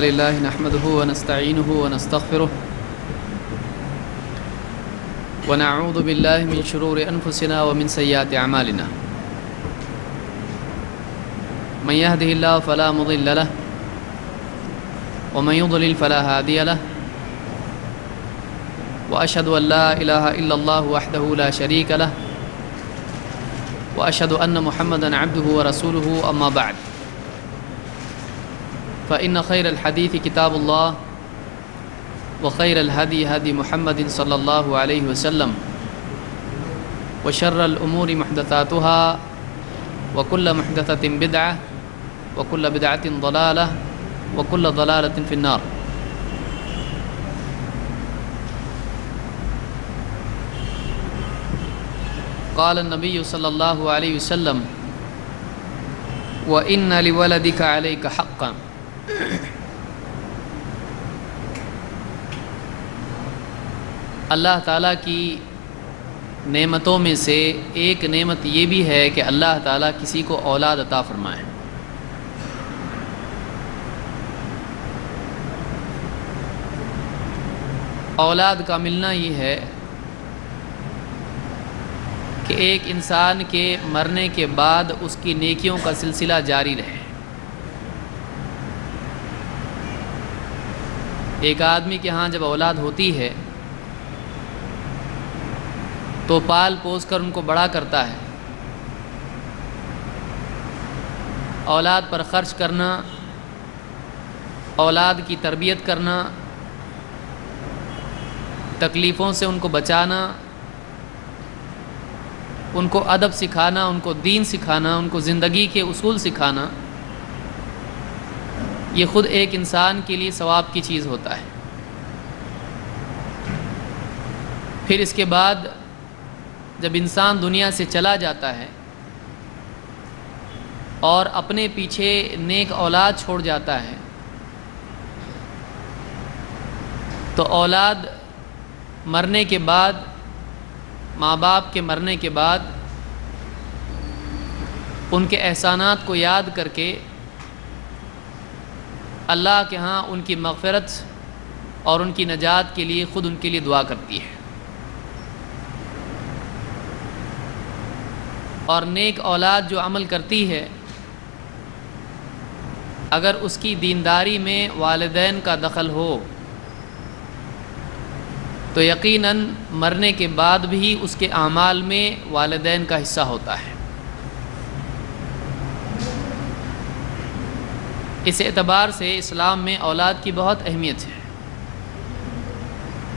لله نحمده ونستعينه ونستغفره ونعوذ بالله من شرور أنفسنا ومن سيئات أعمالنا من يهده الله فلا مضل له ومن يضلل فلا هادي له وأشهد أن لا إله إلا الله وحده لا شريك له وأشهد أن محمدًا عبده ورسوله أما بعد فإن خير الحديث كتاب الله وخير الهدي هدي محمد صلى الله عليه وسلم وشر الأمور محدثاتها وكل محدثة بدعة وكل بدعة ضلالة وكل ضلالة في النار. قال النبي صلى الله عليه وسلم وإن لولدك عليك حقا. اللہ تعالیٰ کی نعمتوں میں سے ایک نعمت یہ بھی ہے کہ اللہ تعالیٰ کسی کو اولاد عطا فرمائے. اولاد کا ملنا یہ ہے کہ ایک انسان کے مرنے کے بعد اس کی نیکیوں کا سلسلہ جاری رہے. ایک آدمی کے ہاں جب اولاد ہوتی ہے تو پال پوس کر ان کو بڑا کرتا ہے. اولاد پر خرچ کرنا، اولاد کی تربیت کرنا، تکلیفوں سے ان کو بچانا، ان کو ادب سکھانا، ان کو دین سکھانا، ان کو زندگی کے اصول سکھانا، یہ خود ایک انسان کے لیے ثواب کی چیز ہوتا ہے. پھر اس کے بعد جب انسان دنیا سے چلا جاتا ہے اور اپنے پیچھے نیک اولاد چھوڑ جاتا ہے تو اولاد مرنے کے بعد، ماں باپ کے مرنے کے بعد ان کے احسانات کو یاد کر کے اللہ کے ہاں ان کی مغفرت اور ان کی نجات کے لیے خود ان کے لیے دعا کرتی ہے. اور نیک اولاد جو عمل کرتی ہے اگر اس کی دینداری میں والدین کا دخل ہو تو یقیناً مرنے کے بعد بھی اس کے اعمال میں والدین کا حصہ ہوتا ہے. اس اعتبار سے اسلام میں اولاد کی بہت اہمیت ہے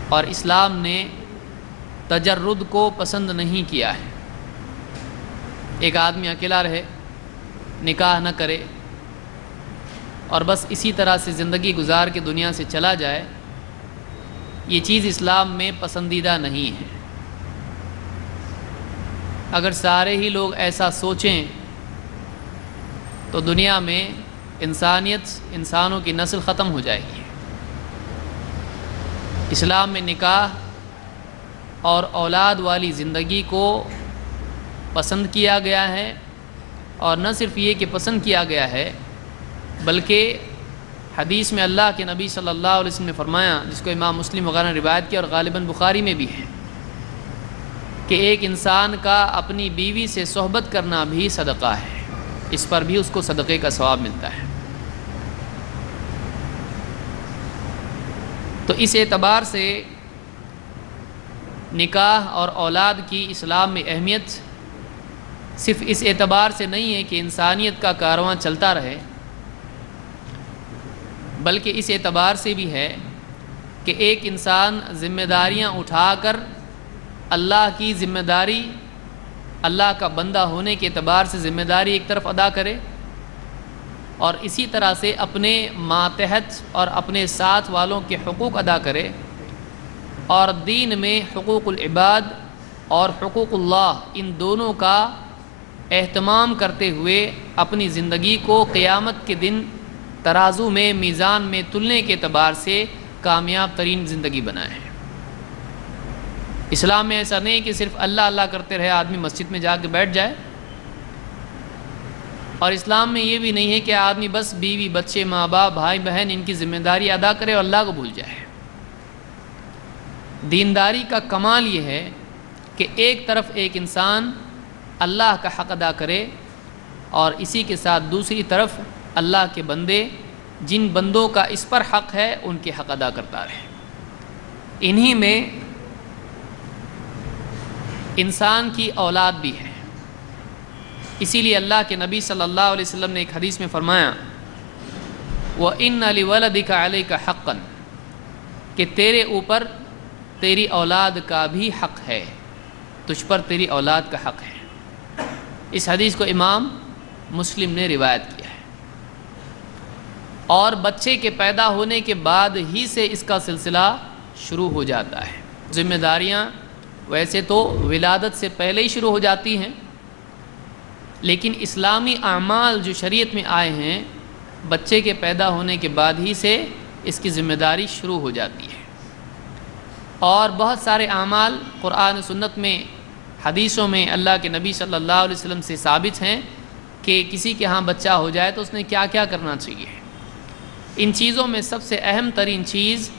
اور اسلام نے تجرد کو پسند نہیں کیا ہے. ایک آدمی اکیلا رہے، نکاح نہ کرے اور بس اسی طرح سے زندگی گزار کے دنیا سے چلا جائے، یہ چیز اسلام میں پسندیدہ نہیں ہے. اگر سارے ہی لوگ ایسا سوچیں تو دنیا میں انسانوں کی نسل ختم ہو جائے گی. اسلام میں نکاح اور اولاد والی زندگی کو پسند کیا گیا ہے، اور نہ صرف یہ کہ پسند کیا گیا ہے بلکہ حدیث میں اللہ کے نبی صلی اللہ علیہ وسلم نے فرمایا، جس کو امام مسلم وغیرہ نے روایت کیا اور غالباً بخاری میں بھی ہے، کہ ایک انسان کا اپنی بیوی سے صحبت کرنا بھی صدقہ ہے، اس پر بھی اس کو صدقے کا ثواب ملتا ہے. تو اس اعتبار سے نکاح اور اولاد کی اسلام میں اہمیت صرف اس اعتبار سے نہیں ہے کہ انسانیت کا کارواں چلتا رہے، بلکہ اس اعتبار سے بھی ہے کہ ایک انسان ذمہ داریاں اٹھا کر اللہ کی ذمہ داری، اللہ کا بندہ ہونے کے اعتبار سے ذمہ داری ایک طرف ادا کرے، اور اسی طرح سے اپنے ماتحت اور اپنے ساتھ والوں کے حقوق ادا کرے، اور دین میں حقوق العباد اور حقوق اللہ ان دونوں کا اہتمام کرتے ہوئے اپنی زندگی کو قیامت کے دن ترازو میں، میزان میں تلنے کے اعتبار سے کامیاب ترین زندگی بنائے. اسلام میں ایسا نہیں کہ صرف اللہ اللہ کرتے رہے آدمی مسجد میں جا کے بیٹھ جائے. اور اسلام میں یہ بھی نہیں ہے کہ آدمی بس بیوی بچے ماں باپ بھائی بہن ان کی ذمہ داری ادا کرے اور اللہ کو بھول جائے۔ دینداری کا کمال یہ ہے کہ ایک طرف ایک انسان اللہ کا حق ادا کرے اور اسی کے ساتھ دوسری طرف اللہ کے بندے جن بندوں کا اس پر حق ہے ان کے حق ادا کرتا رہے۔ انہی میں انسان کی اولاد بھی ہے۔ اسی لیے اللہ کے نبی صلی اللہ علیہ وسلم نے ایک حدیث میں فرمایا وَإِنَّ لِوَلَدِكَ عَلَيْكَ حَقًّا، کہ تیرے اوپر تیری اولاد کا بھی حق ہے، تجھ پر تیری اولاد کا حق ہے۔ اس حدیث کو امام مسلم نے روایت کیا ہے۔ اور بچے کے پیدا ہونے کے بعد ہی سے اس کا سلسلہ شروع ہو جاتا ہے۔ ذمہ داریاں ویسے تو ولادت سے پہلے ہی شروع ہو جاتی ہیں، لیکن اسلامی اعمال جو شریعت میں آئے ہیں بچے کے پیدا ہونے کے بعد ہی سے اس کی ذمہ داری شروع ہو جاتی ہے۔ اور بہت سارے اعمال قرآن و سنت میں حدیثوں میں اللہ کے نبی صلی اللہ علیہ وسلم سے ثابت ہیں کہ کسی کے ہاں بچہ ہو جائے تو اس نے کیا کیا کرنا چاہیے۔ ان چیزوں میں سب سے اہم ترین چیز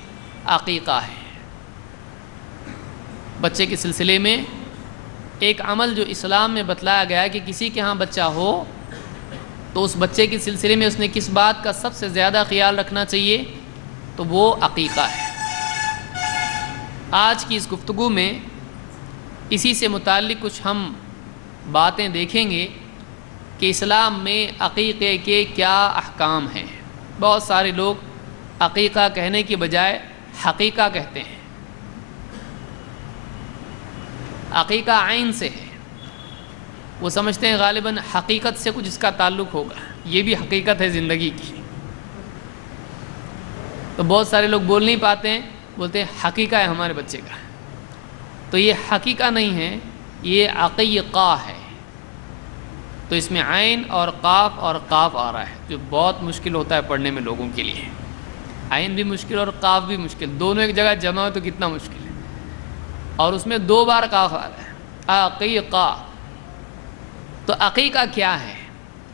عقیقہ ہے۔ بچے کے سلسلے میں ایک عمل جو اسلام میں بتلایا گیا ہے کہ کسی کے ہاں بچہ ہو تو اس بچے کے سلسلے میں اس نے کس بات کا سب سے زیادہ خیال رکھنا چاہیے، تو وہ عقیقہ ہے۔ آج کی اس گفتگو میں اسی سے متعلق کچھ ہم باتیں دیکھیں گے کہ اسلام میں عقیقے کے کیا احکام ہیں۔ بہت سارے لوگ عقیقہ کہنے کی بجائے حقیقہ کہتے ہیں۔ عقیقہ عین سے ہے، وہ سمجھتے ہیں غالباً حقیقت سے کچھ اس کا تعلق ہوگا، یہ بھی حقیقت ہے زندگی کی۔ تو بہت سارے لوگ بول نہیں پاتے ہیں، بولتے ہیں حقیقہ ہے ہمارے بچے کا، تو یہ حقیقہ نہیں ہے، یہ عقیقہ ہے۔ تو اس میں عین اور قاف آ رہا ہے، جو بہت مشکل ہوتا ہے پڑھنے میں لوگوں کے لیے۔ عین بھی مشکل اور قاف بھی مشکل، دونوں ایک جگہ جمع ہو تو کتنا مشکل ہے، اور اس میں 2 بار قاف آ رہا ہے، عقیقہ۔ تو عقیقہ کیا ہے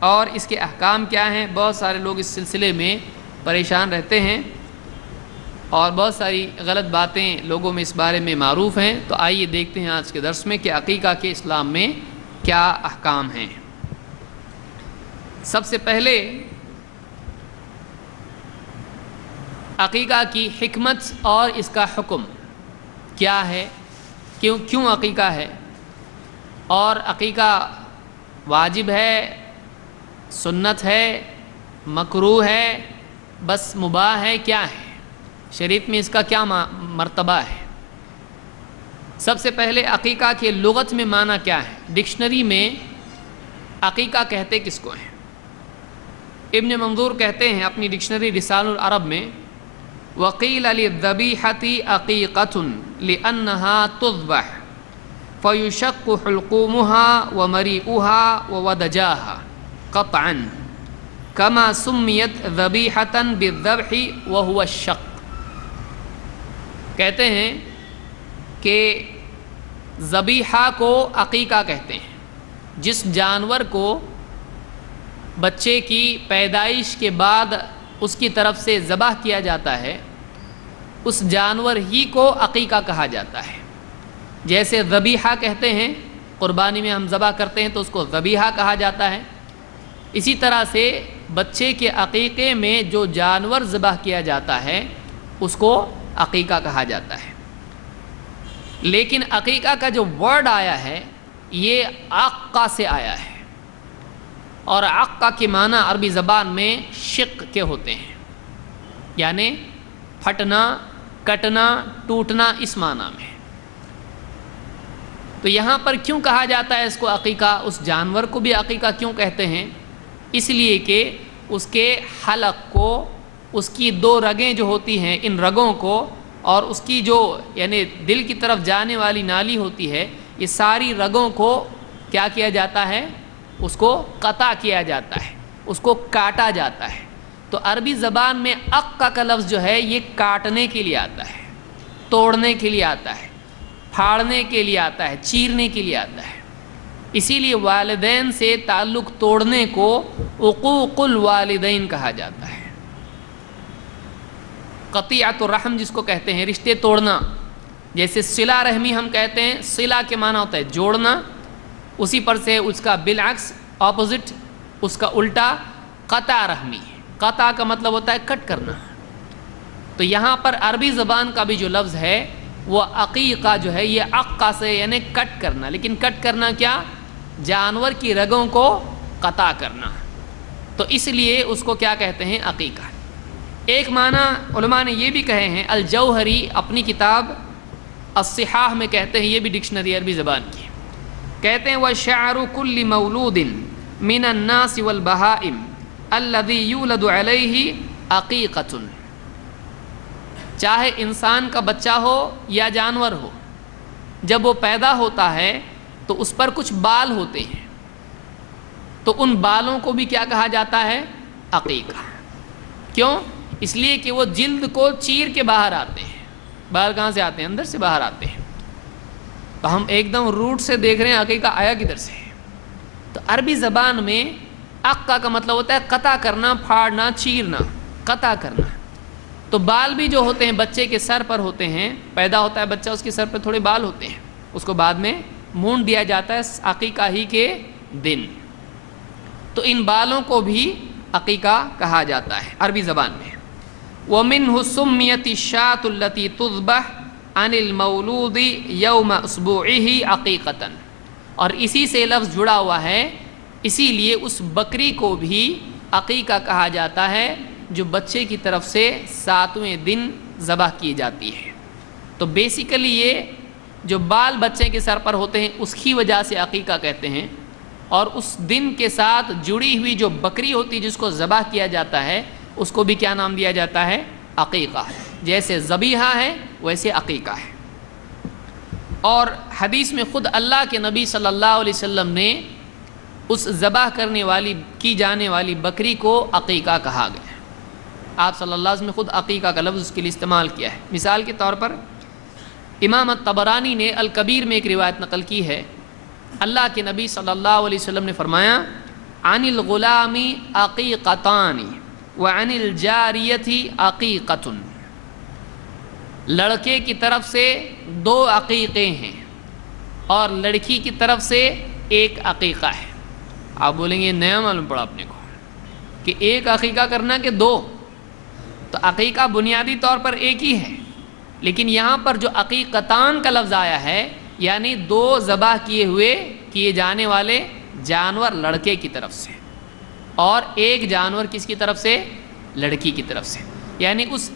اور اس کے احکام کیا ہیں؟ بہت سارے لوگ اس سلسلے میں پریشان رہتے ہیں اور بہت ساری غلط باتیں لوگوں میں اس بارے میں معروف ہیں۔ تو آئیے دیکھتے ہیں آج کے درس میں کہ عقیقہ کے اسلام میں کیا احکام ہیں۔ سب سے پہلے عقیقہ کی حکمت اور اس کا حکم کیا ہے، کیوں عقیقہ ہے، اور عقیقہ واجب ہے، سنت ہے، مکروہ ہے، بس مباح ہے، کیا ہے شریعت میں اس کا کیا مرتبہ ہے۔ سب سے پہلے عقیقہ کے لغت میں معنی کیا ہے؟ ڈکشنری میں عقیقہ کہتے کس کو ہیں؟ ابن منظور کہتے ہیں اپنی ڈکشنری لسان العرب میں وقیل للذبیحة عقیقة لأنها تذبح فیشق حلقومها ومریئها وودجاها قطعا كما سمیت ذبیحة بالذبح وهو الشق۔ کہتے ہیں کہ ذبیحہ کو عقیقہ کہتے ہیں، جس جانور کو بچے کی پیدائش کے بعد اس کی طرف سے ذبح کیا جاتا ہے، اس جانور ہی کو عقیقہ کہا جاتا ہے۔ جیسے ذبیحہ کہتے ہیں، قربانی میں ہم ذبح کرتے ہیں تو اس کو ذبیحہ کہا جاتا ہے، اسی طرح سے بچے کے عقیقے میں جو جانور ذبح کیا جاتا ہے اس کو عقیقہ کہا جاتا ہے۔ لیکن عقیقہ کا جو ورڈ آیا ہے یہ عقہ سے آیا ہے، اور عقہ کے معنی عربی زبان میں شق کے ہوتے ہیں، یعنی پھٹنا، کٹنا، ٹوٹنا، اس معنی میں۔ تو یہاں پر کیوں کہا جاتا ہے اس کو عقیقہ، اس جانور کو بھی عقیقہ کیوں کہتے ہیں؟ اس لیے کہ اس کے حلق کو، اس کی 2 رگیں جو ہوتی ہیں، ان رگوں کو، اور اس کی جو یعنی دل کی طرف جانے والی نالی ہوتی ہے، یہ ساری رگوں کو کیا کیا جاتا ہے؟ اس کو قطع کیا جاتا ہے، اس کو کاٹا جاتا ہے۔ تو عربی زبان میں عقہ کا لفظ جو ہے یہ کاٹنے کے لیے آتا ہے، توڑنے کے لیے آتا ہے، پھاڑنے کے لیے آتا ہے، چیرنے کے لیے آتا ہے۔ اسی لیے والدین سے تعلق توڑنے کو عقوق الوالدین کہا جاتا ہے۔ قطیعۃ الرحم جس کو کہتے ہیں، رشتے توڑنا، جیسے صلہ رحمی ہم کہتے ہیں، صلہ کے معنی ہوتا ہے جوڑنا، اسی پر سے اس کا بالعکس اپوزٹ، اس کا الٹا قطع رحمی۔ قطع کا مطلب ہوتا ہے کٹ کرنا۔ تو یہاں پر عربی زبان کا بھی جو لفظ ہے وہ عقیقہ جو ہے یہ عقہ سے یعنی کٹ کرنا، لیکن کٹ کرنا کیا؟ جانور کی رگوں کو قطع کرنا، تو اس لیے اس کو کیا کہتے ہیں؟ عقیقہ۔ ایک معنی علماء نے یہ بھی کہے ہیں، الجوہری اپنی کتاب الصحاح میں کہتے ہیں، یہ بھی ڈکشنری عربی زبان کی، کہتے ہیں وَشَعْرُ كُلِّ مَوْلُودٍ مِنَ النَّاسِ وَالْبَهَائِمِ الَّذِي يُولَدُ عَلَيْهِ عَقِيقَةٌ، چاہے انسان کا بچہ ہو یا جانور ہو، جب وہ پیدا ہوتا ہے تو اس پر کچھ بال ہوتے ہیں، تو ان بالوں کو بھی کیا کہا جاتا ہے؟ عقیقہ۔ کیوں؟ اس لیے کہ وہ جلد کو چیر کے باہر آتے ہیں۔ باہر کہاں سے آتے ہیں؟ اندر سے باہر آتے ہیں۔ تو ہم ایک دم روٹ سے دیکھ رہے ہیں عقیقہ آیا کدھر سے۔ تو عربی زبان میں عقہ کا مطلب ہوتا ہے قطع کرنا، پھاڑنا، چیرنا، قطع کرنا۔ تو بال بھی جو ہوتے ہیں بچے کے سر پر ہوتے ہیں، پیدا ہوتا ہے بچہ، اس کے سر پر تھوڑے بال ہوتے ہیں، اس کو بعد میں مونڈ دیا جاتا ہے عقیقہ ہی کے دن، تو ان بالوں کو بھی عقیقہ کہا جاتا ہے عربی زبان میں۔ وَمِنْهُ سُمِّيَتِ الشَّاةُ الَّتِي تُذْبَحُ عَنِ الْمَوْلُودِ يَوْمَ أُسْبُوعِهِ عَقِيقَةً، اور اسی سے لفظ جڑا ہوا ہے، اسی لیے اس بکری کو بھی عقیقہ کہا جاتا ہے جو بچے کی طرف سے 7ویں دن ذبح کی جاتی ہے۔ تو بیسیکلی یہ جو بال بچے کے سر پر ہوتے ہیں اس کی وجہ سے عقیقہ کہتے ہیں، اور اس دن کے ساتھ جڑی ہوئی جو بکری ہوتی ہے جس کو ذبح کیا جاتا ہے اس کو بھی کیا نام دیا جاتا ہے؟ عقیقہ۔ جیسے ذبیحہ ہے ویسے عقیقہ ہے۔ اور حدیث میں خود اللہ کے نبی صلی اللہ علیہ وسلم نے اس ذبح کرنے والی کی جانے والی بکری کو عقیقہ کہا گیا۔ آپ صلی اللہ علیہ وسلم نے خود عقیقہ کا لفظ اس کے لیے استعمال کیا ہے۔ مثال کے طور پر امام الطبرانی نے الکبیر میں ایک روایت نقل کی ہے، اللہ کے نبی صلی اللہ علیہ وسلم نے فرمایا عن الغلام عقیقتان وعن الجاریۃ عقیقۃ، لڑکے کی طرف سے 2 عقیقے ہیں اور لڑکی کی طرف سے 1 عقیقہ ہے۔ آپ بولیں گے نیا معلوم پڑا اپنے کو کہ 1 عقیقہ کرنا کہ 2، تو عقیقہ بنیادی طور پر ایک ہی ہے، لیکن یہاں پر جو عقیقتان کا لفظ آیا ہے یعنی 2 ذبح کیے جانے والے جانور لڑکے کی طرف سے، اور 1 جانور کس کی طرف سے؟ لڑکی کی طرف سے، یعنی اس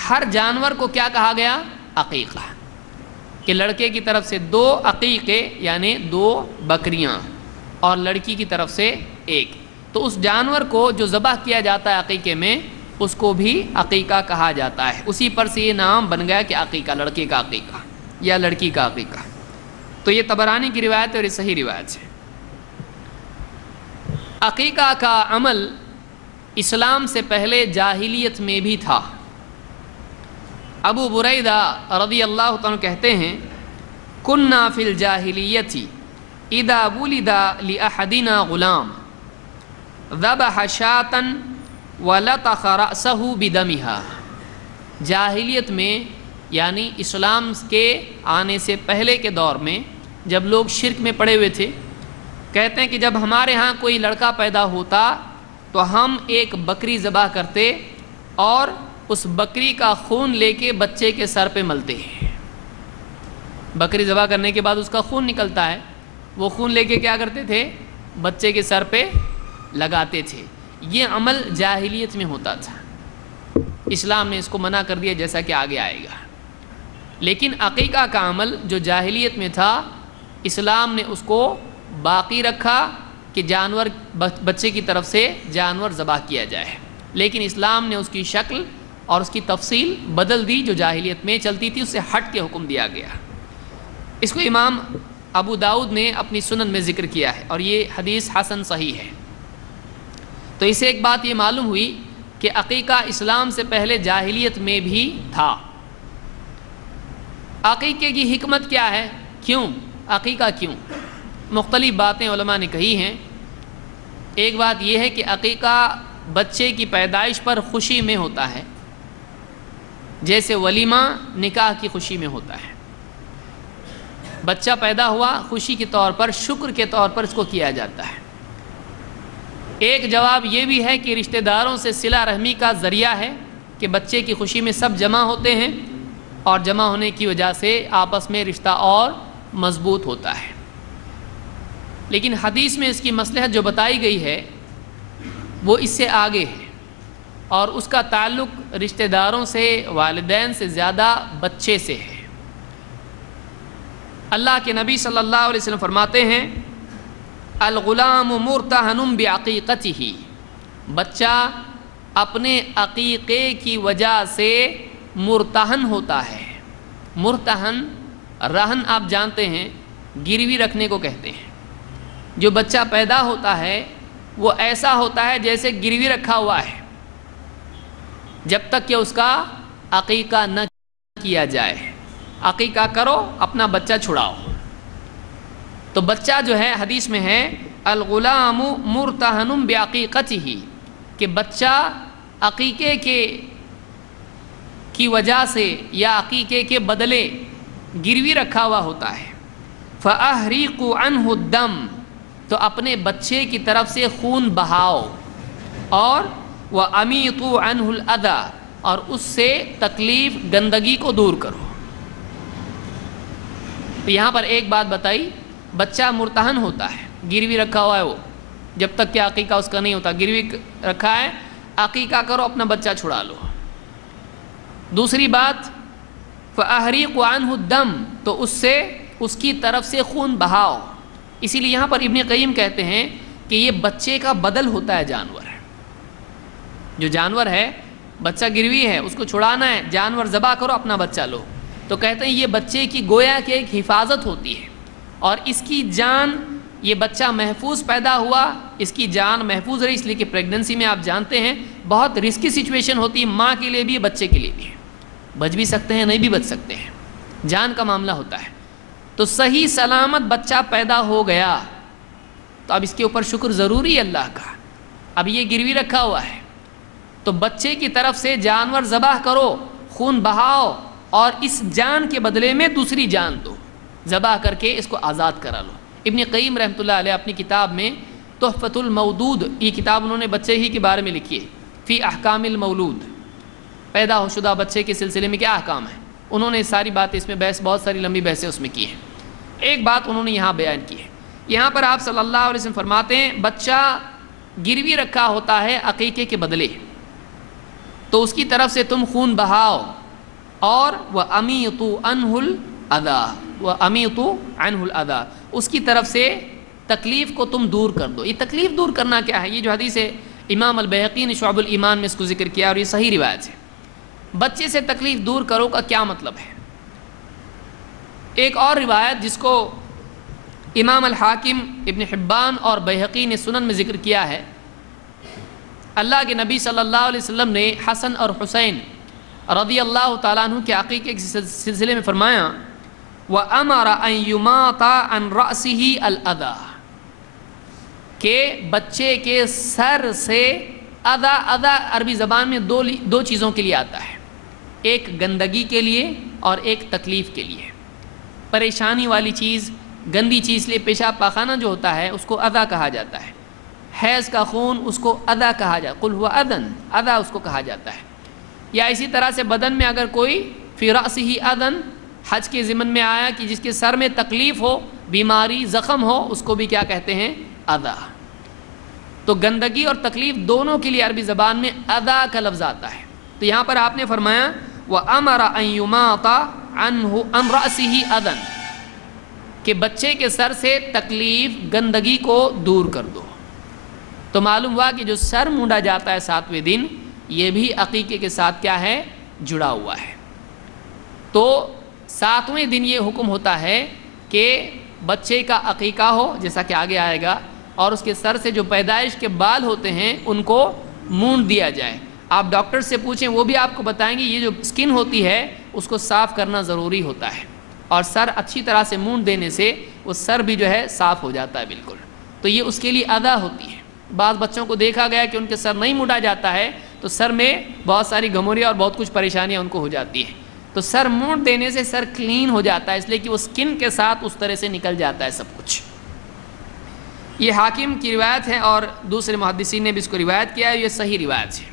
ہر جانور کو کیا کہا گیا؟ عقیقہ، کہ لڑکے کی طرف سے 2 عقیقے یعنی 2 بکریاں اور لڑکی کی طرف سے 1، تو اس جانور کو جو ذبح کیا جاتا ہے عقیقے میں اس کو بھی عقیقہ کہا جاتا ہے۔ اسی پر سے یہ نام بن گیا کہ عقیقہ، لڑکے کا عقیقہ یا لڑکی کا عقیقہ۔ تو یہ طبرانی کی روایت ہے اور یہ صحیح روایت ہے۔ عقیقہ کا عمل اسلام سے پہلے جاہلیت میں بھی تھا۔ ابو بریدہ رضی اللہ عنہ کہتے ہیں کننا فی الجاہلیۃ اذا ولد لأحدنا غلام ذبح شاة وَلَطَخَ رَأْسَهُ بِدَمِهَا، جاہلیت میں یعنی اسلام کے آنے سے پہلے کے دور میں جب لوگ شرک میں پڑے ہوئے تھے، کہتے ہیں کہ جب ہمارے ہاں کوئی لڑکا پیدا ہوتا تو ہم ایک بکری ذبح کرتے اور اس بکری کا خون لے کے بچے کے سر پہ ملتے ہیں۔ بکری ذبح کرنے کے بعد اس کا خون نکلتا ہے، وہ خون لے کے کیا کرتے تھے؟ بچے کے سر پہ لگاتے تھے۔ یہ عمل جاہلیت میں ہوتا تھا، اسلام نے اس کو منع کر دیا جیسا کہ آگے آئے گا۔ لیکن عقیقہ کا عمل جو جاہلیت میں تھا اسلام نے اس کو باقی رکھا کہ جانور بچے کی طرف سے جانور ذبح کیا جائے، لیکن اسلام نے اس کی شکل اور اس کی تفصیل بدل دی، جو جاہلیت میں چلتی تھی اس سے ہٹ کے حکم دیا گیا۔ اس کو امام ابو داؤد نے اپنی سنن میں ذکر کیا ہے اور یہ حدیث حسن صحیح ہے۔ تو اسے ایک بات یہ معلوم ہوئی کہ عقیقہ اسلام سے پہلے جاہلیت میں بھی تھا۔ عقیقے کی حکمت کیا ہے؟ کیوں عقیقہ کیوں؟ مختلف باتیں علماء نے کہی ہیں۔ ایک بات یہ ہے کہ عقیقہ بچے کی پیدائش پر خوشی میں ہوتا ہے، جیسے ولیمہ نکاح کی خوشی میں ہوتا ہے۔ بچہ پیدا ہوا، خوشی کے طور پر، شکر کے طور پر اس کو کیا جاتا ہے۔ ایک جواب یہ بھی ہے کہ رشتہ داروں سے صلہ رحمی کا ذریعہ ہے کہ بچے کی خوشی میں سب جمع ہوتے ہیں، اور جمع ہونے کی وجہ سے آپس میں رشتہ اور مضبوط ہوتا ہے۔ لیکن حدیث میں اس کی مصلحت جو بتائی گئی ہے وہ اس سے آگے ہے، اور اس کا تعلق رشتہ داروں سے، والدین سے زیادہ بچے سے ہے۔ اللہ کے نبی صلی اللہ علیہ وسلم فرماتے ہیں الغلام مرتہن بعقیقتہ، بچہ اپنے عقیقے کی وجہ سے مرتہن ہوتا ہے۔ مرتہن، رہن آپ جانتے ہیں، گروی رکھنے کو کہتے ہیں۔ جو بچہ پیدا ہوتا ہے وہ ایسا ہوتا ہے جیسے گروی رکھا ہوا ہے، جب تک کہ اس کا عقیقہ نہ کیا جائے۔ عقیقہ کرو، اپنا بچہ چھڑاؤ۔ تو بچہ جو ہے، حدیث میں ہے الغلام مرتہن بعقیقتہ، کہ بچہ عقیقے کی وجہ سے یا عقیقے کے بدلے گروی رکھا ہوا ہوتا ہے۔ فَأَحْرِقُ عَنْهُ الدَّمَ، تو اپنے بچے کی طرف سے خون بہاؤ، اور وَأَمِيطُ عَنْهُ الْأَذَى، اور اس سے تکلیف، گندگی کو دور کرو۔ تو یہاں پر ایک بات بتائی، بچہ مرتہن ہوتا ہے، گروی رکھا ہوا ہے وہ، جب تک کہ عقیقہ اس کا نہیں ہوتا۔ گروی رکھا ہے، عقیقہ کرو، اپنا بچہ چھڑا لو۔ دوسری بات فَأَحْرِقُ عَنْهُ الدَّمَ، تو اس کی طرف سے خون بہاؤ۔ اسی لیے یہاں پر ابن قیم کہتے ہیں کہ یہ بچے کا بدل ہوتا ہے جانور۔ جو جانور ہے، بچہ گروی ہے، اس کو چھڑانا ہے، جانور ذبح کرو، اپنا بچہ لو۔ تو کہتے ہیں یہ بچے کی گویا کہ ایک حفاظت ہوتی ہے، اور اس کی جان، یہ بچہ محفوظ پیدا ہوا، اس کی جان محفوظ رہی۔ اس لیے کہ پریگننسی میں آپ جانتے ہیں بہت رسکی سچویشن ہوتی ہے، ماں کے لیے بھی، بچے کے لیے بھی، بچ بھی سکتے ہیں، نہیں بھی بچ سکتے ہیں، جان کا معاملہ ہوتا ہے۔ تو صحیح سلامت بچہ پیدا ہو گیا تو اب اس کے اوپر شکر ضروری ہے اللہ کا۔ اب یہ گروی رکھا ہوا ہے، تو بچے کی طرف سے جانور ذبح کرو، خون بہاؤ، اور اس جان کے بدلے میں دوسری جان دو، ذبح کر کے اس کو آزاد کرا لو۔ ابن قیم رحمۃ اللہ علیہ اپنی کتاب میں تحفۃ المودود، یہ کتاب انہوں نے بچے ہی کے بارے میں لکھی ہے، فی احکام المولود، پیدا ہو شدہ بچے کے سلسلے میں کیا احکام ہیں، انہوں نے ساری باتیں اس میں بحث، بہت ساری لمبی بحثیں اس میں کی ہیں۔ ایک بات انہوں نے یہاں بیان کی ہے، یہاں پر آپ صلی اللہ علیہ وسلم فرماتے ہیں بچہ گروی رکھا ہوتا ہے عقیقے کے بدلے، تو اس کی طرف سے تم خون بہاؤ، اور وَأَمِيطُ عَنْهُ الْأَذَى، وَأَمِيطُ عَنْهُ الْأَذَى، اس کی طرف سے تکلیف کو تم دور کر دو۔ یہ تکلیف دور کرنا کیا ہے؟ یہ جو حدیث ہے امام البیہقی نے شعب الایمان میں اس کو ذکر کیا، اور یہ صحیح روایت ہے۔ بچے سے تکلیف دور کرو کا کیا مطلب ہے؟ ایک اور روایت جس کو امام الحاکم، ابن حبان اور بیہقی نے سنن میں ذکر کیا ہے، اللہ کے نبی صلی اللہ علیہ وسلم نے حسن اور حسین رضی اللہ تعالیٰ عنہ کے عقیقے کے سلسلے میں فرمایا وَأَمَرَ أَن يُمَاطَ عَنْ رَأْسِهِ الْأَذَى، کہ بچے کے سر سے اذا، اذا عربی زبان میں دو چیزوں کے لیے آتا ہے، ایک گندگی کے لیے اور ایک تکلیف کے لیے۔ پریشانی والی چیز، گندی چیز، لیے پیشاب پاخانہ جو ہوتا ہے اس کو اذا کہا جاتا ہے، حیض کا خون اس کو اذا کہا جاتا ہے، قُلْ هُوَ اذًا، اذا اس کو کہا جاتا ہے۔ یا اسی طرح سے بدن میں اگر کوئی فی رأسہ اذًا، حج کے ضمن میں آیا کہ جس کے سر میں تکلیف ہو، بیماری، زخم ہو، اس کو بھی کیا کہتے ہیں؟ اذا۔ تو گندگی اور تکلیف دونوں کے لیے عربی زبان میں اذا کا لفظ آتا ہے۔ تو یہاں پر آپ نے فرمایا وَأَمَرَ أَن يُمَاطَ عَنْ رَأْسِهِ اذًا، کہ بچے کے سر سے تکلیف، گندگی کو دور کر دو۔ تو معلوم ہوا کہ جو سر مونڈا جاتا ہے 7ویں دن، یہ بھی عقیقے کے ساتھ کیا ہے؟ جڑا ہوا ہے۔ تو 7ویں دن یہ حکم ہوتا ہے کہ بچے کا عقیقہ ہو، جیسا کہ آگے آئے گا، اور اس کے سر سے جو پیدائش کے بال ہوتے ہیں ان کو مونڈ دیا جائے۔ آپ ڈاکٹر سے پوچھیں، وہ بھی آپ کو بتائیں گے یہ جو سکن ہوتی ہے اس کو صاف کرنا ضروری ہوتا ہے، اور سر اچھی طرح سے مونڈ دینے سے وہ سر بھی جو ہے صاف ہو جاتا ہے بالکل، تو یہ اس کے لیے ادا ہوتی ہے۔ بعض بچوں کو دیکھا گیا کہ ان کے سر نہیں مونڈا جاتا ہے تو سر میں بہت ساری گھموریاں اور بہت کچھ پریشانیاں ان کو ہو جاتی ہیں، تو سر مونڈ دینے سے سر کلین ہو جاتا ہے، اس لیے کہ وہ سکن کے ساتھ اس طرح سے نکل جاتا ہے سب کچھ۔ یہ حاکم کی روایت ہے اور دوسرے محدثین نے بھی اس کو روایت کیا ہے، یہ صحیح روایت ہے۔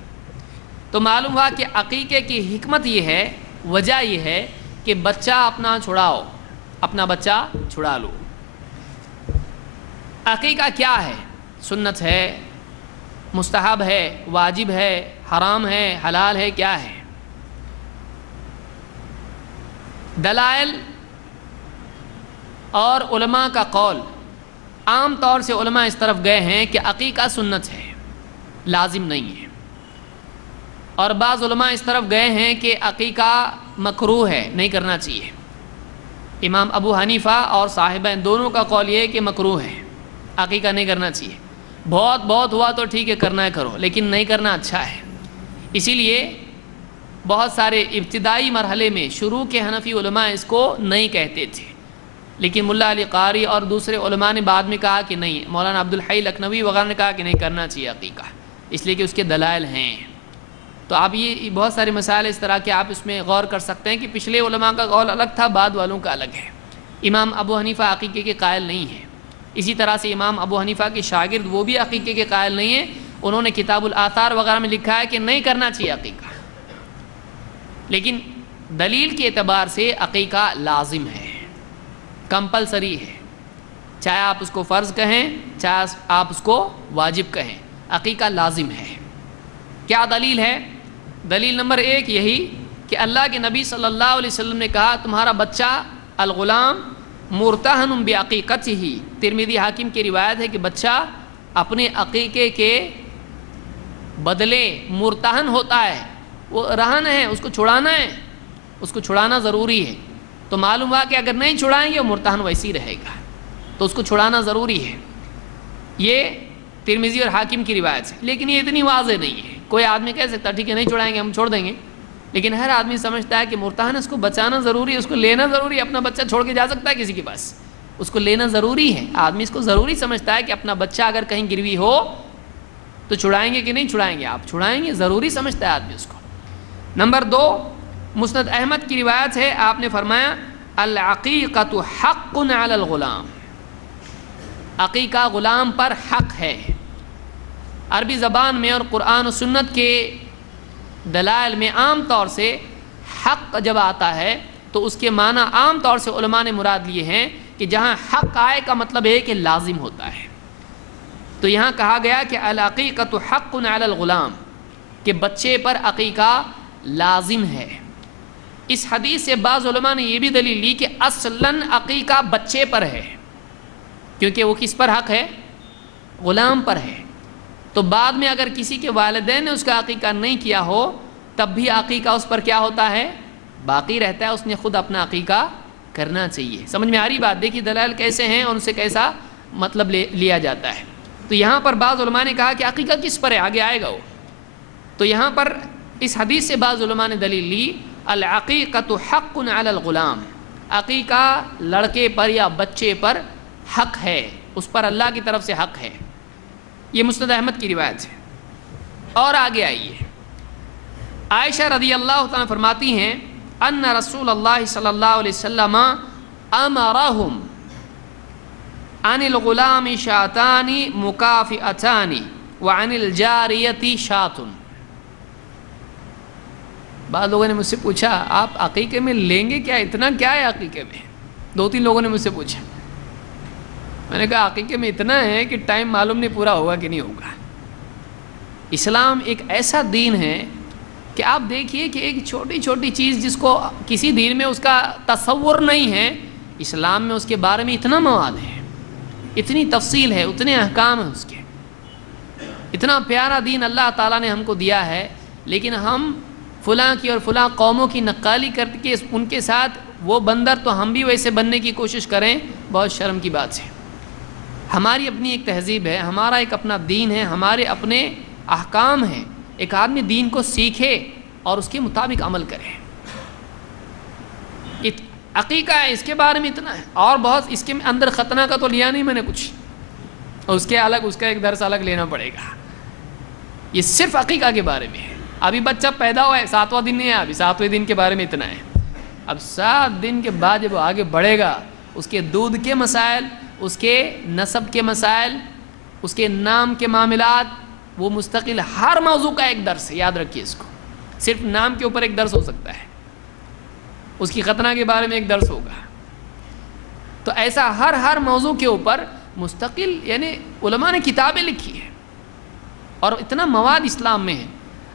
تو معلوم ہوا کہ عقیقے کی حکمت یہ ہے، وجہ یہ ہے کہ بچہ اپنا چھڑاؤ، اپنا بچہ چھڑا لو۔ عقیقہ کیا ہے؟ سنت ہے، مستحب ہے، واجب ہے، حرام ہے، حلال ہے، کیا ہے؟ دلائل اور علماء کا قول، عام طور سے علماء اس طرف گئے ہیں کہ عقیقہ سنت ہے، لازم نہیں ہے، اور بعض علماء اس طرف گئے ہیں کہ عقیقہ مکروہ ہے، نہیں کرنا چاہیے۔ امام ابو حنیفہ اور صاحبین دونوں کا قول یہ ہے کہ مکروہ ہے، عقیقہ نہیں کرنا چاہیے، بہت ہوا تو ٹھیک ہے کرنا ہے کرو، لیکن نہیں کرنا اچھا ہے۔ اسی لیے بہت سارے ابتدائی مرحلے میں شروع کے حنفی علماء اس کو نہیں کہتے تھے، لیکن ملا علی قاری اور دوسرے علماء نے بعد میں کہا کہ نہیں، مولانا عبدالحی لکھنوی وغیرہ نے کہا کہ نہیں کرنا چاہیے عقیقہ، اس لیے کہ اس کے دلائل ہیں۔ تو آپ یہ بہت سارے مسائل اس طرح کے آپ اس میں غور کر سکتے ہیں کہ پچھلے علماء کا قول الگ تھا، بعد والوں کا الگ ہے۔ امام ابو حنیفہ عقیقے کے قائل نہیں ہیں، اسی طرح سے امام ابو حنیفہ کے شاگرد وہ بھی عقیقے کے قائل نہیں ہیں، انہوں نے کتاب الآثار وغیرہ میں لکھا ہے کہ نہیں کرنا چاہیے عقیقہ، لیکن دلیل کے اعتبار سے عقیقہ لازم ہے، کمپلسری ہے، چاہے آپ اس کو فرض کہیں چاہے آپ اس کو واجب کہیں، عقیقہ لازم ہے۔ کیا دلیل ہے؟ دلیل نمبر 1 یہی کہ اللہ کے نبی صلی اللہ علیہ وسلم نے کہا تمہارا بچہ الغلام مرتہن بعقیقتہ، ترمذی حاکم کی روایت ہے کہ بچہ اپنے عقیقے کے بدلے مرتہن ہوتا ہے، وہ رہن ہے، اس کو چھڑانا ہے، اس کو چھڑانا ضروری ہے۔ تو معلوم ہوا کہ اگر نہیں چھڑائیں گے وہ مرتہن ویسی رہے گا، تو اس کو چھڑانا ضروری ہے۔ یہ ترمذی اور حاکم کی روایت ہے، لیکن یہ اتنی واضح نہیں ہے۔ کوئی آدمی کہہ سکتا ٹھیک ہے نہیں چھڑائیں گے ہم چھوڑ دیں گے، لیکن ہر آدمی سمجھتا ہے کہ مرتہن اس کو بچانا ضروری ہے، اس کو لینا ضروری ہے۔ اپنا بچہ چھوڑ کے جا سکتا ہے کسی کے پاس؟ اس کو لینا ضروری ہے، آدمی اس کو ضروری سمجھتا ہے کہ اپنا بچہ اگر کہیں گروی ہو تو چھڑائیں گے کہ نہیں چھڑائیں گے؟ آپ چھڑائیں گے، ضروری سمجھتا ہے آدمی اس کو۔ نمبر 2 مسند احمد کی روایت ہے، آپ نے فرمایا العقیقۃ حق علی الغلام، عقیقہ غلام پر حق ہے۔ عربی زبان میں اور قرآن و سنت کے دلائل میں عام طور سے حق جب آتا ہے تو اس کے معنی عام طور سے علماء نے مراد لیے ہیں کہ جہاں حق آئے کا مطلب ہے کہ لازم ہوتا ہے۔ تو یہاں کہا گیا کہ العقیقۃ حق علی الغلام، کہ بچے پر عقیقہ لازم ہے۔ اس حدیث سے بعض علماء نے یہ بھی دلیل لی کہ اصلاً عقیقہ بچے پر ہے، کیونکہ وہ کس پر حق ہے؟ غلام پر ہے۔ تو بعد میں اگر کسی کے والدین نے اس کا عقیقہ نہیں کیا ہو تب بھی عقیقہ اس پر کیا ہوتا ہے؟ باقی رہتا ہے، اس نے خود اپنا عقیقہ کرنا چاہیے۔ سمجھ میں آ رہی بات؟ دیکھیے دلائل کیسے ہیں اور ان سے کیسا مطلب لیا جاتا ہے۔ تو یہاں پر بعض علماء نے کہا کہ عقیقہ کس پر ہے، آگے آئے گا وہ۔ تو یہاں پر اس حدیث سے بعض علماء نے دلیل لی العقیقۃ حق علی الغلام، عقیقہ لڑکے پر یا بچے پر حق ہے، اس پر اللہ کی طرف سے حق ہے۔ یہ مسند احمد کی روایت ہے۔ اور آگے آئیے، عائشہ رضی اللہ تعالیٰ فرماتی ہیں ان رسول اللہ صلی اللہ علیہ وسلم امرہم عن الغلام شاتان مکافئتان وعن الجاریۃ شات۔ بعض لوگوں نے مجھ سے پوچھا آپ عقیقے میں لیں گے کیا، اتنا کیا ہے عقیقے میں؟ 2-3 لوگوں نے مجھ سے پوچھا۔ میں نے کہا عقیقے میں اتنا ہے کہ ٹائم معلوم نہیں پورا ہوگا کہ نہیں ہوگا۔ اسلام ایک ایسا دین ہے کہ آپ دیکھیے کہ ایک چھوٹی چھوٹی چیز جس کو کسی دین میں اس کا تصور نہیں ہے، اسلام میں اس کے بارے میں اتنا مواد ہے، اتنی تفصیل ہے، اتنے احکام ہیں اس کے، اتنا پیارا دین اللہ تعالیٰ نے ہم کو دیا ہے، لیکن ہم فلاں کی اور فلاں قوموں کی نقالی کر کے ان کے ساتھ وہ بندر تو ہم بھی ویسے بننے کی کوشش کریں، بہت شرم کی بات ہے۔ ہماری اپنی ایک تہذیب ہے، ہمارا ایک اپنا دین ہے، ہمارے اپنے احکام ہیں۔ ایک آدمی دین کو سیکھے اور اس کے مطابق عمل کرے۔ عقیقہ ہے اس کے بارے میں اتنا ہے، اور بہت اس کے اندر ختنہ کا تو لیا نہیں میں نے کچھ، اور اس کے الگ اس کا ایک درس الگ لینا پڑے گا. یہ صرف عقیقہ کے بارے میں ہے. ابھی بچہ پیدا ہوا ہے، 7واں دن نہیں ہے، ابھی 7ویں دن کے بارے میں اتنا ہے. اب 7 دن کے بعد جب وہ آگے بڑھے گا، اس کے دودھ کے مسائل، اس کے نسب کے مسائل، اس کے نام کے معاملات، وہ مستقل ہر موضوع کا ایک درس ہے. یاد رکھیے اس کو. صرف نام کے اوپر ایک درس ہو سکتا ہے، اس کی ختنہ کے بارے میں ایک درس ہوگا. تو ایسا ہر موضوع کے اوپر مستقل، یعنی علماء نے کتابیں لکھی ہیں اور اتنا مواد اسلام میں ہے.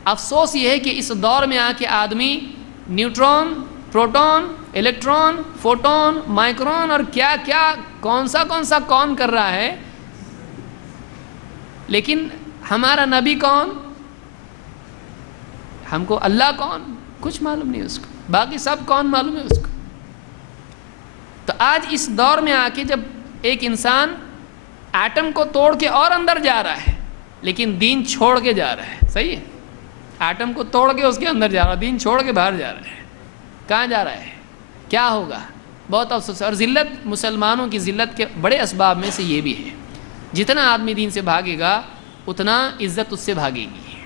افسوس یہ ہے کہ اس دور میں آ کے آدمی neutron, proton, electron, photon, micron اور کیا کیا کون سا کون کر رہا ہے. لیکن ہمارا نبی کون، ہم کو اللہ کون، کچھ معلوم نہیں اس کو. باقی سب کون معلوم ہے اس کو. تو آج اس دور میں آ کے جب ایک انسان ایٹم کو توڑ کے اور اندر جا رہا ہے لیکن دین چھوڑ کے جا رہا ہے. صحیح ہے، ایٹم کو توڑ کے اس کے اندر جا رہا ہے، دین چھوڑ کے باہر جا رہا ہے. کہاں جا رہا ہے، کیا ہوگا؟ بہت افسوس ہے. اور ذلت، مسلمانوں کی ذلت کے بڑے اسباب میں سے یہ بھی ہے. جتنا آدمی دین سے بھاگے گا اتنا عزت اس سے بھاگے گی.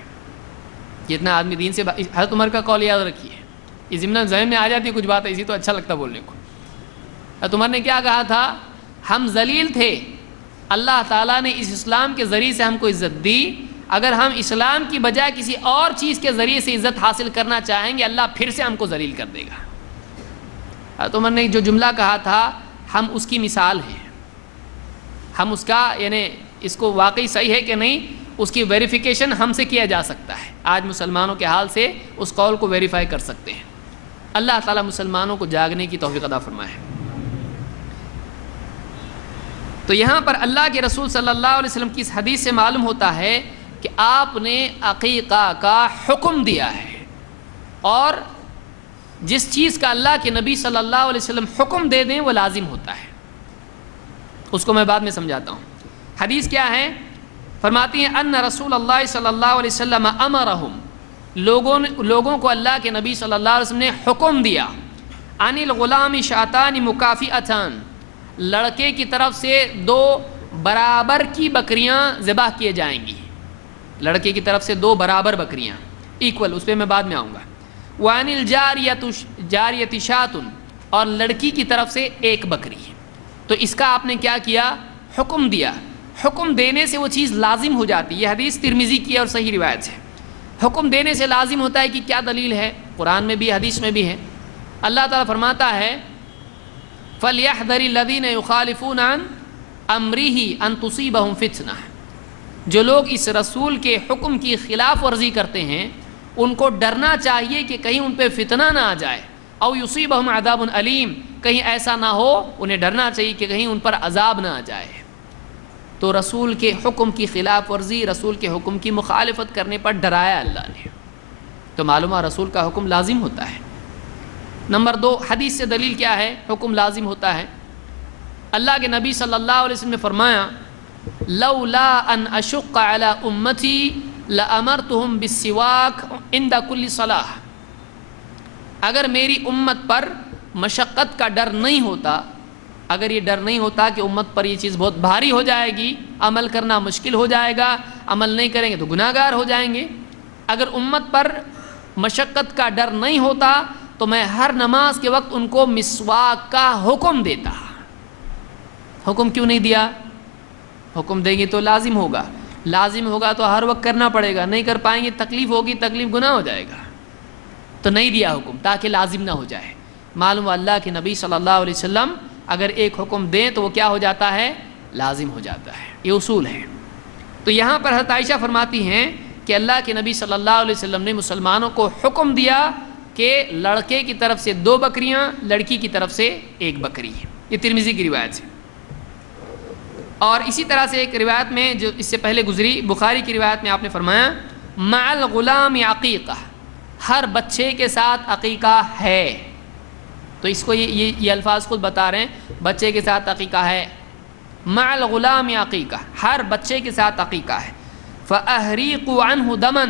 جتنا آدمی دین سے حضرت عمر کا قول یاد رکھیے. یہ ضمن ذہن میں آ جاتی ہے کچھ بات ایسی تو اچھا لگتا بولنے کو. حضرت عمر نے کیا کہا تھا؟ ہم ذلیل تھے، اللہ تعالیٰ نے اس اسلام کے ذریعے سے ہم کو عزت دی. اگر ہم اسلام کی بجائے کسی اور چیز کے ذریعے سے عزت حاصل کرنا چاہیں گے اللہ پھر سے ہم کو ذلیل کر دے گا. حضرت عمر نے جو جملہ کہا تھا ہم اس کی مثال ہیں. ہم اس کا، یعنی اس کو واقعی صحیح ہے کہ نہیں، اس کی ویریفیکیشن ہم سے کیا جا سکتا ہے. آج مسلمانوں کے حال سے اس قول کو ویریفائی کر سکتے ہیں. اللہ تعالیٰ مسلمانوں کو جاگنے کی توفیق عطا فرمائے. تو یہاں پر اللہ کے رسول صلی اللہ علیہ وسلم کی اس حدیث سے معلوم ہوتا ہے کہ آپ نے عقیقہ کا حکم دیا ہے، اور جس چیز کا اللہ کے نبی صلی اللہ علیہ وسلم حکم دے دیں وہ لازم ہوتا ہے. اس کو میں بعد میں سمجھاتا ہوں. حدیث کیا ہے؟ فرماتی ہیں ان رسول اللہ صلی اللہ علیہ وسلم امرہم، لوگوں کو اللہ کے نبی صلی اللہ علیہ وسلم نے حکم دیا، عن الغلام شاتان مکافئتان، لڑکے کی طرف سے 2 برابر کی بکریاں ذبح کیے جائیں گی. لڑکے کی طرف سے 2 برابر بکریاں، ایکول، اس پہ میں بعد میں آؤں گا. وعن الجاریۃ شاۃ، اور لڑکی کی طرف سے 1 بکری. تو اس کا آپ نے کیا کیا؟ حکم دیا. حکم دینے سے وہ چیز لازم ہو جاتی ہے. یہ حدیث ترمذی کی اور صحیح روایت ہے. حکم دینے سے لازم ہوتا ہے کہ کیا دلیل ہے؟ قرآن میں بھی حدیث میں بھی ہے. اللہ تعالیٰ فرماتا ہے فَلْيَحْذَرِ الَّذِينَ يُخَالِفُونَ عَنْ أَمْرِهِ أَن تُصِيبَهُمْ فِتْنَةٌ، جو لوگ اس رسول کے حکم کی خلاف ورزی کرتے ہیں ان کو ڈرنا چاہیے کہ کہیں ان پہ فتنہ نہ آ جائے. او یصیبہم عذاب علیم، کہیں ایسا نہ ہو، انہیں ڈرنا چاہیے کہ کہیں ان پر عذاب نہ آ جائے. تو رسول کے حکم کی خلاف ورزی، رسول کے حکم کی مخالفت کرنے پر ڈرایا اللہ نے. تو معلوم ہے رسول کا حکم لازم ہوتا ہے. نمبر 2، حدیث سے دلیل کیا ہے؟ حکم لازم ہوتا ہے. اللہ کے نبی صلی اللہ علیہ وسلم نے فرمایا لولا ان اشق علی امتی لامرتهم بالسواک عند کل صلاۃ، اگر میری امت پر مشقت کا ڈر نہیں ہوتا، اگر یہ ڈر نہیں ہوتا کہ امت پر یہ چیز بہت بھاری ہو جائے گی، عمل کرنا مشکل ہو جائے گا، عمل نہیں کریں گے تو گناہ گار ہو جائیں گے، اگر امت پر مشقت کا ڈر نہیں ہوتا تو میں ہر نماز کے وقت ان کو مسواک کا حکم دیتا. حکم کیوں نہیں دیا؟ حکم دیں گے تو لازم ہوگا، لازم ہوگا تو ہر وقت کرنا پڑے گا، نہیں کر پائیں گے تکلیف ہوگی، تکلیف گناہ ہو جائے گا. تو نہیں دیا حکم تاکہ لازم نہ ہو جائے. معلوم اللہ کہ نبی صلی اللہ علیہ وسلم اگر ایک حکم دیں تو وہ کیا ہو جاتا ہے؟ لازم ہو جاتا ہے. یہ اصول ہے. تو یہاں پر حضرت عائشہ فرماتی ہیں کہ اللہ کے نبی صلی اللہ علیہ وسلم نے مسلمانوں کو حکم دیا کہ لڑکے کی طرف سے 2 بکریاں، لڑکی کی طرف سے 1 بکری. یہ ترمذی کی روایت ہے. اور اسی طرح سے ایک روایت میں جو اس سے پہلے گزری، بخاری کی روایت میں آپ نے فرمایا مع الغلام عقیقہ، ہر بچے کے ساتھ عقیقہ ہے. تو اس کو یہ الفاظ خود بتا رہے ہیں، بچے کے ساتھ عقیقہ ہے. مع الغلام عقیقہ، ہر بچے کے ساتھ عقیقہ ہے. فأہریقوا عنہ دما،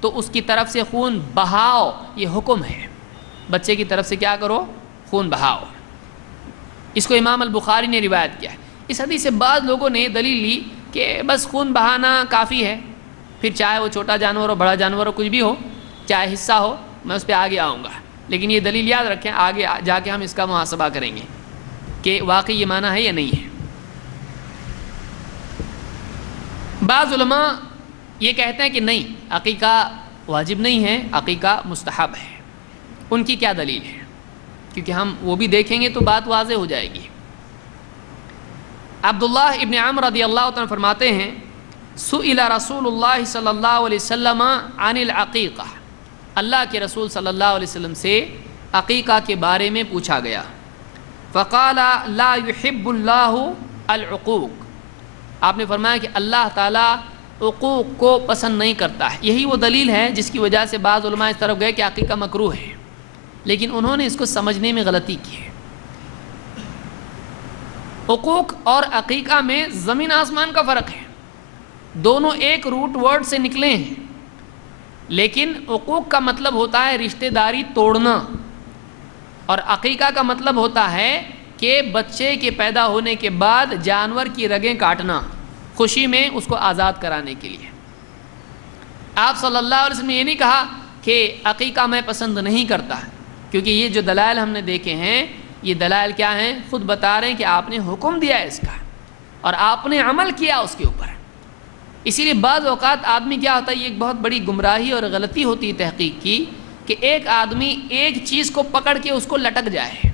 تو اس کی طرف سے خون بہاؤ، یہ حکم ہے. بچے کی طرف سے کیا کرو؟ خون بہاؤ۔ اس کو امام البخاری نے روایت کیا ہے۔ اس حدیث سے بعض لوگوں نے دلیل لی کہ بس خون بہانا کافی ہے، پھر چاہے وہ چھوٹا جانور ہو، بڑا جانور ہو، کچھ بھی ہو، چاہے حصہ ہو، میں اس پہ آگے آؤں گا۔ لیکن یہ دلیل یاد رکھیں، آگے جا کے ہم اس کا محاسبہ کریں گے کہ واقعی یہ معنی ہے یا نہیں ہے۔ بعض علماء یہ کہتے ہیں کہ نہیں، عقیقہ واجب نہیں ہے، عقیقہ مستحب ہے۔ ان کی کیا دلیل ہے؟ کیونکہ ہم وہ بھی دیکھیں گے تو بات واضح ہو جائے گی۔ عبداللہ ابن عمر رضی اللہ عنہ فرماتے ہیں سئل رسول اللہ صلی اللہ علیہ وسلم عن العقیقہ، اللہ کے رسول صلی اللہ علیہ وسلم سے عقیقہ کے بارے میں پوچھا گیا۔ فقال لا يحب اللہ العقوق، آپ نے فرمایا کہ اللہ تعالیٰ عقوق کو پسند نہیں کرتا ہے۔ یہی وہ دلیل ہے جس کی وجہ سے بعض علماء اس طرف گئے کہ عقیقہ مکروہ ہے، لیکن انہوں نے اس کو سمجھنے میں غلطی کی ہے۔ عقوق اور عقیقہ میں زمین آسمان کا فرق ہے، دونوں ایک روٹ ورڈ سے نکلے ہیں، لیکن عقوق کا مطلب ہوتا ہے رشتہ داری توڑنا، اور عقیقہ کا مطلب ہوتا ہے کہ بچے کے پیدا ہونے کے بعد جانور کی رگیں کاٹنا، خوشی میں اس کو آزاد کرانے کے لیے۔ آپ صلی اللہ علیہ وسلم نے یہ نہیں کہا کہ عقیقہ میں پسند نہیں کرتا، کیونکہ یہ جو دلائل ہم نے دیکھے ہیں، یہ دلائل کیا ہیں؟ خود بتا رہے ہیں کہ آپ نے حکم دیا ہے اس کا اور آپ نے عمل کیا اس کے اوپر۔ اسی لیے بعض اوقات آدمی کیا ہوتا ہے، یہ ایک بہت بڑی گمراہی اور غلطی ہوتی ہے تحقیق کی، کہ ایک آدمی ایک چیز کو پکڑ کے اس کو لٹک جائے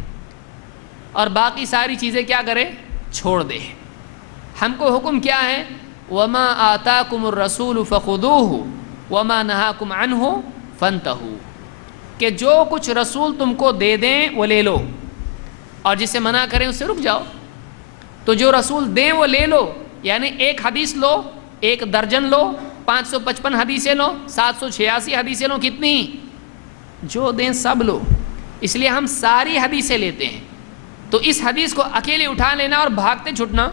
اور باقی ساری چیزیں کیا کرے؟ چھوڑ دے۔ ہم کو حکم کیا ہے؟ وَمَا آتَاكُمُ الرَّسُولُ فَخُذُوهُ وَمَا نَهَاكُمْ عَنْهُ فَانْتَهُوا، کہ جو کچھ رسول تم کو دے دیں وہ لے لو، اور جسے منع کریں اس سے رک جاؤ۔ تو جو رسول دیں وہ لے لو، یعنی ایک حدیث لو، ایک درجن لو، 555 حدیثیں لو، 786 حدیثیں لو، کتنی؟ جو دیں سب لو۔ اس لیے ہم ساری حدیثیں لیتے ہیں، تو اس حدیث کو اکیلے اٹھا لینا اور بھاگتے چھٹنا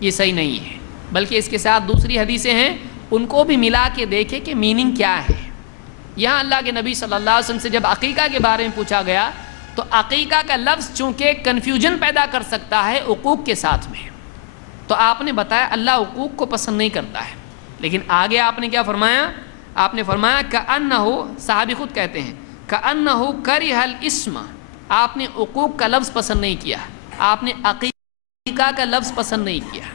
یہ صحیح نہیں ہے، بلکہ اس کے ساتھ دوسری حدیثیں ہیں، ان کو بھی ملا کے دیکھیں کہ میننگ کیا ہے۔ یہاں اللہ کے نبی صلی اللہ علیہ وسلم سے جب عقیقہ کے بارے میں پوچھا گیا تو عقیقہ کا لفظ چونکہ کنفیوژن پیدا کر سکتا ہے عقوق کے ساتھ میں، تو آپ نے بتایا اللہ عقوق کو پسند نہیں کرتا ہے، لیکن آگے آپ نے کیا فرمایا؟ آپ نے فرمایا کأنہ، صحابی خود کہتے ہیں کأنہ کرہ الاسم، آپ نے عقوق کا لفظ پسند نہیں کیا، آپ نے عقیقہ کا لفظ پسند نہیں کیا۔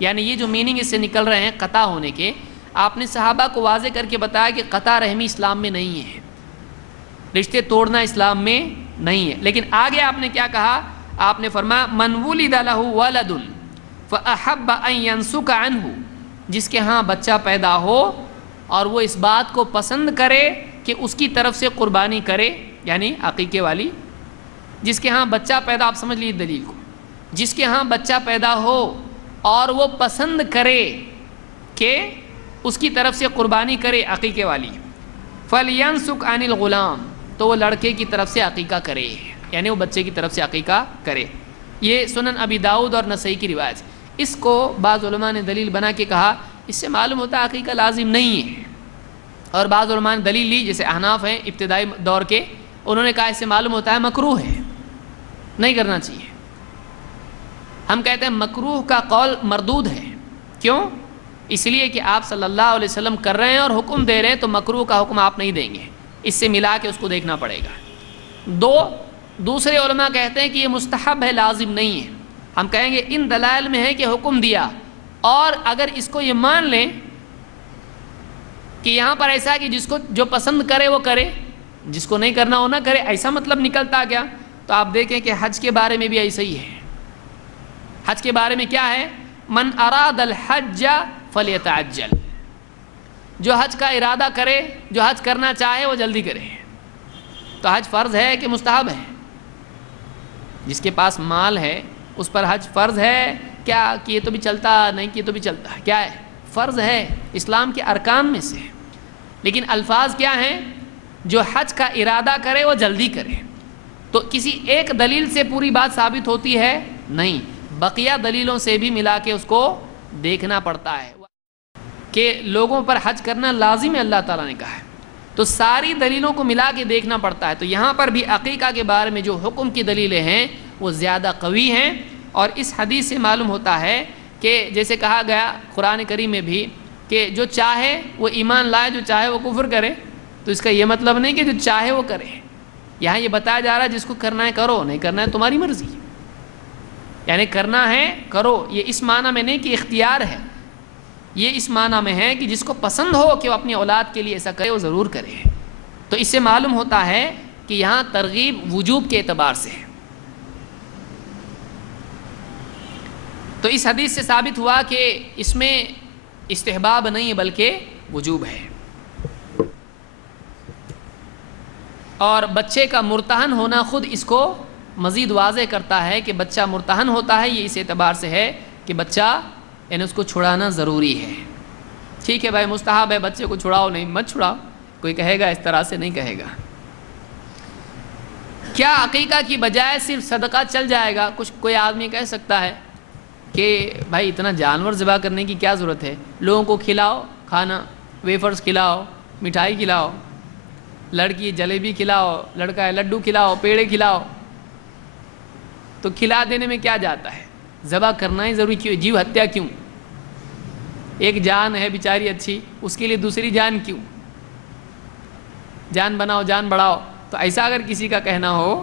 یعنی یہ جو میننگ اس سے نکل رہے ہیں قطع ہونے کے، آپ نے صحابہ کو واضح کر کے بتایا کہ قطع رحمی اسلام میں نہیں ہے، رشتے توڑنا اسلام میں نہیں ہے۔ لیکن آگے آپ نے کیا کہا؟ آپ نے فرمایا من ولد لہ ولد فأحب ان ينسک عنہ، جس کے ہاں بچہ پیدا ہو اور وہ اس بات کو پسند کرے کہ اس کی طرف سے قربانی کرے، یعنی عقیقے والی، جس کے ہاں بچہ پیدا، آپ سمجھ لیجیے دلیل کو، جس کے ہاں بچہ پیدا ہو اور وہ پسند کرے کہ اس کی طرف سے قربانی کرے عقیقے والی، فَلْيَنْسُكْ عَنِ الْغُلَامِ، تو وہ لڑکے کی طرف سے عقیقہ کرے، یعنی وہ بچے کی طرف سے عقیقہ کرے۔ یہ سنن ابی داؤد اور نسائی کی روایت۔ اس کو بعض علماء نے دلیل بنا کے کہا اس سے معلوم ہوتا ہے عقیقہ لازم نہیں ہے، اور بعض علماء نے دلیل لی جیسے احناف ہیں ابتدائی دور کے، انہوں نے کہا اس سے معلوم ہوتا ہے مکروہ ہے، نہیں کرنا چاہیے۔ ہم کہتے ہیں مکروہ کا قول مردود ہے، کیوں؟ اس لیے کہ آپ صلی اللہ علیہ وسلم کر رہے ہیں اور حکم دے رہے ہیں، تو مکروہ کا حکم آپ نہیں دیں گے، اس سے ملا کے اس کو دیکھنا پڑے گا۔ دوسرے علماء کہتے ہیں کہ یہ مستحب ہے، لازم نہیں ہے۔ ہم کہیں گے ان دلائل میں ہے کہ حکم دیا، اور اگر اس کو یہ مان لیں کہ یہاں پر ایسا ہے کہ جس کو جو پسند کرے وہ کرے، جس کو نہیں کرنا ہو نہ کرے، ایسا مطلب نکلتا گیا، تو آپ دیکھیں کہ حج کے بارے میں بھی ایسا ہی ہے۔ حج کے بارے میں کیا ہے؟ من اراد الحج فلیتعجل، جو حج کا ارادہ کرے، جو حج کرنا چاہے وہ جلدی کرے۔ تو حج فرض ہے کہ مستحب ہے؟ جس کے پاس مال ہے اس پر حج فرض ہے کیا کہ یہ تو بھی چلتا، نہیں کہ یہ تو بھی چلتا، کیا ہے؟ فرض ہے، اسلام کے ارکان میں سے۔ لیکن الفاظ کیا ہیں؟ جو حج کا ارادہ کرے وہ جلدی کرے۔ تو کسی ایک دلیل سے پوری بات ثابت ہوتی ہے؟ نہیں، بقیہ دلیلوں سے بھی ملا کے اس کو دیکھنا پڑتا ہے کہ لوگوں پر حج کرنا لازم ہے، اللہ تعالیٰ نے کہا ہے۔ تو ساری دلیلوں کو ملا کے دیکھنا پڑتا ہے. تو یہاں پر بھی عقیقہ کے بارے میں جو حکم کی دلیلیں ہیں وہ زیادہ قوی ہیں. اور اس حدیث سے معلوم ہوتا ہے کہ جیسے کہا گیا قرآن کریم میں بھی کہ جو چاہے وہ ایمان لائے، جو چاہے وہ کفر کرے. تو اس کا یہ مطلب نہیں کہ جو چاہے وہ کرے. یہاں یہ بتایا جا رہا ہے جس کو کرنا ہے کرو، نہیں کرنا ہے تمہاری مرضی. یعنی کرنا ہے کرو، یہ اس معنی میں نہیں کہ اختیار ہے، یہ اس معنی میں ہے کہ جس کو پسند ہو کہ وہ اپنی اولاد کے لیے ایسا کرے وہ ضرور کرے. تو اس سے معلوم ہوتا ہے کہ یہاں ترغیب وجوب کے اعتبار سے ہے. تو اس حدیث سے ثابت ہوا کہ اس میں استحباب نہیں ہے بلکہ وجوب ہے. اور بچے کا مرتہن ہونا خود اس کو مزید واضح کرتا ہے کہ بچہ مرتہن ہوتا ہے. یہ اس اعتبار سے ہے کہ بچہ یعنی اس کو چھڑانا ضروری ہے. ٹھیک ہے بھائی مستحب ہے بچے کو چھڑاؤ، نہیں مت چھڑاؤ، کوئی کہے گا اس طرح سے نہیں کہے گا. کیا عقیقہ کی بجائے صرف صدقہ چل جائے گا؟ کوئی آدمی کہہ سکتا ہے کہ بھائی اتنا جانور ذبح کرنے کی کیا ضرورت ہے، لوگوں کو کھلاؤ کھانا، ویفرز کھلاؤ، مٹھائی کھلاؤ، لڑکی جلیبی کھلاؤ، لڑکا ہے لڈو کھلاؤ، پیڑے کھلاؤ. تو کھلا دینے میں کیا جاتا ہے؟ ذبح کرنا ہی ضروری کیوں؟ جیو ہتیا کیوں؟ ایک جان ہے بیچاری اچھی، اس کے لیے دوسری جان کیوں؟ جان بناؤ جان بڑھاؤ. تو ایسا اگر کسی کا کہنا ہو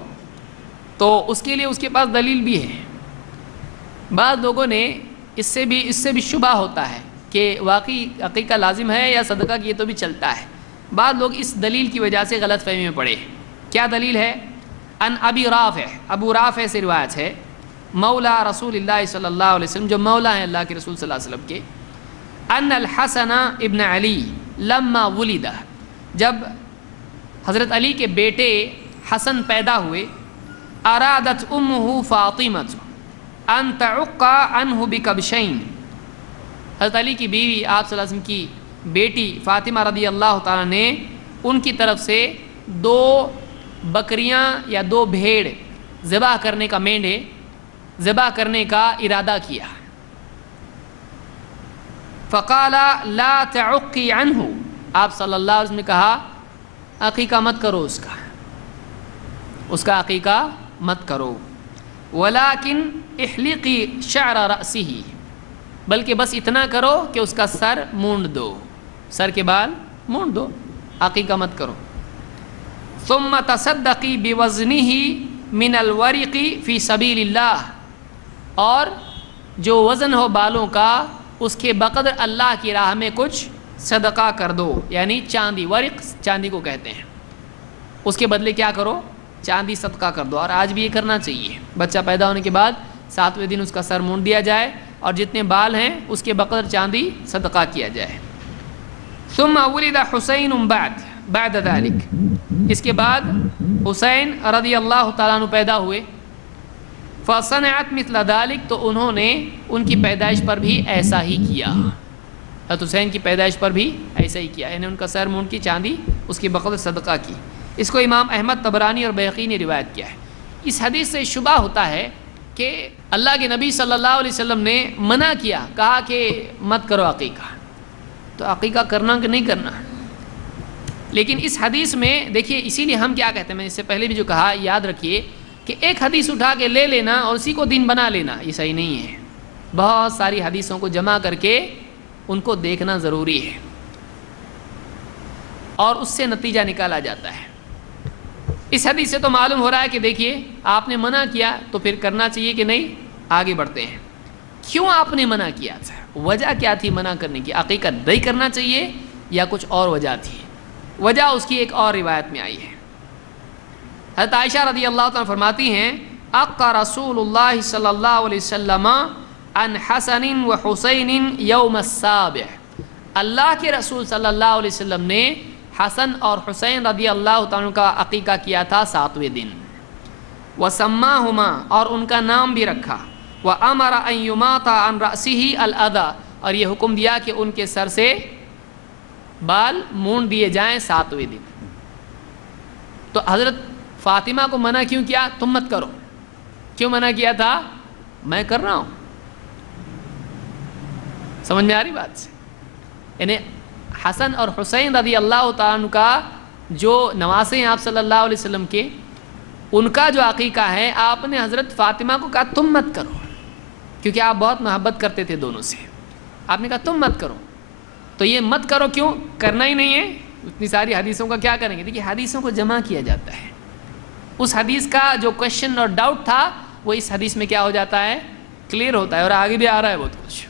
تو اس کے لیے اس کے پاس دلیل بھی ہے. بعض لوگوں نے اس سے بھی شبہ ہوتا ہے کہ واقعی عقیقہ لازم ہے یا صدقہ کی، یہ تو بھی چلتا ہے. بعض لوگ اس دلیل کی وجہ سے غلط فہمی میں پڑے. کیا دلیل ہے؟ ان ابی رافع، ابو رافع سے روایت ہے، مولا رسول اللہ صلی اللہ علیہ وسلم، جو مولا ہیں اللہ کے رسول صلی اللہ علیہ وسلم کے، ان الحسن ابن علی لما ولد، جب حضرت علی کے بیٹے حسن پیدا ہوئے، ارادت امہ فاطمۃ ان تعق عنہ بکبشین، حضرت علی کی بیوی آپ صلی اللہ علیہ وسلم کی بیٹی فاطمہ رضی اللہ تعالیٰ نے ان کی طرف سے 2 بکریاں یا 2 بھیڑ ذبح کرنے کا، مینڈے ذبح کرنے کا ارادہ کیا. فقال لا تعقی عنہ، آپ صلی اللہ علیہ وسلم نے کہا عقیقہ مت کرو، اس کا عقیقہ مت کرو. ولیکن احلقی شعر رأسہ، بلکہ بس اتنا کرو کہ اس کا سر مونڈ دو، سر کے بال مونڈ دو، عقیقہ مت کرو. ثم تصدقی بوزنہ من الورق فی سبیل اللہ، اور جو وزن ہو بالوں کا اس کے بقدر اللہ کی راہ میں کچھ صدقہ کر دو. یعنی چاندی، ورق چاندی کو کہتے ہیں، اس کے بدلے کیا کرو؟ چاندی صدقہ کر دو. اور آج بھی یہ کرنا چاہیے. بچہ پیدا ہونے کے بعد 7ویں دن اس کا سر مونڈ دیا جائے اور جتنے بال ہیں اس کے بقدر چاندی صدقہ کیا جائے. ثم ولد حسین بعد ذلك، اس کے بعد حسین رضی اللہ تعالیٰ عنہ پیدا ہوئے. فصنعت مثل ذلك، تو انہوں نے ان کی پیدائش پر بھی ایسا ہی کیا. حضرت حسین کی پیدائش پر بھی ایسا ہی کیا، یعنی ان کا سر مونڈ کی چاندی اس کی بقدر صدقہ کی. اس کو امام احمد طبرانی اور بیہقی نے روایت کیا ہے. اس حدیث سے شبہ ہوتا ہے کہ اللہ کے نبی صلی اللہ علیہ وسلم نے منع کیا، کہا کہ مت کرو عقیقہ. تو عقیقہ کرنا کہ نہیں کرنا؟ لیکن اس حدیث میں دیکھیے، اسی لیے ہم کیا کہتے ہیں، میں اس سے پہلے بھی جو کہا یاد رکھیے کہ ایک حدیث اٹھا کے لے لینا اور اسی کو دین بنا لینا یہ صحیح نہیں ہے. بہت ساری حدیثوں کو جمع کر کے ان کو دیکھنا ضروری ہے اور اس سے نتیجہ نکالا جاتا ہے. اس حدیث سے تو معلوم ہو رہا ہے کہ دیکھیے آپ نے منع کیا تو پھر کرنا چاہیے کہ نہیں. آگے بڑھتے ہیں. کیوں آپ نے منع کیا تھا؟ وجہ کیا تھی منع کرنے کی؟ عقیقہ نہیں کرنا چاہیے یا کچھ اور وجہ تھی؟ وجہ اس کی ایک اور روایت میں آئی ہے. حضرت عائشہ رضی اللہ تعالیٰ فرماتی ہیں، عقا رسول اللہ صلی اللہ علیہ وسلم عن حسن و حسین یوم السابع، اللہ کے رسول صلی اللہ علیہ وسلم نے حسن اور حسین رضی اللہ تعالیٰ کا عقیقہ کیا تھا 7ویں دن. وسماہما، اور ان کا نام بھی رکھا. وامر ان یماط عن رأسہ الاذی، اور یہ حکم دیا کہ ان کے سر سے بال مونڈ دیے جائیں 7ویں دن. تو حضرت فاطمہ کو منع کیوں کیا؟ تم مت کرو. کیوں منع کیا تھا؟ میں کر رہا ہوں. سمجھ میں آ رہی بات سے؟ یعنی حسن اور حسین رضی اللہ تعالیٰ عنہ کا جو نواسے ہیں آپ صلی اللہ علیہ وسلم کے، ان کا جو عقیقہ ہے آپ نے حضرت فاطمہ کو کہا تم مت کرو، کیونکہ آپ بہت محبت کرتے تھے دونوں سے، آپ نے کہا تم مت کرو. تو یہ مت کرو کیوں؟ کرنا ہی نہیں ہے، اتنی ساری حدیثوں کا کیا کریں گے؟ دیکھیے حدیثوں کو جمع کیا جاتا ہے، اس حدیث کا جو کویشچن اور ڈاؤٹ تھا وہ اس حدیث میں کیا ہو جاتا ہے؟ کلیئر ہوتا ہے، اور آگے بھی آ رہا ہے بہت کچھ.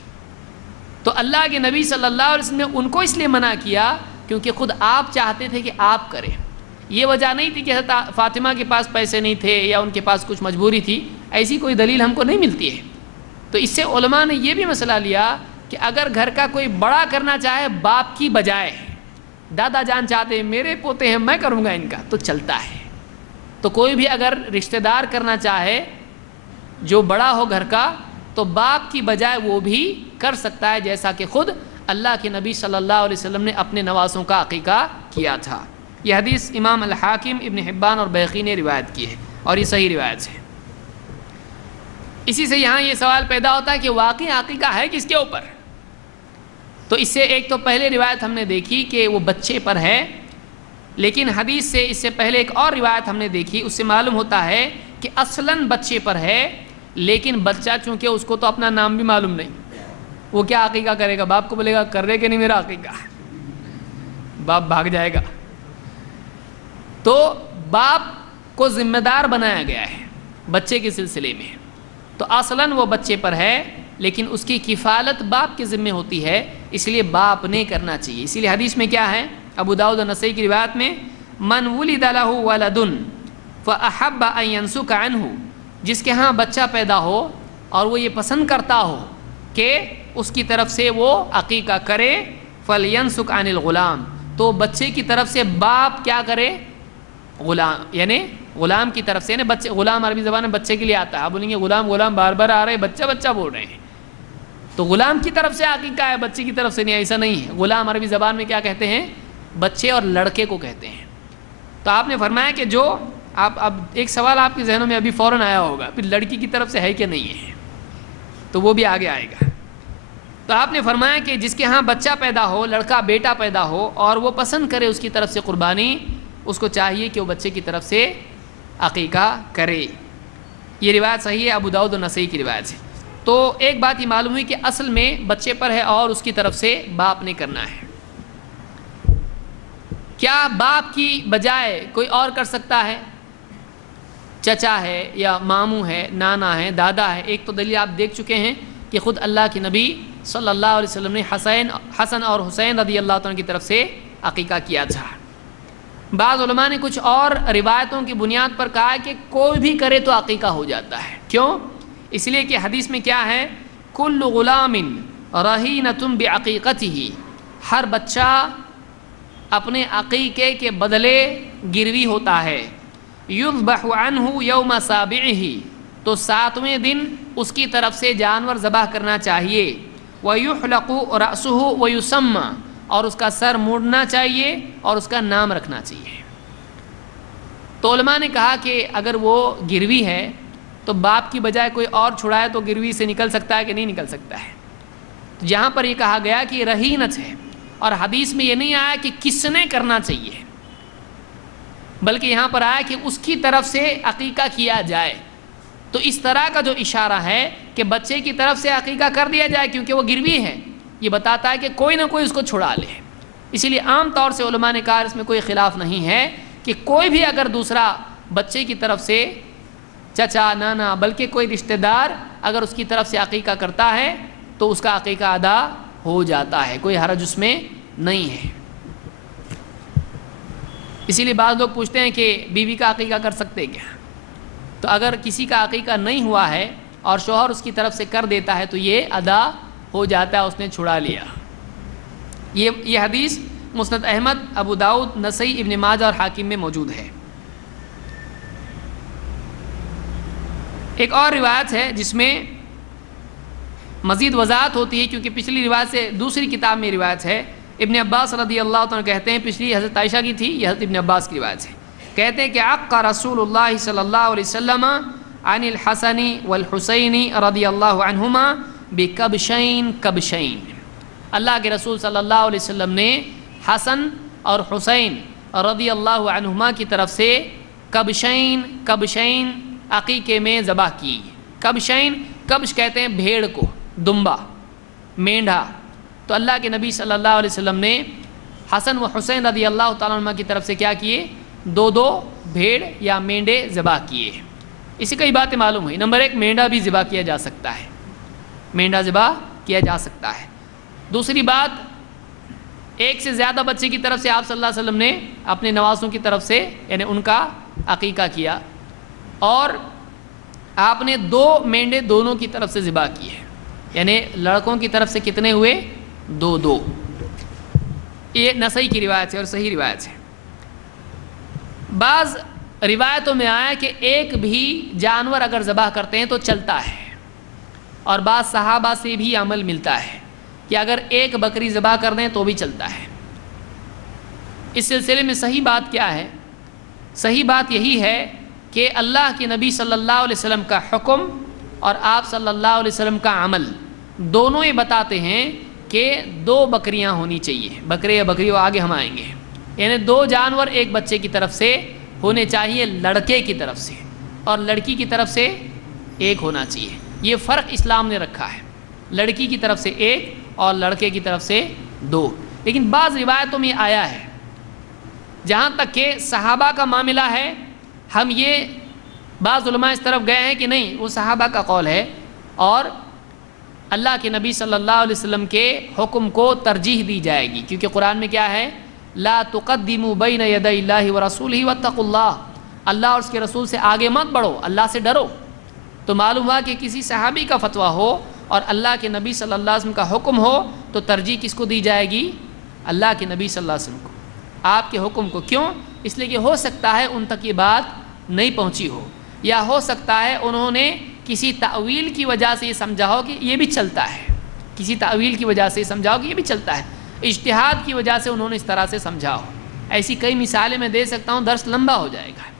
تو اللہ کے نبی صلی اللہ علیہ وسلم نے ان کو اس لیے منع کیا کیونکہ خود آپ چاہتے تھے کہ آپ کریں. یہ وجہ نہیں تھی کہ حضرت فاطمہ کے پاس پیسے نہیں تھے یا ان کے پاس کچھ مجبوری تھی، ایسی کوئی دلیل ہم کو نہیں ملتی ہے. تو اس سے علماء نے یہ بھی مسئلہ لیا کہ اگر گھر کا کوئی بڑا کرنا چاہے باپ کی بجائے، دادا جان چاہتے ہیں میرے پوتے ہیں میں کروں گا ان کا، تو چلتا ہے. تو کوئی بھی اگر رشتہ دار کرنا چاہے جو بڑا ہو گھر کا تو باپ کی بجائے وہ بھی کر سکتا ہے، جیسا کہ خود اللہ کے نبی صلی اللہ علیہ وسلم نے اپنے نواسوں کا عقیقہ کیا تھا. یہ حدیث امام الحاکم، ابن حبان اور بیہقی نے روایت کی ہے اور یہ صحیح روایت ہے. اسی سے یہاں یہ سوال پیدا ہوتا ہے کہ واقعی عقیقہ ہے کس کے اوپر؟ تو اس سے ایک تو پہلے روایت ہم نے دیکھی کہ وہ بچے پر ہے، لیکن حدیث سے اس سے پہلے ایک اور روایت ہم نے دیکھی، اس سے معلوم ہوتا ہے کہ اصلاً بچے پر ہے، لیکن بچہ چونکہ اس کو تو اپنا نام بھی معلوم نہیں، وہ کیا عقیقہ کرے گا؟ باپ کو بولے گا کر رہے کہ نہیں میرا عقیقہ؟ باپ بھاگ جائے گا. تو باپ کو ذمہ دار بنایا گیا ہے بچے کے سلسلے میں، تو اصلاً وہ بچے پر ہے لیکن اس کی کفالت باپ کے ذمہ ہوتی ہے، اس لیے باپ نے کرنا چاہیے. اسی لیے حدیث میں کیا ہے؟ ابو داؤد اور نسائی کی روایت میں من ولد له ولد فاحب ان ينسك عنه، جس کے ہاں بچہ پیدا ہو اور وہ یہ پسند کرتا ہو کہ اس کی طرف سے وہ عقیقہ کرے، فلینسک عن الغلام، تو بچے کی طرف سے باپ کیا کرے؟ غلام، یعنی غلام کی طرف سے، یعنی بچے، غلام عربی زبان میں بچے کے لیے آتا ہے. آپ بولیں گے غلام غلام بار بار آ رہے، بچہ بچہ بول رہے ہیں، تو غلام کی طرف سے عقیقہ ہے، بچے کی طرف سے نہیں، ایسا نہیں ہے. غلام عربی زبان میں کیا کہتے ہیں؟ بچے اور لڑکے کو کہتے ہیں. تو آپ نے فرمایا کہ جو آپ، اب ایک سوال آپ کے ذہنوں میں ابھی فوراً آیا ہوگا، پھر لڑکی کی طرف سے ہے کہ نہیں ہے، تو وہ بھی آگے آئے گا. تو آپ نے فرمایا کہ جس کے ہاں بچہ پیدا ہو، لڑکا بیٹا پیدا ہو، اور وہ پسند کرے اس کی طرف سے قربانی، اس کو چاہیے کہ وہ بچے کی طرف سے عقیقہ کرے. یہ روایت صحیح ہے، ابو داؤد و نسائی کی روایت ہے. تو ایک بات یہ معلوم ہوئی کہ اصل میں بچے پر ہے اور اس کی طرف سے باپ نے کرنا ہے. کیا باپ کی بجائے کوئی اور کر سکتا ہے؟ چچا ہے یا ماموں ہے، نانا ہے، دادا ہے. ایک تو دلیل آپ دیکھ چکے ہیں کہ خود اللہ کے نبی صلی اللہ علیہ وسلم نے حسن اور حسین رضی اللہ عنہ کی طرف سے عقیقہ کیا تھا. بعض علماء نے کچھ اور روایتوں کی بنیاد پر کہا کہ کوئی بھی کرے تو عقیقہ ہو جاتا ہے. کیوں؟ اس لیے کہ حدیث میں کیا ہے؟ کل غلام رہینۃ بعقیقتہ، ہر بچہ اپنے عقیقے کے بدلے گروی ہوتا ہے. یذبح عنہ یوم سابعہ، تو 7ویں دن اس کی طرف سے جانور ذبح کرنا چاہیے. ویحلق رأسہ ویسمى، اور اس کا سر موڑنا چاہیے اور اس کا نام رکھنا چاہیے. تو علماء نے کہا کہ اگر وہ گروی ہے تو باپ کی بجائے کوئی اور چھڑائے تو گروی سے نکل سکتا ہے کہ نہیں نکل سکتا ہے. جہاں پر یہ کہا گیا کہ رہینت ہے، اور حدیث میں یہ نہیں آیا کہ کس نے کرنا چاہیے، بلکہ یہاں پر آیا کہ اس کی طرف سے عقیقہ کیا جائے. تو اس طرح کا جو اشارہ ہے کہ بچے کی طرف سے عقیقہ کر دیا جائے کیونکہ وہ گروی ہے، یہ بتاتا ہے کہ کوئی نہ کوئی اس کو چھڑا لے. اسی لیے عام طور سے علماء نے کہا اس میں کوئی خلاف نہیں ہے کہ کوئی بھی اگر دوسرا بچے کی طرف سے، چچا، نانا، بلکہ کوئی رشتہ دار اگر اس کی طرف سے عقیقہ کرتا ہے تو اس کا عقیقہ ادا ہو جاتا ہے، کوئی حرج اس میں نہیں ہے. اسی لیے بعض لوگ پوچھتے ہیں کہ بیوی کا عقیقہ کر سکتے کیا؟ تو اگر کسی کا عقیقہ نہیں ہوا ہے اور شوہر اس کی طرف سے کر دیتا ہے تو یہ ادا ہو جاتا ہے، اس نے چھڑا لیا. یہ حدیث مسند احمد، ابو داؤد، نسائی، ابن ماجہ اور حاکم میں موجود ہے. ایک اور روایت ہے جس میں مزید وضاحت ہوتی ہے، کیونکہ پچھلی روایت سے دوسری کتاب میں روایت ہے. ابن عباس رضی اللہ عنہ کہتے ہیں، پچھلی حضرت عائشہ کی تھی، یہ حضرت ابن عباس کی روایت ہے. کہتے ہیں کہ عق رسول اللہ صلی اللہ علیہ وسلم عن الحسن والحسین رضی اللہ عنہما بکبشین کبشین. اللہ کے رسول صلی اللہ علیہ وسلم نے حسن اور حسین رضی اللہ عنہما کی طرف سے کبشین عقیقے میں ذبح کی. کبش کہتے ہیں بھیڑ کو، دمبا، مینڈھا. تو اللہ کے نبی صلی اللہ علیہ وسلم نے حسن و حسین رضی اللہ تعالیٰ عنہ کی طرف سے کیا کیے؟ 2 بھیڑ یا مینڈے ذبح کیے. اسی کئی باتیں معلوم ہوئی. نمبر 1، مینڈا بھی ذبح کیا جا سکتا ہے، مینڈا ذبح کیا جا سکتا ہے. دوسری بات، ایک سے زیادہ بچے کی طرف سے آپ صلی اللہ علیہ وسلم نے اپنے نوازوں کی طرف سے یعنی ان کا عقیقہ کیا، اور آپ نے 2 مینڈے دونوں کی طرف سے ذبح کیے، یعنی لڑکوں کی طرف سے کتنے ہوئے؟ 2. یہ نسائی کی روایت ہے اور صحیح روایت ہے. بعض روایتوں میں آیا کہ ایک بھی جانور اگر ذبح کرتے ہیں تو چلتا ہے، اور بعض صحابہ سے بھی عمل ملتا ہے کہ اگر ایک بکری ذبح کر دیں تو بھی چلتا ہے. اس سلسلے میں صحیح بات کیا ہے؟ صحیح بات یہی ہے کہ اللہ کے نبی صلی اللہ علیہ وسلم کا حکم اور آپ صلی اللہ علیہ وسلم کا عمل دونوں یہ بتاتے ہیں کہ 2 بکریاں ہونی چاہیے. بکرے یا بکری وہ آگے ہم آئیں گے. یعنی 2 جانور ایک بچے کی طرف سے ہونے چاہیے، لڑکے کی طرف سے، اور لڑکی کی طرف سے 1 ہونا چاہیے. یہ فرق اسلام نے رکھا ہے، لڑکی کی طرف سے 1 اور لڑکے کی طرف سے 2. لیکن بعض روایتوں میں آیا ہے، جہاں تک کہ صحابہ کا معاملہ ہے، ہم یہ بعض علماء اس طرف گئے ہیں کہ نہیں، وہ صحابہ کا قول ہے اور اللہ کے نبی صلی اللہ علیہ وسلم کے حکم کو ترجیح دی جائے گی. کیونکہ قرآن میں کیا ہے؟ لا تقدموا بین یدی اللہ ورسولہ واتقوا اللہ. اللہ اور اس کے رسول سے آگے مت بڑھو، اللہ سے ڈرو. تو معلوم ہوا کہ کسی صحابی کا فتویٰ ہو اور اللہ کے نبی صلی اللہ علیہ وسلم کا حکم ہو تو ترجیح کس کو دی جائے گی؟ اللہ کے نبی صلی اللہ علیہ وسلم کو، آپ کے حکم کو. کیوں؟ اس لیے کہ ہو سکتا ہے ان تک یہ بات نہیں پہنچی ہو، یا ہو سکتا ہے انہوں نے کسی تعویل کی وجہ سے یہ سمجھا ہو کہ یہ بھی چلتا ہے، کسی تعویل کی وجہ سے یہ سمجھا ہو کہ یہ بھی چلتا ہے، اجتہاد کی وجہ سے انہوں نے اس طرح سے سمجھا ہو. ایسی کئی مثالیں میں دے سکتا ہوں، درس لمبا ہو جائے گا.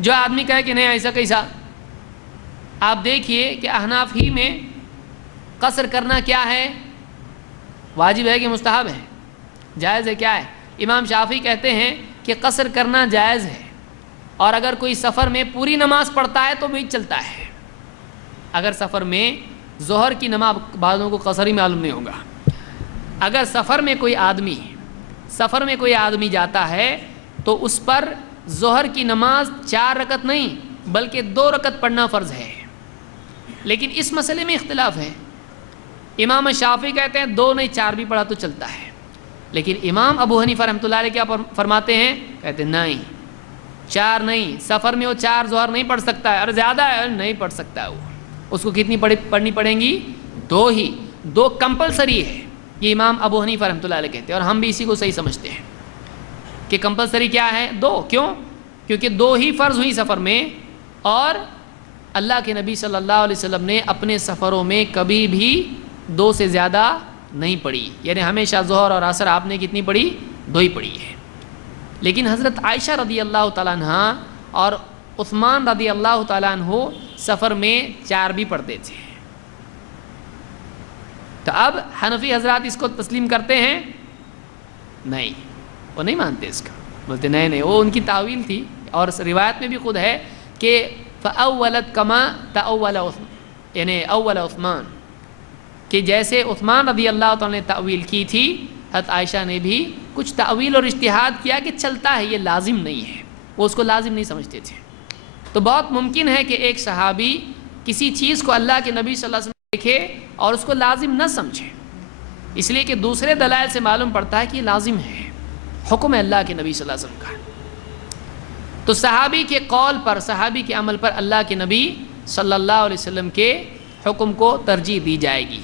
جو آدمی کہے کہ نہیں ایسا کیسا، آپ دیکھیے کہ احناف ہی میں قصر کرنا کیا ہے؟ واجب ہے کہ مستحب ہے؟ جائز ہے؟ کیا ہے؟ امام شافعی کہتے ہیں کہ قصر کرنا جائز ہے، اور اگر کوئی سفر میں پوری نماز پڑھتا ہے تو بھی چلتا ہے. اگر سفر میں ظہر کی نماز، بعضوں کو قصر ہی معلوم نہیں ہوگا، اگر سفر میں کوئی آدمی جاتا ہے تو اس پر ظہر کی نماز 4 رکعت نہیں بلکہ 2 رکعت پڑھنا فرض ہے. لیکن اس مسئلے میں اختلاف ہے. امام شافعی کہتے ہیں 2 نہیں 4 بھی پڑھا تو چلتا ہے، لیکن امام ابو حنیفہ رحمۃ اللہ علیہ کیا فرماتے ہیں؟ کہتے ہیں نہیں 4 نہیں، سفر میں وہ 4 ظہر نہیں پڑھ سکتا ہے، اور زیادہ ہے نہیں پڑھ سکتا ہے. وہ اس کو کتنی پڑھنی پڑیں گی؟ 2 ہی. 2 کمپلسری ہے، یہ امام ابو حنیفہ رحمۃ اللہ علیہ کہتے ہیں، اور ہم بھی اسی کو صحیح سمجھتے ہیں کہ کمپلسری کیا ہے؟ 2. کیوں؟ کیونکہ 2 ہی فرض ہوئی سفر میں، اور اللہ کے نبی صلی اللہ علیہ وسلم نے اپنے سفروں میں کبھی بھی 2 سے زیادہ نہیں پڑھی. یعنی ہمیشہ ظہر اور عصر آپ نے کتنی پڑھی؟ 2 ہی پڑھی ہے. لیکن حضرت عائشہ رضی اللہ تعالیٰ عنہ اور عثمان رضی اللہ تعالیٰ عنہ سفر میں 4 بھی پڑھتے تھے. تو اب حنفی حضرات اس کو تسلیم کرتے ہیں؟ نہیں، وہ نہیں مانتے اس کا. بولتے نہیں وہ ان کی تعویل تھی، اور روایت میں بھی خود ہے کہ فَأَوَّلَتْ كَمَا تَأَوَّلَ عثمان، یعنی اول عثمان، کہ جیسے عثمان رضی اللہ تعالیٰ نے تعویل کی تھی، حضرت عائشہ نے بھی کچھ تعویل اور اجتہاد کیا کہ چلتا ہے، یہ لازم نہیں ہے. وہ اس کو لازم نہیں سمجھتے تھے. تو بہت ممکن ہے کہ ایک صحابی کسی چیز کو اللہ کے نبی صلی اللہ علیہ وسلم دیکھے اور اس کو لازم نہ سمجھے، اس لیے کہ دوسرے دلائل سے معلوم پڑتا ہے کہ یہ لازم ہے، حکم ہے اللہ کے نبی صلی اللہ علیہ وسلم کا. تو صحابی کے قول پر، صحابی کے عمل پر اللہ کے نبی صلی اللہ علیہ وسلم کے حکم کو ترجیح دی جائے گی.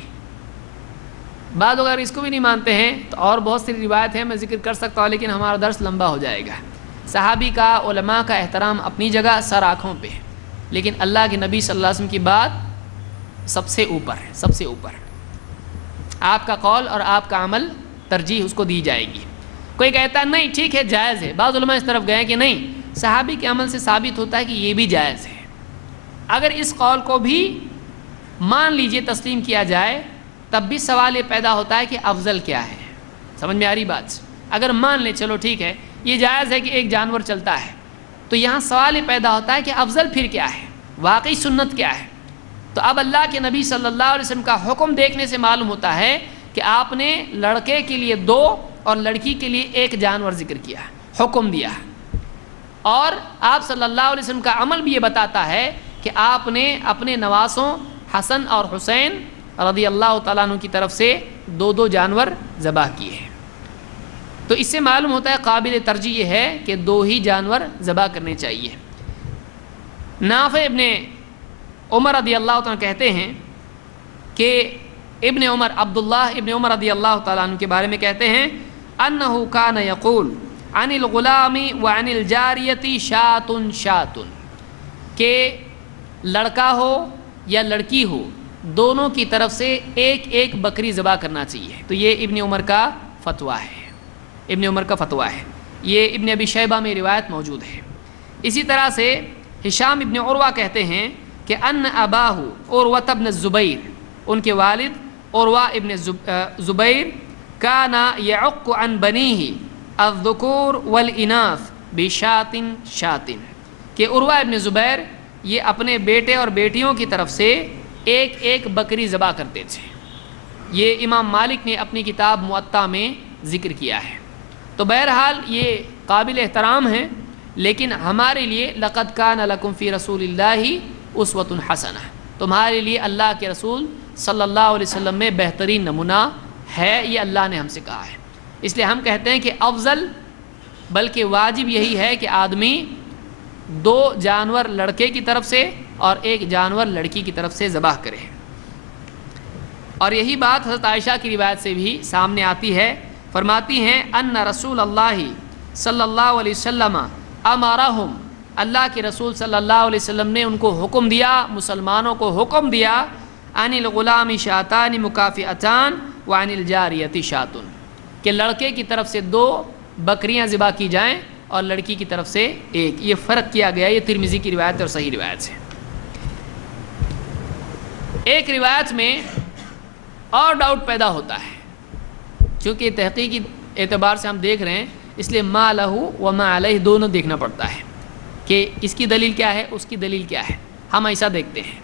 بعض اگر اس کو بھی نہیں مانتے ہیں تو اور بہت سی روایت ہیں، میں ذکر کر سکتا ہوں لیکن ہمارا درس لمبا ہو جائے گا. صحابی کا، علماء کا احترام اپنی جگہ، سر آنکھوں پہ، لیکن اللہ کے نبی صلی اللہ علیہ وسلم کی بات سب سے اوپر ہے، سب سے اوپر. آپ کا قول اور آپ کا عمل ترجیح اس کو دی جائے گی. کوئی کہتا ہے نہیں ٹھیک ہے جائز ہے، بعض علماء اس طرف گئے کہ نہیں، صحابی کے عمل سے ثابت ہوتا ہے کہ یہ بھی جائز ہے. اگر اس قول کو بھی مان لیجئے، تسلیم کیا جائے، تب بھی سوال یہ پیدا ہوتا ہے کہ افضل کیا ہے. سمجھ میں آ رہی بات؟ اگر مان لیں چلو ٹھیک ہے یہ جائز ہے کہ ایک جانور چلتا ہے، تو یہاں سوال یہ پیدا ہوتا ہے کہ افضل پھر کیا ہے، واقعی سنت کیا ہے؟ تو اب اللہ کے نبی صلی اللہ علیہ وسلم کا حکم دیکھنے سے معلوم ہوتا ہے کہ آپ نے لڑکے کے لیے 2 اور لڑکی کے لیے 1 جانور ذکر کیا، حکم دیا، اور آپ صلی اللہ علیہ وسلم کا عمل بھی یہ بتاتا ہے کہ آپ نے اپنے نواسوں حسن اور حسین رضی اللہ تعالیٰ عنہ کی طرف سے 2 جانور ذبح کیے ہیں۔ تو اس سے معلوم ہوتا ہے قابل ترجیح یہ ہے کہ 2 ہی جانور ذبح کرنے چاہیے۔ نافع ابن عمر رضی اللہ تعالیٰ کہتے ہیں کہ عبداللہ ابن عمر رضی اللہ تعالیٰ عنہ کے بارے میں کہتے ہیں انہو کان یقول عن الغلام وعن الجاریتی شاتن شاتن، کہ لڑکا ہو یا لڑکی ہو دونوں کی طرف سے 1 بکری ذبح کرنا چاہیے۔ تو یہ ابن عمر کا فتویٰ ہے، یہ ابن ابی شیبہ میں روایت موجود ہے۔ اسی طرح سے ہشام ابن عروہ کہتے ہیں کہ ان اباہ عروہ ابن الزبیر، ان کے والد عروہ ابن زبیر کانا یعق عن بنیہ الذکور والاناث بشات شات، کہ عروہ ابن زبیر یہ اپنے بیٹے اور بیٹیوں کی طرف سے 1 بکری ذبح کرتے تھے۔ یہ امام مالک نے اپنی کتاب موطا میں ذکر کیا ہے۔ تو بہرحال یہ قابل احترام ہے، لیکن ہمارے لیے لقد کان لکم فی رسول اللہ اسوۃ حسنہ، تمہارے لیے اللہ کے رسول صلی اللہ علیہ وسلم میں بہترین نمونہ ہے، یہ اللہ نے ہم سے کہا ہے۔ اس لیے ہم کہتے ہیں کہ افضل بلکہ واجب یہی ہے کہ آدمی 2 جانور لڑکے کی طرف سے اور 1 جانور لڑکی کی طرف سے ذبح کرے۔ اور یہی بات حضرت عائشہ کی روایت سے بھی سامنے آتی ہے، فرماتی ہیں ان رسول اللہ صلی اللہ علیہ وسلم امرہم، اللہ کے رسول صلی اللہ علیہ وسلم نے ان کو حکم دیا، مسلمانوں کو حکم دیا، عن الغلام شاتان مکافئتان وعن الجاریۃ شاتن، کہ لڑکے کی طرف سے 2 بکریاں ذبح کی جائیں اور لڑکی کی طرف سے 1۔ یہ فرق کیا گیا، یہ ترمذی کی روایت اور صحیح روایت ہے۔ ایک روایت میں اور ڈاؤٹ پیدا ہوتا ہے، چونکہ تحقیقی اعتبار سے ہم دیکھ رہے ہیں، اس لیے ما لہو و ما علیہ دونوں دیکھنا پڑتا ہے کہ اس کی دلیل کیا ہے، اس کی دلیل کیا ہے، ہم ایسا دیکھتے ہیں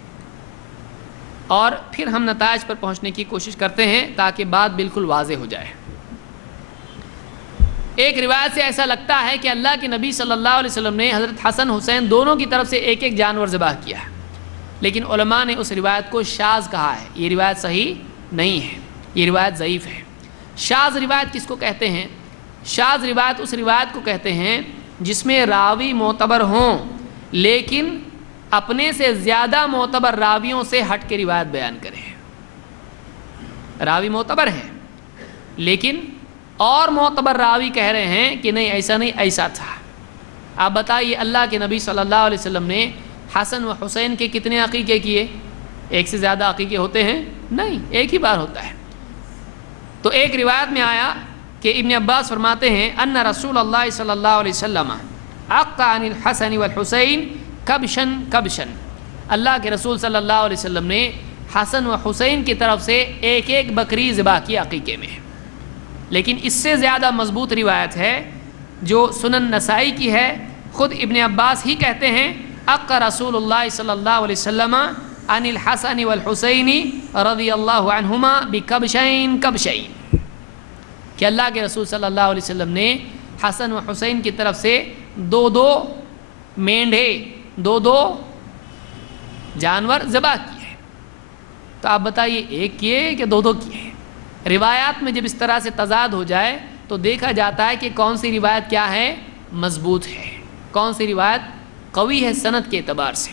اور پھر ہم نتائج پر پہنچنے کی کوشش کرتے ہیں تاکہ بات بالکل واضح ہو جائے۔ ایک روایت سے ایسا لگتا ہے کہ اللہ کے نبی صلی اللہ علیہ وسلم نے حضرت حسن حسین دونوں کی طرف سے 1 جانور ذبح کیا ہے، لیکن علماء نے اس روایت کو شاذ کہا ہے، یہ روایت صحیح نہیں ہے، یہ روایت ضعیف ہے۔ شاذ روایت کس کو کہتے ہیں؟ شاذ روایت اس روایت کو کہتے ہیں جس میں راوی معتبر ہوں لیکن اپنے سے زیادہ معتبر راویوں سے ہٹ کے روایت بیان کریں۔ راوی معتبر ہیں لیکن اور معتبر راوی کہہ رہے ہیں کہ نہیں ایسا نہیں، ایسا تھا۔ آپ بتائیے اللہ کے نبی صلی اللہ علیہ وسلم نے حسن و حسین کے کتنے عقیقے کیے؟ 1 سے زیادہ عقیقے ہوتے ہیں؟ نہیں، 1 ہی بار ہوتا ہے۔ تو ایک روایت میں آیا کہ ابن عباس فرماتے ہیں ان رسول اللہ صلی اللہ علیہ وسلم عق عن الحسن والحسین کبشن کبشن، اللہ کے رسول صلی اللہ علیہ وسلم نے حسن و حسین کی طرف سے 1 بکری ذبح کی عقیقے میں۔ لیکن اس سے زیادہ مضبوط روایت ہے جو سنن نسائی کی ہے، خود ابن عباس ہی کہتے ہیں عق رسول اللہ صلی اللہ علیہ وسلم عن الحسن والحسین رضی اللہ عنہما بکبشین کبشین، کہ اللہ کے رسول صلی اللہ علیہ وسلم نے حسن و حسین کی طرف سے 2 مینڈھے 2 جانور ذبح کیے۔ تو آپ بتائیے 1 کیے کہ 2 کیے؟ روایات میں جب اس طرح سے تضاد ہو جائے تو دیکھا جاتا ہے کہ کون سی روایت کیا ہے، مضبوط ہے، کون سی روایت قوی ہے سند کے اعتبار سے۔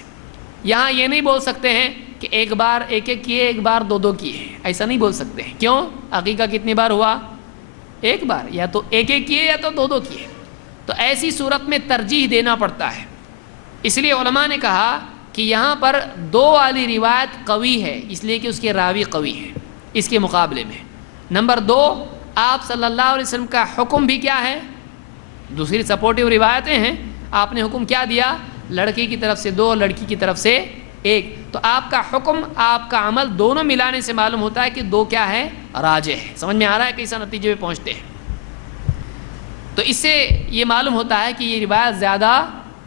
یہاں یہ نہیں بول سکتے ہیں کہ 1 بار 1 کیے، 1 بار 2 کیے، ایسا نہیں بول سکتے ہیں۔ کیوں؟ عقیقہ کتنی بار ہوا؟ 1 بار، یا تو 1 کیے یا تو 2 کیے۔ تو ایسی صورت میں ترجیح دینا پڑتا ہے۔ اس لیے علماء نے کہا کہ یہاں پر 2 والی روایت قوی ہے، اس لیے کہ اس کے راوی قوی ہیں اس کے مقابلے میں۔ نمبر 2، آپ صلی اللہ علیہ وسلم کا حکم بھی کیا ہے؟ دوسری سپورٹیو روایتیں ہیں، آپ نے حکم کیا دیا؟ لڑکی کی طرف سے 2، لڑکی کی طرف سے 1۔ تو آپ کا حکم آپ کا عمل دونوں ملانے سے معلوم ہوتا ہے کہ 2 کیا ہے؟ راجح ہے۔ سمجھ میں آ رہا ہے کیسا نتیجے پہ پہنچتے ہیں؟ تو اس سے یہ معلوم ہوتا ہے کہ یہ روایت زیادہ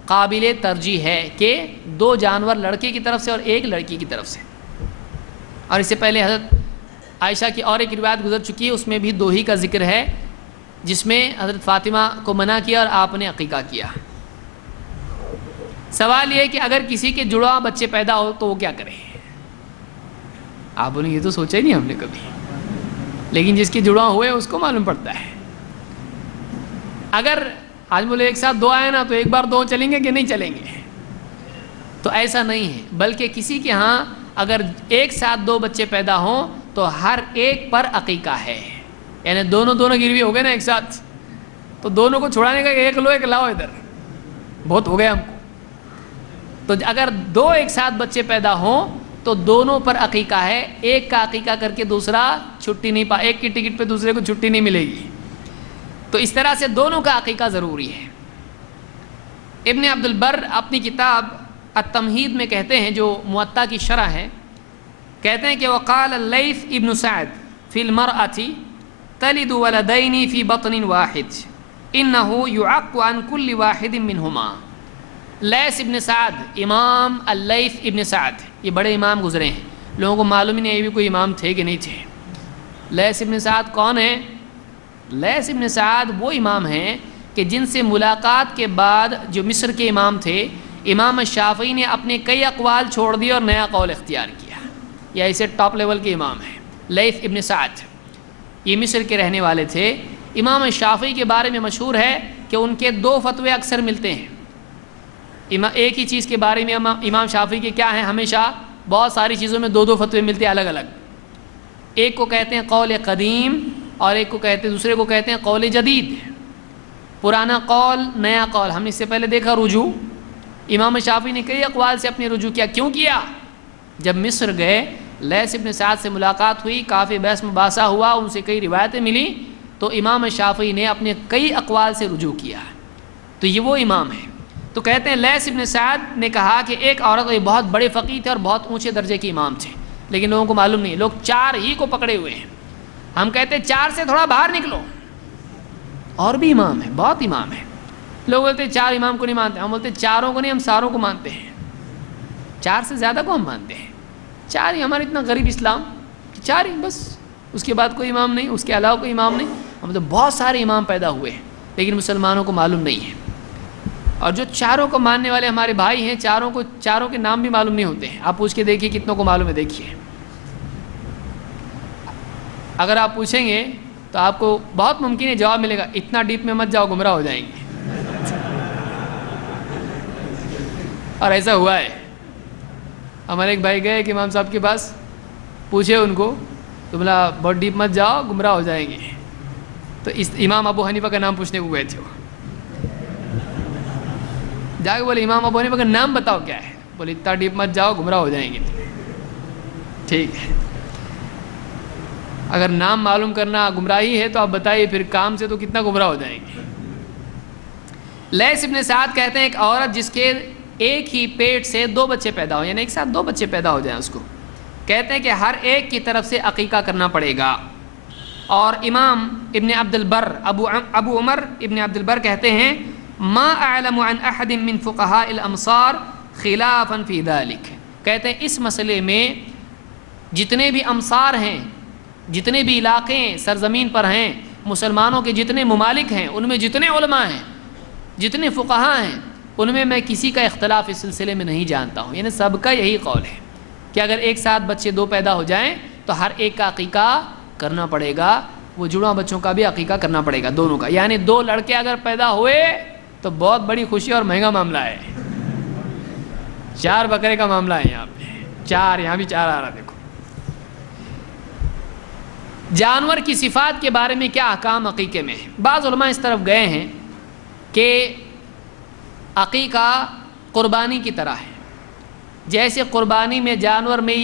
قابل ترجیح ہے کہ 2 جانور لڑکے کی طرف سے اور 1 لڑکی کی طرف سے. اور اس سے پہلے حضرت عائشہ کی اور ایک روایت گزر چکی ہے، اس میں بھی 2 ہی کا ذکر ہے، جس میں حضرت فاطمہ کو منع کیا اور آپ نے عقیقہ کیا. سوال یہ ہے کہ اگر کسی کے جڑواں بچے پیدا ہو تو وہ کیا کرے؟ آپ نے یہ تو سوچا ہی نہیں ہم نے کبھی، لیکن جس کے جڑواں ہوئے اس کو معلوم پڑتا ہے. اگر آج بولے ایک ساتھ 2 آئے نا تو ایک بار 2 چلیں گے کہ نہیں چلیں گے؟ تو ایسا نہیں ہے، بلکہ کسی کے ہاں اگر ایک ساتھ 2 بچے پیدا ہوں تو ہر ایک پر عقیقہ ہے. یعنی دونوں گروی ہو گئے نا ایک ساتھ، تو دونوں کو چھڑانے کا ایک لو ایک لاؤ ادھر، بہت ہو گیا ہم کو. تو اگر 2 ایک ساتھ بچے پیدا ہوں تو دونوں پر عقیقہ ہے. ایک کا عقیقہ کر کے دوسرا چھٹی نہیں ایک کی ٹکٹ پہ دوسرے کو چھٹی نہیں ملے گی. تو اس طرح سے دونوں کا عقیقہ ضروری ہے. ابن عبد البر اپنی کتاب التمہید میں کہتے ہیں، جو موطا کی شرح ہے، کہتے ہیں کہ وقال اللیث ابن سعد فی المرأة تلد ولدین فی بطن واحد انه يعق عن كل واحد منهما. لیث ابن سعد، امام اللیث ابن سعد، یہ بڑے امام گزرے ہیں، لوگوں کو معلوم ہی نہیں یہ بھی کوئی امام تھے کہ نہیں تھے. لیث ابن سعد کون ہیں؟ لیث ابن سعد وہ امام ہیں کہ جن سے ملاقات کے بعد جو مصر کے امام تھے، امام شافعی نے اپنے کئی اقوال چھوڑ دیے اور نیا قول اختیار کیا. یہ ایسے ٹاپ لیول کے امام ہیں لیث ابن سعد. یہ مصر کے رہنے والے تھے. امام شافعی کے بارے میں مشہور ہے کہ ان کے 2 فتوے اکثر ملتے ہیں. ایک ہی چیز کے بارے میں امام شافعی کے کیا ہیں، ہمیشہ بہت ساری چیزوں میں 2 فتوے ملتے ہیں الگ الگ. ایک کو کہتے ہیں قول قدیم اور ایک کو کہتے ہیں، دوسرے کو کہتے ہیں قول جدید. پرانا قول، نیا قول. ہم نے اس سے پہلے دیکھا رجوع. امام شافعی نے کئی اقوال سے اپنے رجوع کیا. کیوں کیا؟ جب مصر گئے، لیث ابن سعد سے ملاقات ہوئی، کافی بحث مباحثہ ہوا، ان سے کئی روایتیں ملی، تو امام شافعی نے اپنے کئی اقوال سے رجوع کیا. تو یہ وہ امام ہیں. تو کہتے ہیں لیث ابن سعد نے کہا کہ ایک عورت، یہ بہت بڑے فقیہ تھے اور بہت اونچے درجے کے امام تھے، لیکن لوگوں کو معلوم نہیں. لوگ 4 ہی کو پکڑے ہوئے ہیں. ہم کہتے ہیں 4 سے تھوڑا باہر نکلو، اور بھی امام ہیں، بہت امام ہیں. لوگ بولتے ہیں 4 امام کو نہیں مانتے. ہم بولتے ہیں 4 کو نہیں، ہم ساروں کو مانتے ہیں. 4 سے زیادہ کو ہم مانتے ہیں. 4 ہی ہمارا اتنا غریب اسلام کہ 4 ہی بس، اس کے بعد کوئی امام نہیں، اس کے علاوہ کوئی امام نہیں. ہم تو بہت سارے امام پیدا ہوئے ہیں لیکن مسلمانوں کو معلوم نہیں ہے. اور جو 4 کو ماننے والے ہمارے بھائی ہیں، 4 کے نام بھی معلوم نہیں ہوتے ہیں. آپ پوچھ کے دیکھیے کتنوں کو معلوم ہے. دیکھیے اگر آپ پوچھیں گے تو آپ کو بہت ممکن ہے جواب ملے گا. اتنا ڈیپ میں مت جاؤ، گمراہ ہو جائیں گے. اور ایسا ہوا ہے. ہمارے ایک بھائی گئے کہ امام صاحب کے پاس، پوچھے ان کو تو بولا بہت ڈیپ مت جاؤ، گمراہ ہو جائیں گے. تو اس امام ابو حنیفہ کا نام پوچھنے کو گئے تھے. وہ جا کے بولے امام ابو حنیفہ کا نام بتاؤ کیا ہے. بولے اتنا ڈیپ مت جاؤ، گمراہ ہو جائیں گے. ٹھیک ہے، اگر نام معلوم کرنا گمراہی ہے تو آپ بتائیے پھر کام سے تو کتنا گمراہ ہو جائیں گے. لیث ابن سعد کہتے ہیں ایک عورت جس کے ایک ہی پیٹ سے 2 بچے پیدا ہو، یعنی ایک ساتھ 2 بچے پیدا ہو جائیں، اس کو کہتے ہیں کہ ہر ایک کی طرف سے عقیقہ کرنا پڑے گا. اور امام ابن عبد البر، ابو عمر ابن عبد البر کہتے ہیں ما اعلم عن احد من فقہاء الامصار خلافا فی ذلک. کہتے ہیں اس مسئلے میں جتنے بھی امصار ہیں، جتنے بھی علاقے سرزمین پر ہیں، مسلمانوں کے جتنے ممالک ہیں، ان میں جتنے علماء ہیں، جتنے فقہاء ہیں، ان میں کسی کا اختلاف اس سلسلے میں نہیں جانتا ہوں. یعنی سب کا یہی قول ہے کہ اگر ایک ساتھ بچے 2 پیدا ہو جائیں تو ہر ایک کا عقیقہ کرنا پڑے گا. وہ جڑواں بچوں کا بھی عقیقہ کرنا پڑے گا، دونوں کا. یعنی 2 لڑکے اگر پیدا ہوئے تو بہت بڑی خوشی اور مہنگا معاملہ ہے. 4 بکرے کا معاملہ ہے یہاں پہ. 4 یہاں بھی 4 آ رہا. دیکھو جانور کی صفات کے بارے میں کیا احکام عقیقے میں ہے. بعض علماء اس طرف گئے ہیں کہ عقیقہ قربانی کی طرح ہے. جیسے قربانی میں جانور میں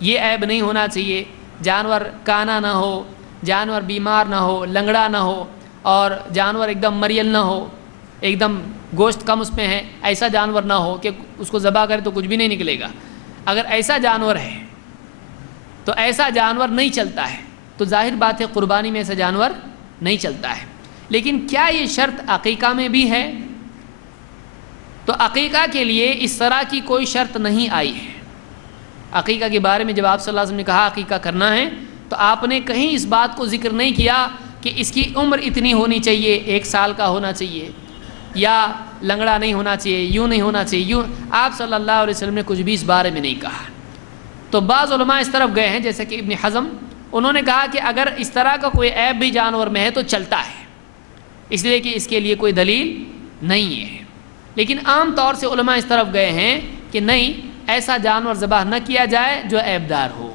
یہ عیب نہیں ہونا چاہیے، جانور کانا نہ ہو، جانور بیمار نہ ہو، لنگڑا نہ ہو، اور جانور ایک دم مریل نہ ہو، ایک دم گوشت کم اس میں ہے، ایسا جانور نہ ہو کہ اس کو ذبح کرے تو کچھ بھی نہیں نکلے گا. اگر ایسا جانور ہے تو ایسا جانور نہیں چلتا ہے. تو ظاہر بات ہے قربانی میں ایسا جانور نہیں چلتا ہے. لیکن کیا یہ شرط عقیقہ میں بھی ہے؟ تو عقیقہ کے لیے اس طرح کی کوئی شرط نہیں آئی ہے۔ عقیقہ کے بارے میں جب آپ صلی اللہ علیہ وسلم نے کہا عقیقہ کرنا ہے تو آپ نے کہیں اس بات کو ذکر نہیں کیا کہ اس کی عمر اتنی ہونی چاہیے، 1 سال کا ہونا چاہیے، یا لنگڑا نہیں ہونا چاہیے، یوں نہیں ہونا چاہیے، یوں۔ آپ صلی اللہ علیہ وسلم نے کچھ بھی اس بارے میں نہیں کہا۔ تو بعض علماء اس طرف گئے ہیں جیسے کہ ابن حزم، انہوں نے کہا کہ اگر اس طرح کا کوئی عیب بھی جانور میں ہے تو چلتا ہے، اس لیے کہ اس کے لیے کوئی دلیل نہیں ہے۔ لیکن عام طور سے علماء اس طرف گئے ہیں کہ نہیں، ایسا جانور ذبح نہ کیا جائے جو عیب دار ہو،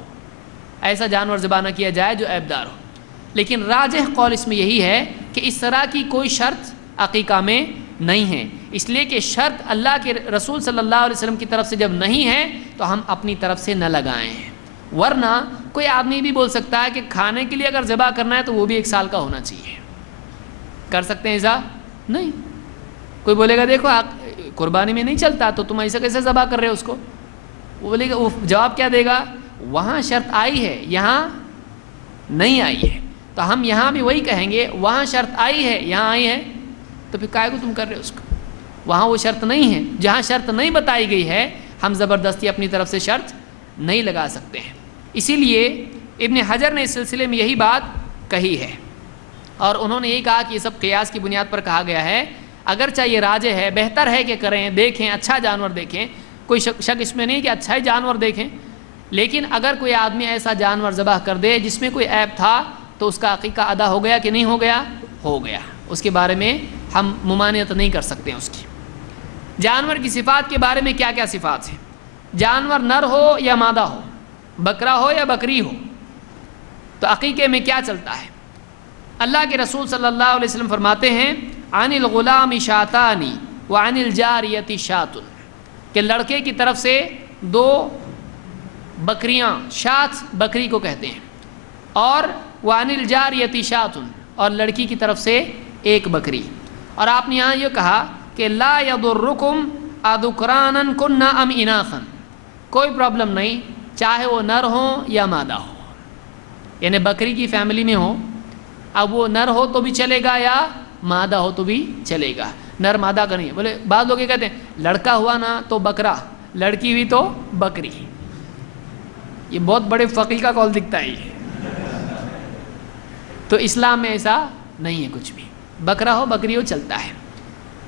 ایسا جانور ذبح نہ کیا جائے جو عیب دار ہو۔ لیکن راجح قول اس میں یہی ہے کہ اس طرح کی کوئی شرط عقیقہ میں نہیں ہے، اس لیے کہ شرط اللہ کے رسول صلی اللہ علیہ وسلم کی طرف سے جب نہیں ہے تو ہم اپنی طرف سے نہ لگائیں۔ ورنہ کوئی آدمی بھی بول سکتا ہے کہ کھانے کے لیے اگر ذبح کرنا ہے تو وہ بھی 1 سال کا ہونا چاہیے، کر سکتے ہیں ایسا؟ نہیں۔ کوئی بولے گا دیکھو قربانی میں نہیں چلتا تو تم ایسا کیسے ذبح کر رہے ہو اس کو؟ وہ بولے گا، وہ جواب کیا دے گا؟ وہاں شرط آئی ہے، یہاں نہیں آئی ہے، تو ہم یہاں بھی وہی کہیں گے، وہاں شرط آئی ہے یہاں آئی ہے، تو پھر کائے کو تم کر رہے ہو اس کو؟ وہاں وہ شرط نہیں ہے، جہاں شرط نہیں بتائی گئی ہے ہم زبردستی اپنی طرف سے شرط نہیں لگا سکتے ہیں۔ اسی لیے ابن حجر نے اس سلسلے میں یہی بات کہی ہے، اور انہوں نے یہی کہا کہ یہ سب قیاس کی بنیاد پر کہا گیا ہے، اگرچہ یہ راجح ہے، بہتر ہے کہ کریں، دیکھیں، اچھا جانور دیکھیں، کوئی شک اس میں نہیں کہ اچھا ہی جانور دیکھیں، لیکن اگر کوئی آدمی ایسا جانور ذبح کر دے جس میں کوئی عیب تھا تو اس کا عقیقہ ادا ہو گیا کہ نہیں ہو گیا؟ ہو گیا، اس کے بارے میں ہم ممانعت نہیں کر سکتے ہیں اس کی۔ جانور کی صفات کے بارے میں کیا کیا صفات ہیں؟ جانور نر ہو یا مادہ ہو، بکرا ہو یا بکری ہو، تو عقیقے میں کیا چلتا ہے؟ اللہ کے رسول صلی اللہ علیہ وسلم فرماتے ہیں عن الغلام شاتان وعن الجاریۃ شات، کہ لڑکے کی طرف سے 2 بکریاں، شات بکری کو کہتے ہیں، اور وعن الجاریۃ شات، اور لڑکی کی طرف سے 1 بکری۔ اور آپ نے یہاں یہ کہا کہ لا یضرکم اذکرانا کن ام اناثا، کوئی پرابلم نہیں چاہے وہ نر ہوں یا مادہ ہو، یعنی بکری کی فیملی میں ہو، اب وہ نر ہو تو بھی چلے گا یا مادہ ہو تو بھی چلے گا، نر مادہ کا نہیں۔ بولے بعض لوگ یہ کہتے ہیں لڑکا ہوا نا تو بکرا، لڑکی ہوئی تو بکری، یہ بہت بڑے فقیہ کا قول دکھتا ہے یہ۔ تو اسلام میں ایسا نہیں ہے کچھ بھی، بکرا ہو بکری ہو چلتا ہے۔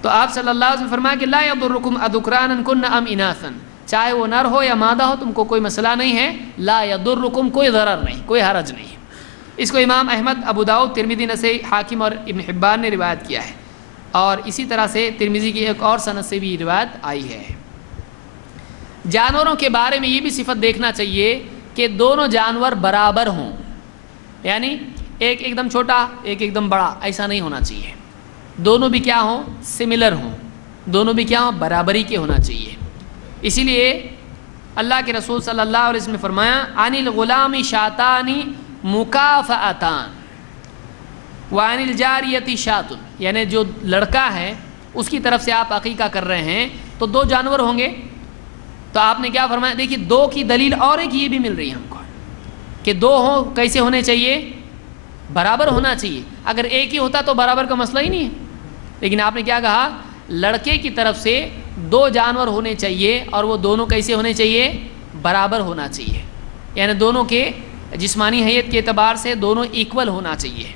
تو آپ صلی اللہ علیہ وسلم فرمایا کہ لا یضرکم اذکرانا کن ام اناثا، چاہے وہ نر ہو یا مادہ ہو تم کو کوئی مسئلہ نہیں ہے، لا یضرکم، کوئی ضرر نہیں، کوئی حرج نہیں۔ اس کو امام احمد، ابو داؤد، ترمذی، نسائی، حاکم اور ابن حبان نے روایت کیا ہے، اور اسی طرح سے ترمذی کی ایک اور سند سے بھی روایت آئی ہے۔ جانوروں کے بارے میں یہ بھی صفت دیکھنا چاہیے کہ دونوں جانور برابر ہوں، یعنی ایک دم چھوٹا ایک دم بڑا، ایسا نہیں ہونا چاہیے، دونوں بھی کیا ہوں؟ سملر ہوں، دونوں بھی کیا ہوں؟ برابری کے ہونا چاہیے۔ اسی لیے اللہ کے رسول صلی اللہ علیہ وسلم نے فرمایا عن الغلام شاتان مکافئتان وعن الجاریۃ شات، یعنی جو لڑکا ہے اس کی طرف سے آپ عقیقہ کر رہے ہیں تو 2 جانور ہوں گے، تو آپ نے کیا فرمایا؟ دیکھیے 2 کی دلیل اور ایک یہ بھی مل رہی ہے ہم کو کہ 2 ہوں، کیسے ہونے چاہیے؟ برابر ہونا چاہیے۔ اگر ایک ہی ہوتا تو برابر کا مسئلہ ہی نہیں ہے، لیکن آپ نے کیا کہا؟ لڑکے کی طرف سے 2 جانور ہونے چاہیے، اور وہ دونوں کیسے ہونے چاہیے؟ برابر ہونا چاہیے، یعنی دونوں کے جسمانی حیت کے اعتبار سے دونوں ایکول ہونا چاہیے۔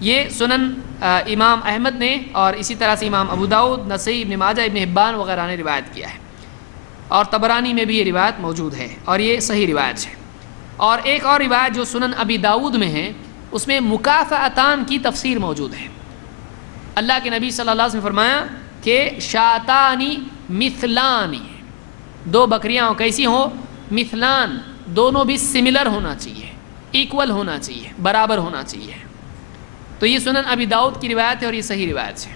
یہ سنن امام احمد نے اور اسی طرح سے امام ابو داؤد، نسائی، ابن ماجہ، ابن حبان وغیرہ نے روایت کیا ہے، اور طبرانی میں بھی یہ روایت موجود ہے، اور یہ صحیح روایت ہے۔ اور ایک اور روایت جو سنن ابی داؤد میں ہے اس میں مکافئتان کی تفسیر موجود ہے۔ اللہ کے نبی صلی اللہ علیہ وسلم نے فرمایا کہ شاتانی مثلانی، 2 بکریاں کیسی ہوں؟ مثلان، دونوں بھی سملر ہونا چاہیے، ایکول ہونا چاہیے، برابر ہونا چاہیے۔ تو یہ سنن ابی داؤد کی روایت ہے اور یہ صحیح روایت ہے۔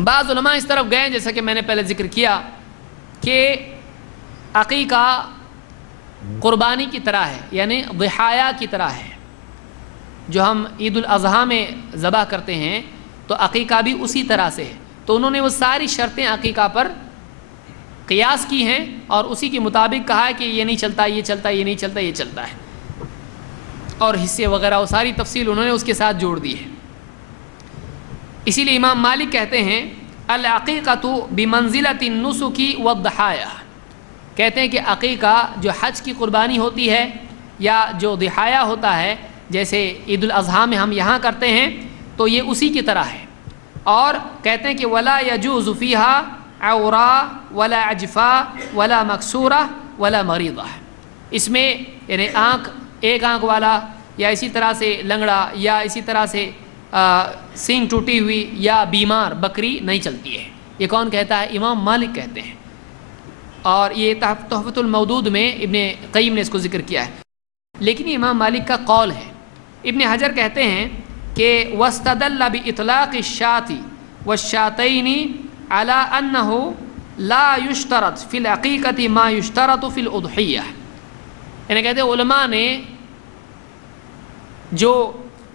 بعض علماء اس طرف گئے جیسا کہ میں نے پہلے ذکر کیا کہ عقیقہ قربانی کی طرح ہے، یعنی ضحایہ کی طرح ہے، جو ہم عید الاضحیٰ میں ذبح کرتے ہیں تو عقیقہ بھی اسی طرح سے ہے۔ تو انہوں نے وہ ساری شرطیں عقیقہ پر قیاس کی ہیں اور اسی کے مطابق کہا ہے کہ یہ نہیں چلتا، یہ چلتا، یہ نہیں چلتا، یہ چلتا ہے۔ اور حصے وغیرہ وہ ساری تفصیل انہوں نے اس کے ساتھ جوڑ دی ہے۔ اسی لیے امام مالک کہتے ہیں العقیقۃ بمنزلۃ النسک والضحایا، کہتے ہیں کہ عقیقہ جو حج کی قربانی ہوتی ہے یا جو ضحایا ہوتا ہے، جیسے عید الاضحیٰ میں ہم یہاں کرتے ہیں، تو یہ اسی کی طرح ہے۔ اور کہتے ہیں کہ ولا یجوز فیہا عوراء ولا عجفا ولا مکسورہ ولا مریضہ، اس میں یعنی ایک آنکھ والا یا اسی طرح سے لنگڑا یا اسی طرح سے سینگ ٹوٹی ہوئی یا بیمار بکری نہیں چلتی ہے۔ یہ کون کہتا ہے؟ امام مالک کہتے ہیں، اور یہ تحفۃ المودود میں ابن قیم نے اس کو ذکر کیا ہے، لیکن یہ امام مالک کا قول ہے۔ ابن حجر کہتے ہیں کہ واستدل باطلاق الشاة والشاتین علی انہ لا یشترط فی العقیقۃ ما یشترط فی الاضحیہ، یعنی کہتے ہیں علماء نے جو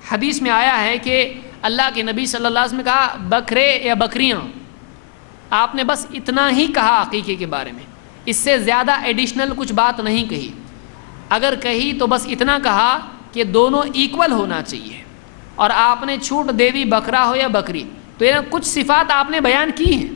حدیث میں آیا ہے کہ اللہ کے نبی صلی اللہ علیہ وسلم نے کہا بکرے یا بکریاں، آپ نے بس اتنا ہی کہا عقیقے کے بارے میں، اس سے زیادہ ایڈیشنل کچھ بات نہیں کہی، اگر کہی تو بس اتنا کہا کہ دونوں ایکول ہونا چاہیے، اور آپ نے چھوٹ دے دی بکرا ہو یا بکری، تو یہ کچھ صفات آپ نے بیان کی ہیں،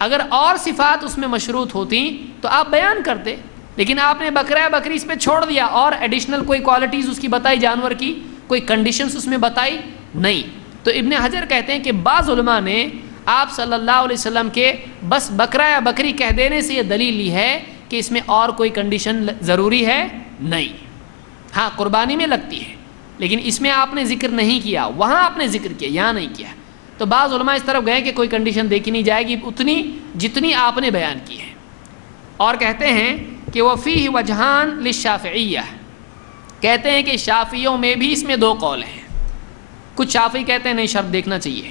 اگر اور صفات اس میں مشروط ہوتی تو آپ بیان کرتے، لیکن آپ نے بکرا یا بکری اس پہ چھوڑ دیا، اور ایڈیشنل کوئی کوالٹیز اس کی بتائی، جانور کی کوئی کنڈیشنز اس میں بتائی نہیں۔ تو ابن حجر کہتے ہیں کہ بعض علماء نے آپ صلی اللہ علیہ وسلم کے بس بکرا یا بکری کہہ دینے سے یہ دلیل لی ہے کہ اس میں اور کوئی کنڈیشن ضروری ہے نہیں، ہاں قربانی میں لگتی ہے، لیکن اس میں آپ نے ذکر نہیں کیا، وہاں آپ نے ذکر کیا، یہاں نہیں کیا۔ تو بعض علماء اس طرف گئے کہ کوئی کنڈیشن دیکھی نہیں جائے گی اتنی جتنی آپ نے بیان کی ہے، اور کہتے ہیں کہ وفیہ وجہان للشافعیہ، کہتے ہیں کہ شافعیوں میں بھی اس میں دو قول ہیں، کچھ شافعی کہتے ہیں نہیں شرط دیکھنا چاہیے،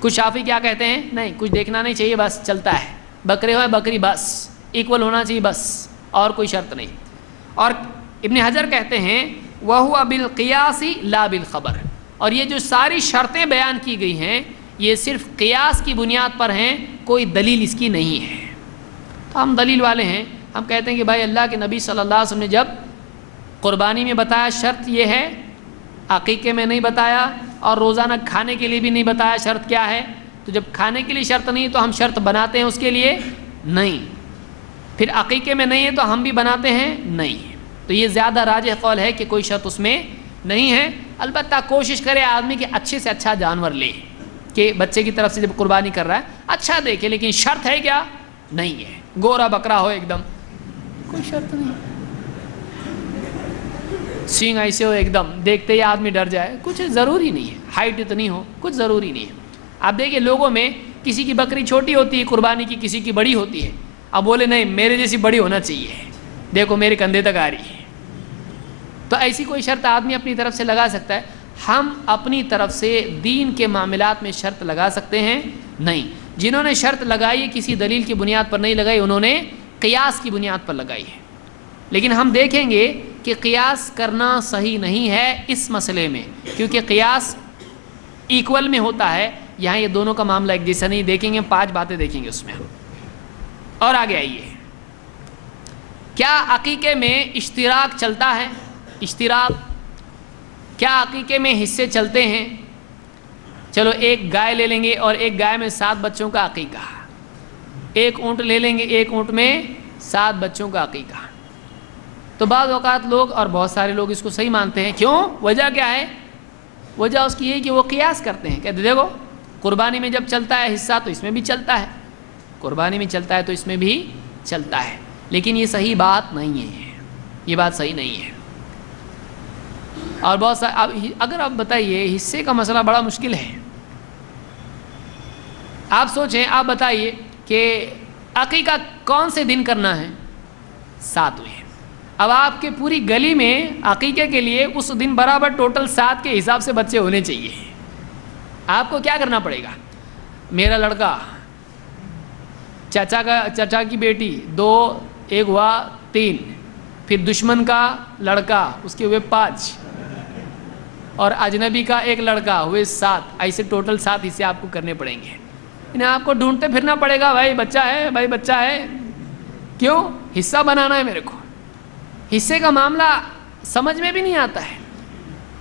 کچھ شافعی کیا کہتے ہیں نہیں کچھ دیکھنا نہیں چاہیے، بس چلتا ہے، بکرے ہوئے بکری بس ایکول ہونا چاہیے بس، اور کوئی شرط نہیں۔ اور ابن حجر کہتے ہیں وَهُوَ بِالْقِيَاسِ لَا بِالْخَبَرِ، اور یہ جو ساری شرطیں بیان کی گئی ہیں یہ صرف قیاس کی بنیاد پر ہیں، کوئی دلیل اس کی نہیں ہے۔ تو ہم دلیل والے ہیں، ہم کہتے ہیں کہ بھائی اللہ کے نبی صلی اللہ علیہ وسلم نے جب قربانی میں بتایا شرط یہ ہے، عقیقے میں نہیں بتایا، اور روزانہ کھانے کے لیے بھی نہیں بتایا شرط کیا ہے، تو جب کھانے کے لیے شرط نہیں تو ہم شرط بناتے ہیں اس کے لیے نہیں، پھر عقیقے میں نہیں ہے تو ہم بھی بناتے ہیں نہیں، تو یہ زیادہ راجح قول ہے کہ کوئی شرط اس میں نہیں ہے۔ البتہ کوشش کرے آدمی کہ اچھے سے اچھا جانور لے، کہ بچے کی طرف سے جب قربانی کر رہا ہے اچھا دیکھے، لیکن شرط ہے کیا؟ نہیں ہے، گورا بکرا ہو ایک دم، کوئی شرط نہیں، سینگ ایسے ہو ایک دم دیکھتے ہی آدمی ڈر جائے، کچھ ضروری نہیں ہے، ہائٹ اتنی ہو کچھ ضروری نہیں ہے۔ آپ دیکھیں لوگوں میں کسی کی بکری چھوٹی ہوتی ہے قربانی کی، کسی کی بڑی ہوتی ہے، اب بولے نہیں میرے جیسی بڑی ہونا چاہیے، دیکھو میرے کندھے تک آ رہی ہے، تو ایسی کوئی شرط آدمی اپنی طرف سے لگا سکتا ہے؟ ہم اپنی طرف سے دین کے معاملات میں شرط لگا سکتے ہیں نہیں، جنہوں نے شرط لگائی کسی دلیل کی بنیاد پر نہیں لگائی، انہوں نے قیاس کی بنیاد پر لگائی ہے، لیکن ہم دیکھیں گے کہ قیاس کرنا صحیح نہیں ہے اس مسئلے میں، کیونکہ قیاس ایکول میں ہوتا ہے، یہاں یہ دونوں کا معاملہ ایک جیسا نہیں۔ دیکھیں گے 5 باتیں دیکھیں گے اس میں، اور آگے آئیے، کیا عقیقے میں اشتراک چلتا ہے؟ اشتراک، کیا عقیقے میں حصے چلتے ہیں؟ چلو ایک گائے لے لیں گے اور ایک گائے میں 7 بچوں کا عقیقہ، ایک اونٹ لے لیں گے، ایک اونٹ میں 7 بچوں کا عقیقہ، تو بعض اوقات لوگ اور بہت سارے لوگ اس کو صحیح مانتے ہیں، کیوں؟ وجہ کیا ہے؟ وجہ اس کی یہ کہ وہ قیاس کرتے ہیں، کہتے دیکھو قربانی میں جب چلتا ہے حصہ تو اس میں بھی چلتا ہے، قربانی میں چلتا ہے تو اس میں بھی چلتا ہے، لیکن یہ صحیح بات نہیں ہے، یہ بات صحیح نہیں ہے۔ اور بہت سارے اگر آپ بتائیے حصے کا مسئلہ بڑا مشکل ہے، آپ سوچیں، آپ بتائیے کہ عقیقہ کون سے دن کرنا ہے؟ 7ویں، اب آپ کے پوری گلی میں عقیقے کے لیے اس دن برابر ٹوٹل 7 کے حساب سے بچے ہونے چاہیے، آپ کو کیا کرنا پڑے گا؟ میرا لڑکا، چچا کی بیٹی 2، ایک ہوا 3، پھر دشمن کا لڑکا اس کے ہوئے 5، اور اجنبی کا ایک لڑکا ہوئے 7، ایسے ٹوٹل 7 حصے آپ کو کرنے پڑیں گے، انہیں آپ کو ڈھونڈتے پھرنا پڑے گا، بھائی بچہ ہے، بھائی بچہ ہے، کیوں؟ حصہ بنانا ہے میرے کو، حصے کا معاملہ سمجھ میں بھی نہیں آتا ہے۔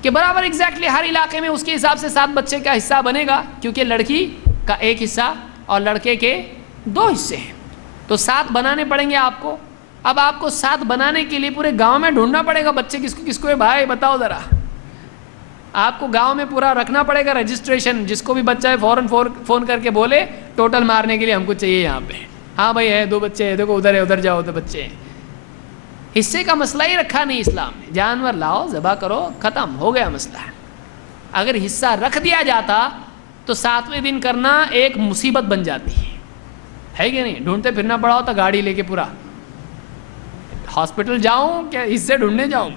کہ برابر ایگزیکٹلی ہر علاقے میں اس کے حساب سے 7 بچے کا حصہ بنے گا، کیونکہ لڑکی کا 1 حصہ اور لڑکے کے 2 حصے ہیں، تو 7 بنانے پڑیں گے آپ کو۔ اب آپ کو 7 بنانے کے لیے پورے گاؤں میں ڈھونڈنا پڑے گا بچے کس کو ہے بھائی بتاؤ ذرا، آپ کو گاؤں میں پورا رکھنا پڑے گا رجسٹریشن، جس کو بھی بچہ ہے فوراً فون کر کے بولے ٹوٹل مارنے کے لیے ہم کو چاہیے یہاں پہ، ہاں بھائی ہے 2 بچے ہیں، دیکھو ادھر ہے ادھر جاؤ ادھر بچے ہیں۔ حصے کا مسئلہ ہی رکھا نہیں اسلام نے، جانور لاؤ ذبح کرو ختم ہو گیا مسئلہ۔ اگر حصہ رکھ دیا جاتا تو 7ویں دن کرنا ایک مصیبت بن جاتی ہے کہ نہیں، ڈھونڈتے پھرنا پڑا ہوتا گاڑی لے کے، پورا ہاسپٹل جاؤں کیا حصے ڈھونڈنے جاؤں۔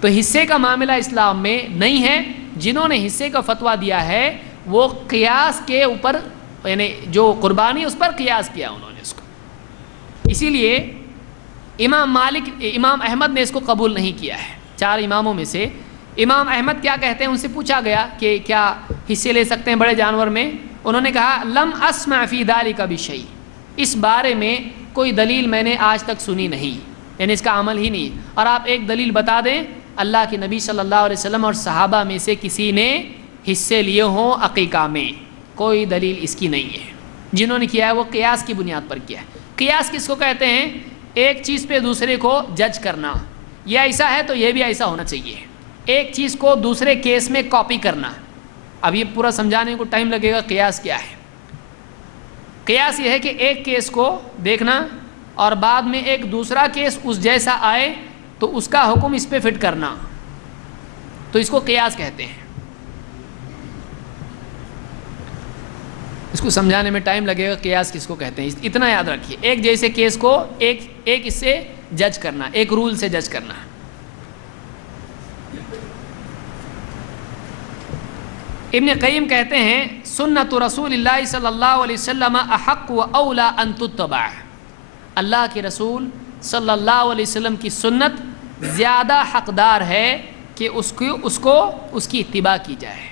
تو حصے کا معاملہ اسلام میں نہیں ہے۔ جنہوں نے حصے کا فتویٰ دیا ہے وہ قیاس کے اوپر، یعنی جو قربانی اس پر قیاس کیا انہوں نے اس کو، اسی لیے امام احمد نے اس کو قبول نہیں کیا ہے۔ 4 اماموں میں سے امام احمد کیا کہتے ہیں، ان سے پوچھا گیا کہ کیا حصے لے سکتے ہیں بڑے جانور میں، انہوں نے کہا لم اسمع فی ذلک بشیء، اس بارے میں کوئی دلیل میں نے آج تک سنی نہیں، یعنی اس کا عمل ہی نہیں۔ اور آپ ایک دلیل بتا دیں، اللہ کے نبی صلی اللہ علیہ وسلم اور صحابہ میں سے کسی نے حصے لیے ہوں عقیقہ میں، کوئی دلیل اس کی نہیں ہے۔ جنہوں نے کیا ہے وہ قیاس کی بنیاد پر کیا ہے۔ قیاس کس کو کہتے ہیں؟ ایک چیز پہ دوسرے کو جج کرنا، یہ ایسا ہے تو یہ بھی ایسا ہونا چاہیے، ایک چیز کو دوسرے کیس میں کاپی کرنا۔ اب یہ پورا سمجھانے کو ٹائم لگے گا قیاس کیا ہے۔ قیاس یہ ہے کہ ایک کیس کو دیکھنا اور بعد میں ایک دوسرا کیس اس جیسا آئے تو اس کا حکم اس پہ فٹ کرنا، تو اس کو قیاس کہتے ہیں۔ اس کو سمجھانے میں ٹائم لگے گا قیاس کس کو کہتے ہیں، اتنا یاد رکھیے، ایک جیسے کیس کو ایک اس سے جج کرنا، ایک رول سے جج کرنا۔ ابن قیم کہتے ہیں سنت رسول اللہ صلی اللہ علیہ وسلم احق و اولا ان تتبع، اللہ کے رسول صلی اللہ علیہ وسلم کی سنت زیادہ حقدار ہے کہ اس کی اتباع کی جائے۔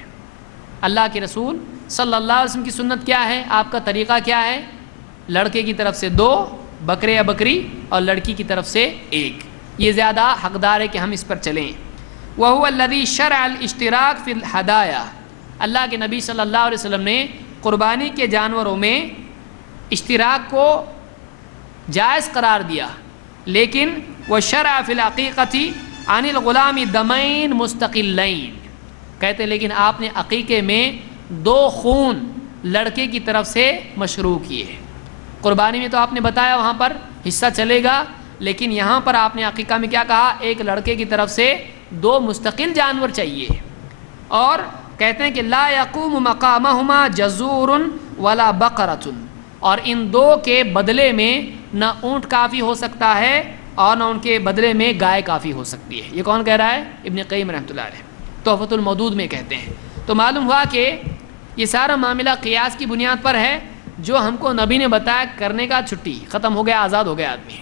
اللہ کے رسول صلی اللہ علیہ وسلم کی سنت کیا ہے، آپ کا طریقہ کیا ہے؟ لڑکے کی طرف سے 2 بکرے یا بکری اور لڑکی کی طرف سے 1، یہ زیادہ حقدار ہے کہ ہم اس پر چلیں۔ وَهُوَ الَّذِي شَرَعَ الْإِشْتِرَاكَ فِي الْهَدَايَا، اللہ کے نبی صلی اللہ علیہ وسلم نے قربانی کے جانوروں میں اشتراک کو جائز قرار دیا، لیکن وَشَرَعَ فِي الْعَقِيقَةِ عَنِ الْغُلَامِ دَمَيْن مُسْتَقِلَّيْن، کہتے ہیں لیکن آپ نے عقیقے میں 2 خون لڑکے کی طرف سے مشروع کیے۔ قربانی میں تو آپ نے بتایا وہاں پر حصہ چلے گا، لیکن یہاں پر آپ نے عقیقہ میں کیا کہا، ایک لڑکے کی طرف سے 2 مستقل جانور چاہیے۔ اور کہتے ہیں کہ لا یقوم مقامہما جزور ولا بقرۃ، اور ان 2 کے بدلے میں نہ اونٹ کافی ہو سکتا ہے اور نہ ان کے بدلے میں گائے کافی ہو سکتی ہے۔ یہ کون کہہ رہا ہے؟ ابن قیم رحمۃ اللہ علیہ تحفۃ المودود میں کہتے ہیں۔ تو معلوم ہوا کہ یہ سارا معاملہ قیاس کی بنیاد پر ہے، جو ہم کو نبی نے بتایا کرنے کا، چھٹی ختم ہو گیا، آزاد ہو گیا آدمی۔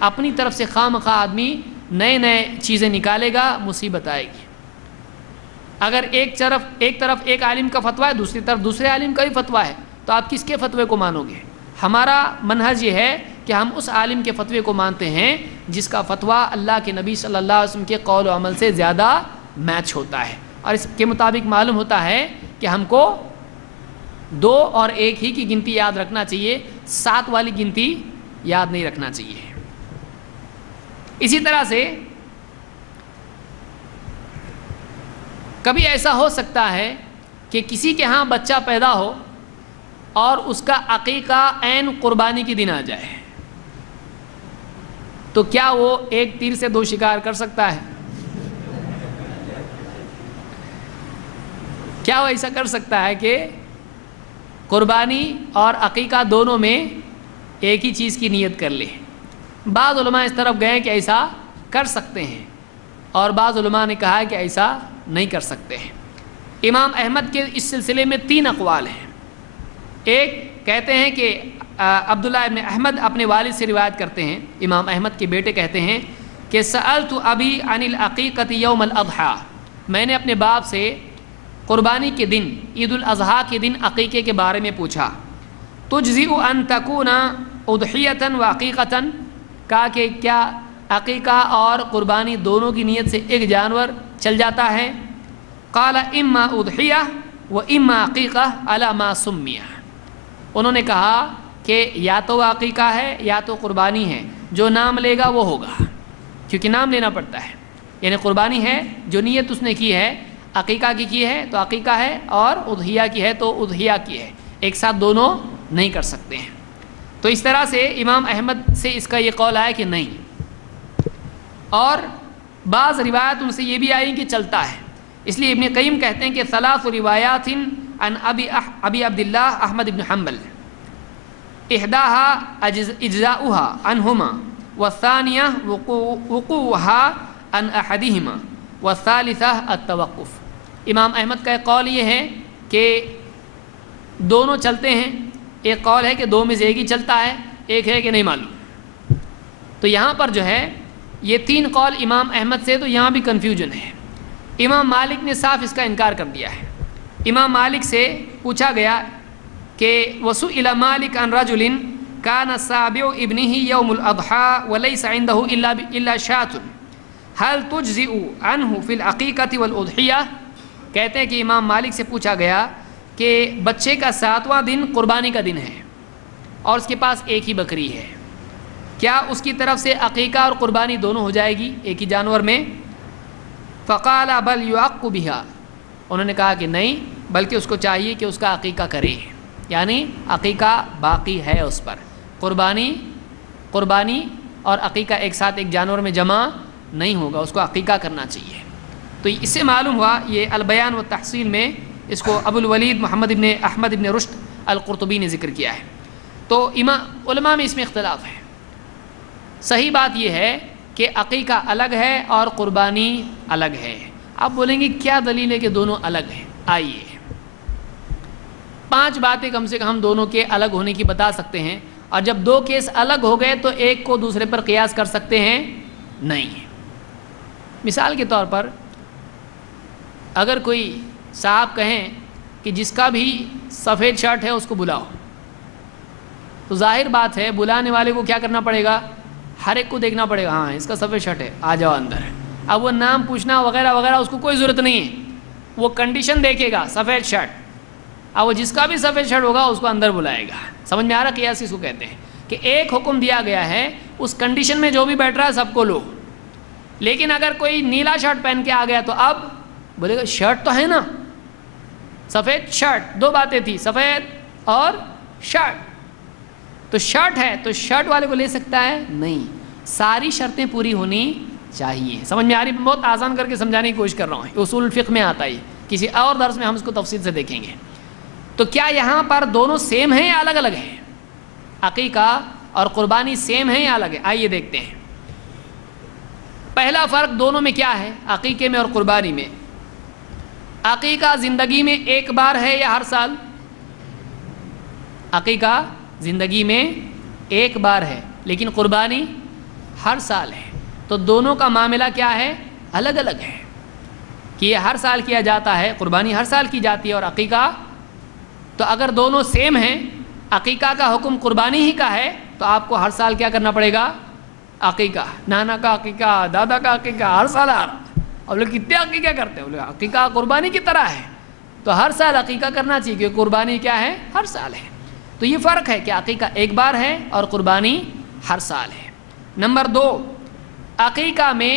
اپنی طرف سے خواہ مخواہ آدمی نئے چیزیں نکالے گا، مصیبت آئے گی۔ اگر ایک طرف ایک عالم کا فتویٰ ہے، دوسری طرف دوسرے عالم کا بھی فتویٰ ہے، تو آپ کس کے فتوے کو مانو گے؟ ہمارا منہج یہ ہے کہ ہم اس عالم کے فتوے کو مانتے ہیں جس کا فتویٰ اللہ کے نبی صلی اللہ علیہ وسلم کے قول و عمل سے زیادہ میچ ہوتا ہے، اور اس کے مطابق معلوم ہوتا ہے کہ ہم کو 2 اور 1 ہی کی گنتی یاد رکھنا چاہیے، 7 والی گنتی یاد نہیں رکھنا چاہیے۔ اسی طرح سے کبھی ایسا ہو سکتا ہے کہ کسی کے ہاں بچہ پیدا ہو اور اس کا عقیقہ عین قربانی کے دن آ جائے، تو کیا وہ 1 تیر سے 2 شکار کر سکتا ہے؟ کیا وہ ایسا کر سکتا ہے کہ قربانی اور عقیقہ دونوں میں ایک ہی چیز کی نیت کر لے؟ بعض علماء اس طرف گئے کہ ایسا کر سکتے ہیں، اور بعض علماء نے کہا کہ ایسا نہیں کر سکتے ہیں۔ امام احمد کے اس سلسلے میں 3 اقوال ہیں۔ ایک کہتے ہیں کہ عبداللہ ابن احمد اپنے والد سے روایت کرتے ہیں، امام احمد کے بیٹے کہتے ہیں کہ سألت ابی عن العقیقۃ یوم الاضحیٰ، میں نے اپنے باپ سے قربانی کے دن، عید الاضحیٰ کے دن عقیقے کے بارے میں پوچھا۔ تجزئ ان تکون اضحیۃ و عقیقۃ، کہا کہ کیا عقیقہ اور قربانی دونوں کی نیت سے ایک جانور چل جاتا ہے؟ قال اما اضحیہ و اما عقیقہ علی ما سمیہ، انہوں نے کہا کہ یا تو عقیقہ ہے یا تو قربانی ہے، جو نام لے گا وہ ہوگا، کیونکہ نام لینا پڑتا ہے، یعنی قربانی ہے جو نیت اس نے کی ہے، عقیقہ کی ہے تو عقیقہ ہے، اور اضحیہ کی ہے تو اضحیہ کی ہے، ایک ساتھ دونوں نہیں کر سکتے ہیں۔ تو اس طرح سے امام احمد سے اس کا یہ قول آیا کہ نہیں، اور بعض روایت ان سے یہ بھی آئی کہ چلتا ہے، اس لیے ابن قیم کہتے ہیں کہ ثلاث روایات عن ابی عبداللہ احمد بن حنبل احداها اجزاؤها عنہما والثانیہ وقوعها عن احدہما والثالثہ التوقف۔ امام احمد کا ایک قول یہ ہے کہ دونوں چلتے ہیں، ایک قول ہے کہ دو میں سے ایک ہی چلتا ہے، ایک ہے کہ نہیں معلوم۔ تو یہاں پر جو ہے یہ تین قول امام احمد سے، تو یہاں بھی کنفیوژن ہے۔ امام مالک نے صاف اس کا انکار کر دیا ہے۔ امام مالک سے پوچھا گیا کہ وسئل مالک عن رجل كان سابع ابنه يوم الاضحى وليس عنده الا شاة هل تجزئ عنه في العقيقة والاضحية، کہتے ہیں کہ امام مالک سے پوچھا گیا کہ بچے کا 7واں دن قربانی کا دن ہے اور اس کے پاس ایک ہی بکری ہے، کیا اس کی طرف سے عقیقہ اور قربانی دونوں ہو جائے گی ایک ہی جانور میں؟ فقال بل يعق بها، انہوں نے کہا کہ نہیں، بلکہ اس کو چاہیے کہ اس کا عقیقہ کرے، یعنی عقیقہ باقی ہے اس پر، قربانی اور عقیقہ ایک ساتھ ایک جانور میں جمع نہیں ہوگا، اس کو عقیقہ کرنا چاہیے۔ تو اس سے معلوم ہوا، یہ البیان و تحصیل میں اس کو ابو الولید محمد ابن احمد ابن رشد القرطبی نے ذکر کیا ہے۔ تو علماء میں اس میں اختلاف ہے۔ صحیح بات یہ ہے کہ عقیقہ الگ ہے اور قربانی الگ ہے۔ آپ بولیں گے کیا دلیل ہے کہ دونوں الگ ہیں؟ آئیے 5 باتیں کم سے کم دونوں کے الگ ہونے کی بتا سکتے ہیں، اور جب 2 کیس الگ ہو گئے تو ایک کو دوسرے پر قیاس کر سکتے ہیں؟ نہیں۔ مثال کے طور پر اگر کوئی صاحب کہیں کہ جس کا بھی سفید شرٹ ہے اس کو بلاؤ، تو ظاہر بات ہے بلانے والے کو کیا کرنا پڑے گا؟ ہر ایک کو دیکھنا پڑے گا، ہاں اس کا سفید شرٹ ہے، آ جاؤ اندر۔ اب وہ نام پوچھنا وغیرہ وغیرہ اس کو کوئی ضرورت نہیں ہے، وہ کنڈیشن دیکھے گا سفید شرٹ، اب وہ جس کا بھی سفید شرٹ ہوگا اس کو اندر بلائے گا۔ سمجھ میں آ رہا؟ قیاس اس کو کہتے ہیں کہ ایک حکم دیا گیا ہے، اس کنڈیشن میں جو بھی بیٹھ رہا ہے سب کو لو۔ لیکن اگر کوئی نیلا شرٹ پہن کے آ گیا تو اب بولے گا شرٹ تو ہے نا، سفید شرٹ، 2 باتیں تھی، سفید اور شرٹ، تو شرٹ ہے تو شرٹ والے کو لے سکتا ہے؟ نہیں، ساری شرطیں پوری ہونی چاہیے۔ سمجھ میں آ رہی؟ بہت آسان کر کے سمجھانے کی کوشش کر رہا ہوں، اصول الفقہ میں آتا ہے، کسی اور درس میں ہم اس کو تفصیل سے دیکھیں گے۔ تو کیا یہاں پر دونوں سیم ہیں یا الگ الگ ہیں؟ عقیقہ اور قربانی سیم ہیں یا الگ ہے؟ آئیے دیکھتے ہیں۔ پہلا فرق دونوں میں کیا ہے، عقیقے میں اور قربانی میں؟ عقیقہ زندگی میں ایک بار ہے یا ہر سال؟ عقیقہ زندگی میں ایک بار ہے، لیکن قربانی ہر سال ہے۔ تو دونوں کا معاملہ کیا ہے؟ الگ الگ ہے، کہ یہ ہر سال کیا جاتا ہے، قربانی ہر سال کی جاتی ہے، اور عقیقہ تو اگر دونوں سیم ہیں، عقیقہ کا حکم قربانی ہی کا ہے، تو آپ کو ہر سال کیا کرنا پڑے گا؟ عقیقہ، نانا کا عقیقہ، دادا کا عقیقہ، ہر سال آ رہا۔ اب لوگ کتنے عقیقہ کرتے ہیں؟ بولے عقیقہ قربانی کی طرح ہے، تو ہر سال عقیقہ کرنا چاہیے، کیونکہ قربانی کیا ہے؟ ہر سال ہے۔ تو یہ فرق ہے کہ عقیقہ ایک بار ہے اور قربانی ہر سال ہے۔ نمبر 2، عقیقہ میں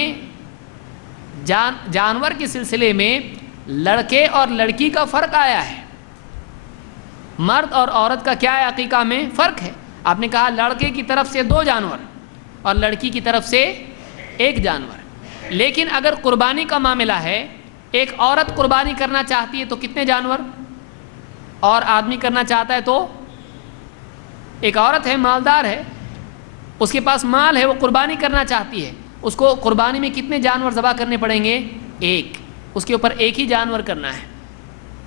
جانور کے سلسلے میں لڑکے اور لڑکی کا فرق آیا ہے۔ مرد اور عورت کا کیا ہے عقیقہ میں؟ فرق ہے۔ آپ نے کہا لڑکے کی طرف سے 2 جانور اور لڑکی کی طرف سے 1 جانور، لیکن اگر قربانی کا معاملہ ہے، ایک عورت قربانی کرنا چاہتی ہے تو کتنے جانور، اور آدمی کرنا چاہتا ہے تو ایک عورت ہے، مالدار ہے، اس کے پاس مال ہے، وہ قربانی کرنا چاہتی ہے، اس کو قربانی میں کتنے جانور ذبح کرنے پڑیں گے؟ 1، اس کے اوپر 1 ہی جانور کرنا ہے۔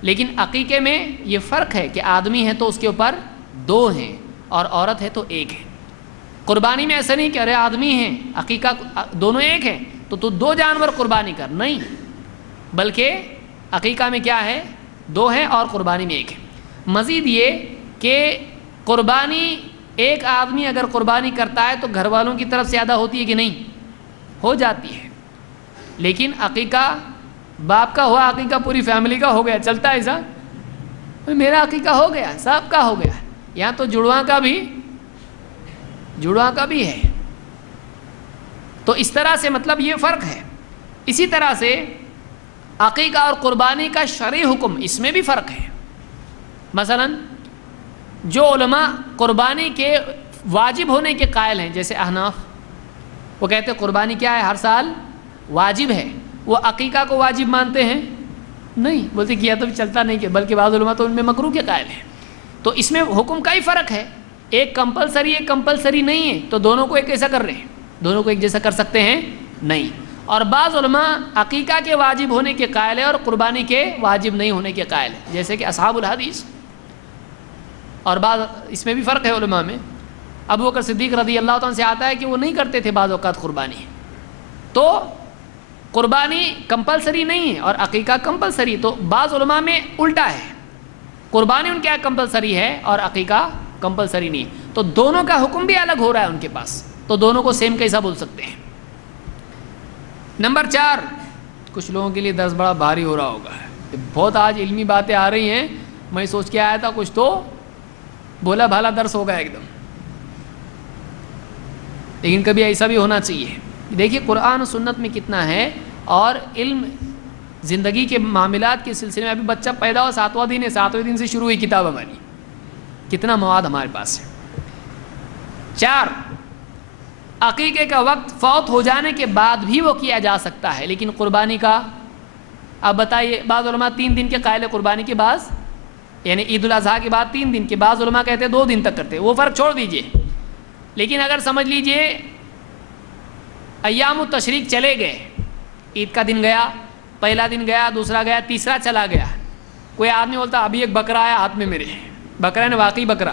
لیکن عقیقے میں یہ فرق ہے کہ آدمی ہے تو اس کے اوپر 2 ہیں اور عورت ہے تو 1 ہے۔ قربانی میں ایسا نہیں کہ ارے آدمی ہیں، عقیقہ دونوں 1 ہیں تو 2 جانور قربانی کر، نہیں، بلکہ عقیقہ میں کیا ہے؟ 2 ہیں اور قربانی میں 1 ہے۔ مزید یہ کہ قربانی ایک آدمی اگر قربانی کرتا ہے تو گھر والوں کی طرف سے ادا ہوتی ہے کہ نہیں؟ ہو جاتی ہے، لیکن عقیقہ باپ کا ہوا، عقیقہ پوری فیملی کا ہو گیا، چلتا ہے ایسا؟ میرا عقیقہ ہو گیا، سب کا ہو گیا، یہاں تو جڑواں کا بھی ہے۔ تو اس طرح سے مطلب یہ فرق ہے۔ اسی طرح سے عقیقہ اور قربانی کا شرعی حکم، اس میں بھی فرق ہے۔ مثلا جو علماء قربانی کے واجب ہونے کے قائل ہیں، جیسے احناف، وہ کہتے ہیں قربانی کیا ہے، ہر سال واجب ہے، وہ عقیقہ کو واجب مانتے ہیں؟ نہیں، بولتے کیا تو چلتا نہیں، کہ بلکہ بعض علماء تو ان میں مکروہ کے قائل ہیں۔ تو اس میں حکم کا ہی فرق ہے، ایک کمپلسری نہیں ہے، تو دونوں کو ایک ایسا کر رہے ہیں، دونوں کو ایک جیسا کر سکتے ہیں؟ نہیں۔ اور بعض علماء عقیقہ کے واجب ہونے کے قائل ہے اور قربانی کے واجب نہیں ہونے کے قائل ہے، جیسے کہ اصحاب الحدیث۔ اور بعض اس میں بھی فرق ہے علماء میں۔ ابو بکر صدیق رضی اللہ تعالیٰ سے آتا ہے کہ وہ نہیں کرتے تھے بعض اوقات قربانی، تو قربانی کمپلسری نہیں ہے اور عقیقہ کمپلسری، تو بعض علماء میں الٹا ہے، قربانی ان کے یہاں کمپلسری ہے اور عقیقہ کمپلسری نہیں، تو دونوں کا حکم بھی الگ ہو رہا ہے ان کے پاس، تو دونوں کو سیم کیسا بول سکتے ہیں؟ نمبر 4، کچھ لوگوں کے لیے درس بڑا بھاری ہو رہا ہوگا، بہت آج علمی باتیں آ رہی ہیں، میں سوچ کے آیا تھا کچھ تو بھولا بھالا درس ہوگا ایک دم، لیکن کبھی ایسا بھی ہونا چاہیے۔ دیکھیے قرآن و سنت میں کتنا ہے، اور علم زندگی کے معاملات کے سلسلے میں، ابھی بچہ پیدا ہوا 7واں دن ہے، 7ویں دن سے شروع ہوئی کتاب ہماری، کتنا مواد ہمارے پاس ہے۔ 4، عقیقے کا وقت فوت ہو جانے کے بعد بھی وہ کیا جا سکتا ہے، لیکن قربانی کا، اب بتائیے، بعض علماء 3 دن کے قائل ہے قربانی کے بعد، یعنی عید الاضحیٰ کے بعد 3 دن کے، بعض علماء کہتے ہیں 2 دن تک کرتے، وہ فرق چھوڑ دیجئے۔ لیکن اگر سمجھ لیجئے ایام التشریق چلے گئے، عید کا دن گیا، پہلا دن گیا، دوسرا گیا، تیسرا چلا گیا، کوئی آدمی بولتا ابھی ایک بکرا آیا ہاتھ میں میرے، بکرا نے واقعی بکرا،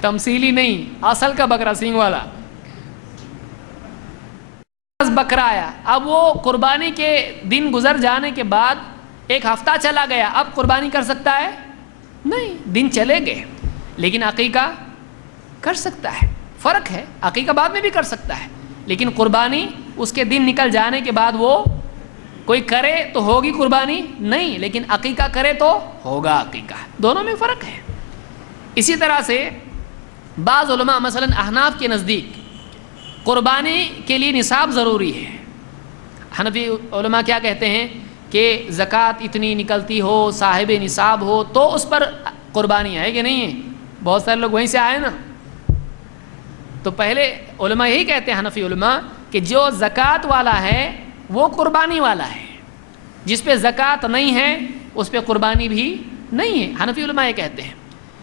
تمثیلی نہیں، اصل کا بکرا، سینگ والا بکرا آیا، اب وہ قربانی کے دن گزر جانے کے بعد 1 ہفتہ چلا گیا، اب قربانی کر سکتا ہے؟ نہیں، دن چلے گئے، لیکن عقیقہ کر سکتا ہے، فرق ہے، عقیقہ بعد میں بھی کر سکتا ہے، لیکن قربانی اس کے دن نکل جانے کے بعد وہ کوئی کرے تو ہوگی قربانی نہیں، لیکن عقیقہ کرے تو ہوگا عقیقہ، دونوں میں فرق ہے۔ اسی طرح سے بعض علماء مثلا احناف کے نزدیک قربانی کے لیے نصاب ضروری ہے۔ حنفی علماء کیا کہتے ہیں کہ زکوٰۃ اتنی نکلتی ہو، صاحب نصاب ہو تو اس پر قربانی ہے کہ نہیں ہے؟ بہت سارے لوگ وہیں سے آئے نا، تو پہلے علماء یہی کہتے ہیں، حنفی علماء، کہ جو زکوٰۃ والا ہے وہ قربانی والا ہے، جس پہ زکوٰۃ نہیں ہے اس پہ قربانی بھی نہیں ہے، حنفی علماء یہ کہتے ہیں۔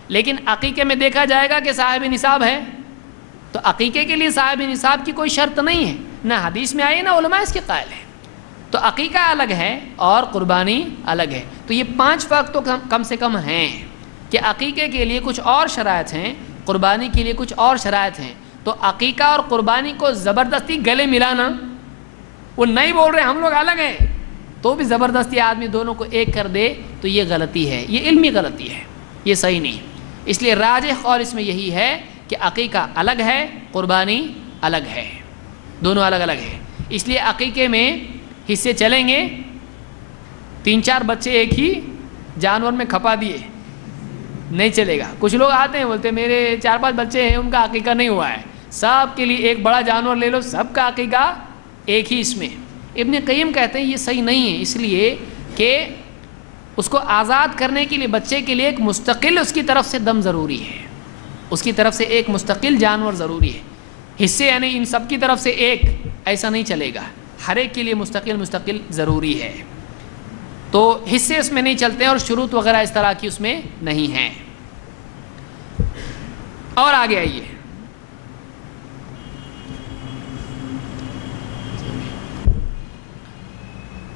لیکن عقیقے میں دیکھا جائے گا کہ صاحب نصاب ہے، تو عقیقے کے لیے صاحب نصاب کی کوئی شرط نہیں ہے، نہ حدیث میں آئی نہ علماء اس کے قائل ہیں، تو عقیقہ الگ ہے اور قربانی الگ ہے۔ تو یہ 5 فرق تو کم سے کم ہیں، کہ عقیقے کے لیے کچھ اور شرائط ہیں، قربانی کے لیے کچھ اور شرائط ہیں، تو عقیقہ اور قربانی کو زبردستی گلے ملانا، وہ نہیں بول رہے ہم لوگ الگ ہیں، تو بھی زبردستی آدمی دونوں کو ایک کر دے تو یہ غلطی ہے، یہ علمی غلطی ہے، یہ صحیح نہیں۔ اس لیے راجح قول اس میں یہی ہے کہ عقیقہ الگ ہے، قربانی الگ ہے، دونوں الگ الگ ہے۔ اس لیے عقیقے میں حصے چلیں گے، 3-4 بچے ایک ہی جانور میں کھپا دیے نہیں چلے گا۔ کچھ لوگ آتے ہیں بولتے میرے 4-5 بچے ہیں، ان کا عقیقہ نہیں ہوا ہے، سب کے لیے ایک بڑا جانور لے لو، سب کا عقیقہ ایک ہی اس میں۔ ابن قیم کہتے ہیں یہ صحیح نہیں ہے، اس لیے کہ اس کو آزاد کرنے کے لیے بچے کے لیے ایک مستقل اس کی طرف سے دم ضروری ہے، اس کی طرف سے ایک مستقل جانور ضروری ہے، حصے یعنی ان سب کی طرف سے ایک ایسا نہیں چلے گا، ہر ایک کے لیے مستقل ضروری ہے، تو حصے اس میں نہیں چلتے ہیں اور شروط وغیرہ اس طرح کی اس میں نہیں ہیں۔ اور آگے آئیے،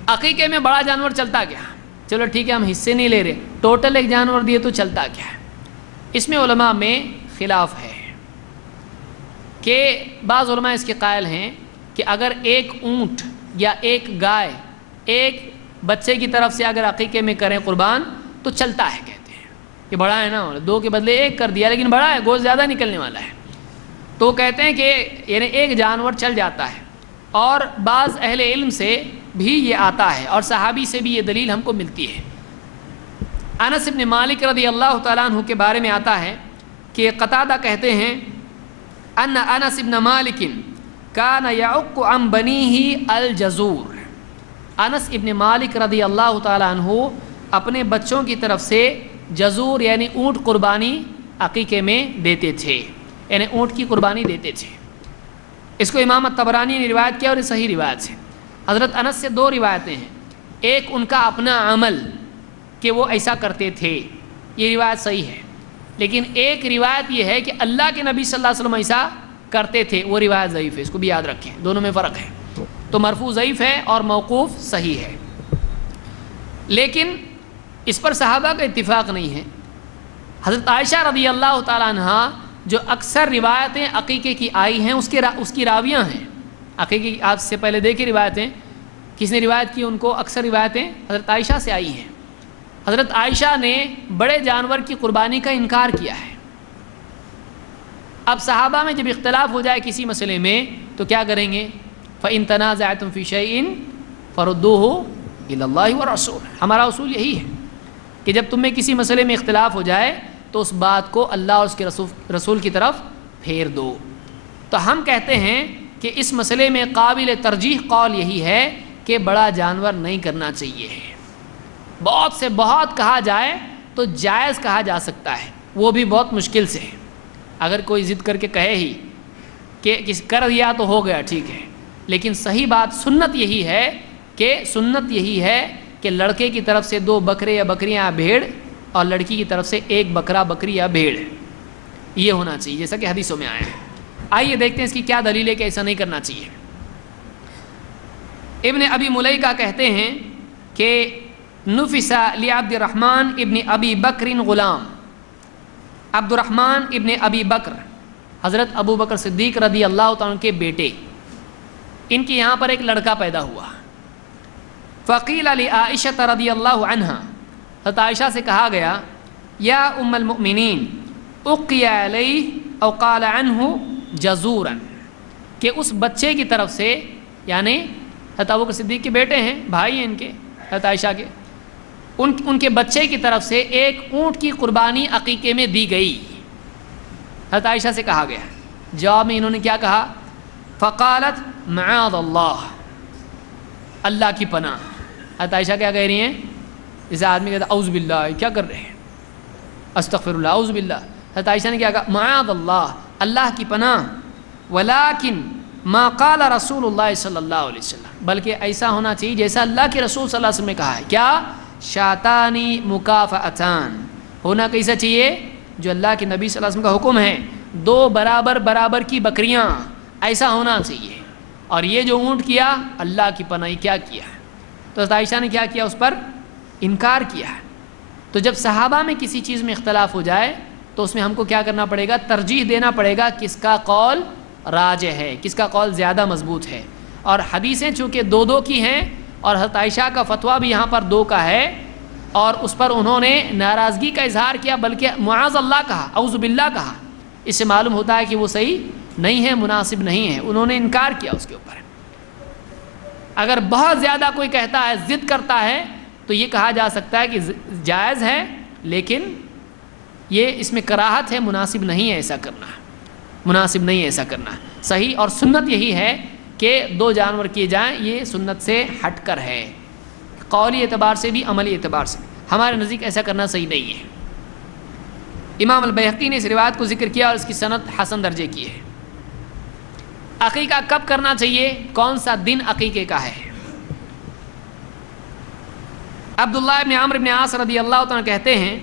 عقیقے میں بڑا جانور چلتا کیا؟ چلو ٹھیک ہے، ہم حصے نہیں لے رہے، ٹوٹل ایک جانور دیے تو چلتا کیا ہے؟ اس میں علماء میں خلاف ہے، کہ بعض علماء اس کے قائل ہیں کہ اگر ایک اونٹ یا ایک گائے ایک بچے کی طرف سے اگر عقیقے میں کریں قربان تو چلتا ہے، کہتے ہیں کہ بڑا ہے نا، 2 کے بدلے 1 کر دیا لیکن بڑا ہے، گوشت زیادہ نکلنے والا ہے، تو کہتے ہیں کہ یعنی ایک جانور چل جاتا ہے، اور بعض اہل علم سے بھی یہ آتا ہے اور صحابی سے بھی یہ دلیل ہم کو ملتی ہے۔ انس ابن مالک رضی اللہ تعالیٰ عنہ کے بارے میں آتا ہے کہ قتادہ کہتے ہیں ان انس ابن مالک کان یعق عن بنیہ الجزور، انس ابن مالک رضی اللہ تعالیٰ عنہ اپنے بچوں کی طرف سے جزور یعنی اونٹ قربانی عقیقے میں دیتے تھے، یعنی اونٹ کی قربانی دیتے تھے۔ اس کو امام طبرانی نے روایت کیا اور یہ صحیح روایت ہے۔ حضرت انس سے دو روایتیں ہیں، ایک ان کا اپنا عمل کہ وہ ایسا کرتے تھے، یہ روایت صحیح ہے، لیکن ایک روایت یہ ہے کہ اللہ کے نبی صلی اللہ علیہ وسلم ایسا کرتے تھے، وہ روایت ضعیف ہے، اس کو بھی یاد رکھیں، دونوں میں فرق ہے۔ تو مرفوع ضعیف ہے اور موقوف صحیح ہے، لیکن اس پر صحابہ کا اتفاق نہیں ہے۔ حضرت عائشہ رضی اللہ تعالیٰ عنہ جو اکثر روایتیں عقیقے کی آئی ہیں اس کی راویہ ہیں، عقیقے کی آپ سے پہلے دیکھی روایتیں کس نے روایت کی، ان کو اکثر روایتیں حضرت عائشہ سے آئی ہیں۔ حضرت عائشہ نے بڑے جانور کی قربانی کا انکار کیا ہے۔ اب صحابہ میں جب اختلاف ہو جائے کسی مسئلے میں تو کیا کریں گے؟ فَإِن تَنَازَعْتُمْ فِي شَيْءٍ فَرُدُّوهُ إِلَى اللَّهِ وَالرَّسُولِ، ہمارا اصول یہی ہے کہ جب تم میں کسی مسئلے میں اختلاف ہو جائے تو اس بات کو اللہ اور اس کے رسول کی طرف پھیر دو۔ تو ہم کہتے ہیں کہ اس مسئلے میں قابل ترجیح قول یہی ہے کہ بڑا جانور نہیں کرنا چاہیے، بہت سے بہت کہا جائے تو جائز کہا جا سکتا ہے، وہ بھی بہت مشکل سے، اگر کوئی ضد کر کے کہے ہی کہ کر دیا تو ہو گیا ٹھیک ہے، لیکن صحیح بات سنت یہی ہے کہ لڑکے کی طرف سے 2 بکرے یا بکریاں یا بھیڑ، اور لڑکی کی طرف سے 1 بکرا بکری یا بھیڑ، یہ ہونا چاہیے جیسا کہ حدیثوں میں آیا ہے۔ آئیے دیکھتے ہیں اس کی کیا دلیل ہے کہ ایسا نہیں کرنا چاہیے۔ ابن ابی ملیکہ کہتے ہیں کہ نفس لعبد الرحمن ابن ابی بکر غلام، عبد الرحمن ابن ابی بکر حضرت ابو بکر صدیق رضی اللہ تعالیٰ عنہ کے بیٹے، ان کے یہاں پر ایک لڑکا پیدا ہوا۔ فقیل لعائشہ رضی اللہ عنہا، حضرت عائشہ سے کہا گیا یا ام المؤمنین اقی علیہ او قال عنہ جزورا، کہ اس بچے کی طرف سے، یعنی حضرت ابو بکر صدیق کے بیٹے ہیں، بھائی ہیں ان کے حضرت عائشہ کے، ان کے بچے کی طرف سے ایک اونٹ کی قربانی عقیقے میں دی گئی، حضرت عائشہ سے کہا گیا۔ جواب میں انہوں نے کیا کہا؟ فقالت معاذ اللہ، اللہ کی پناہ۔ حضرت عائشہ کیا کہہ رہی ہیں؟ جیسے آدمی کہتا ہے اعوذ باللہ، کیا کر رہے ہیں، استغفر اللہ، اعوذ باللہ۔ حضرت عائشہ نے کیا کہا؟ معاذ اللہ، اللہ کی پناہ۔ ولیکن ما قال رسول اللہ صلی اللہ علیہ وسلم، بلکہ ایسا ہونا چاہیے جیسا اللہ کے رسول صلی اللہ علیہ وسلم نے کہا ہے۔ کیا؟ شاتانی مکافئتان، ہونا کیسا چاہیے؟ جو اللہ کے نبی صلی اللہ علیہ وسلم کا حکم ہے، 2 برابر کی بکریاں، ایسا ہونا چاہیے۔ اور یہ جو اونٹ کیا، اللہ کی پناہی کیا کیا ہے؟ تو حضرت عائشہ نے کیا کیا؟ اس پر انکار کیا ہے۔ تو جب صحابہ میں کسی چیز میں اختلاف ہو جائے تو اس میں ہم کو کیا کرنا پڑے گا؟ ترجیح دینا پڑے گا کس کا قول راجح ہے، کس کا قول زیادہ مضبوط ہے۔ اور حدیثیں چونکہ 2 کی ہیں اور حضرت عائشہ کا فتویٰ بھی یہاں پر 2 کا ہے، اور اس پر انہوں نے ناراضگی کا اظہار کیا، بلکہ معاذ اللہ کہا، اعوذ باللہ کہا، اس سے معلوم ہوتا ہے کہ وہ صحیح نہیں ہے، مناسب نہیں ہے، انہوں نے انکار کیا اس کے اوپر۔ اگر بہت زیادہ کوئی کہتا ہے، ضد کرتا ہے، تو یہ کہا جا سکتا ہے کہ جائز ہے، لیکن یہ اس میں کراہت ہے، مناسب نہیں ہے ایسا کرنا، مناسب نہیں ہے ایسا کرنا۔ صحیح اور سنت یہی ہے کہ 2 جانور کیے جائیں، یہ سنت سے ہٹ کر ہے، قولی اعتبار سے بھی عملی اعتبار سے ہمارے نزدیک ایسا کرنا صحیح نہیں ہے۔ امام البیہقی نے اس روایت کو ذکر کیا اور اس کی سند حسن درجے کی ہے۔ عقیقہ کب کرنا چاہیے؟ کون سا دن عقیقے کا ہے؟ عبداللہ ابن عمرو ابن عاص رضی اللہ تعالیٰ کہتے ہیں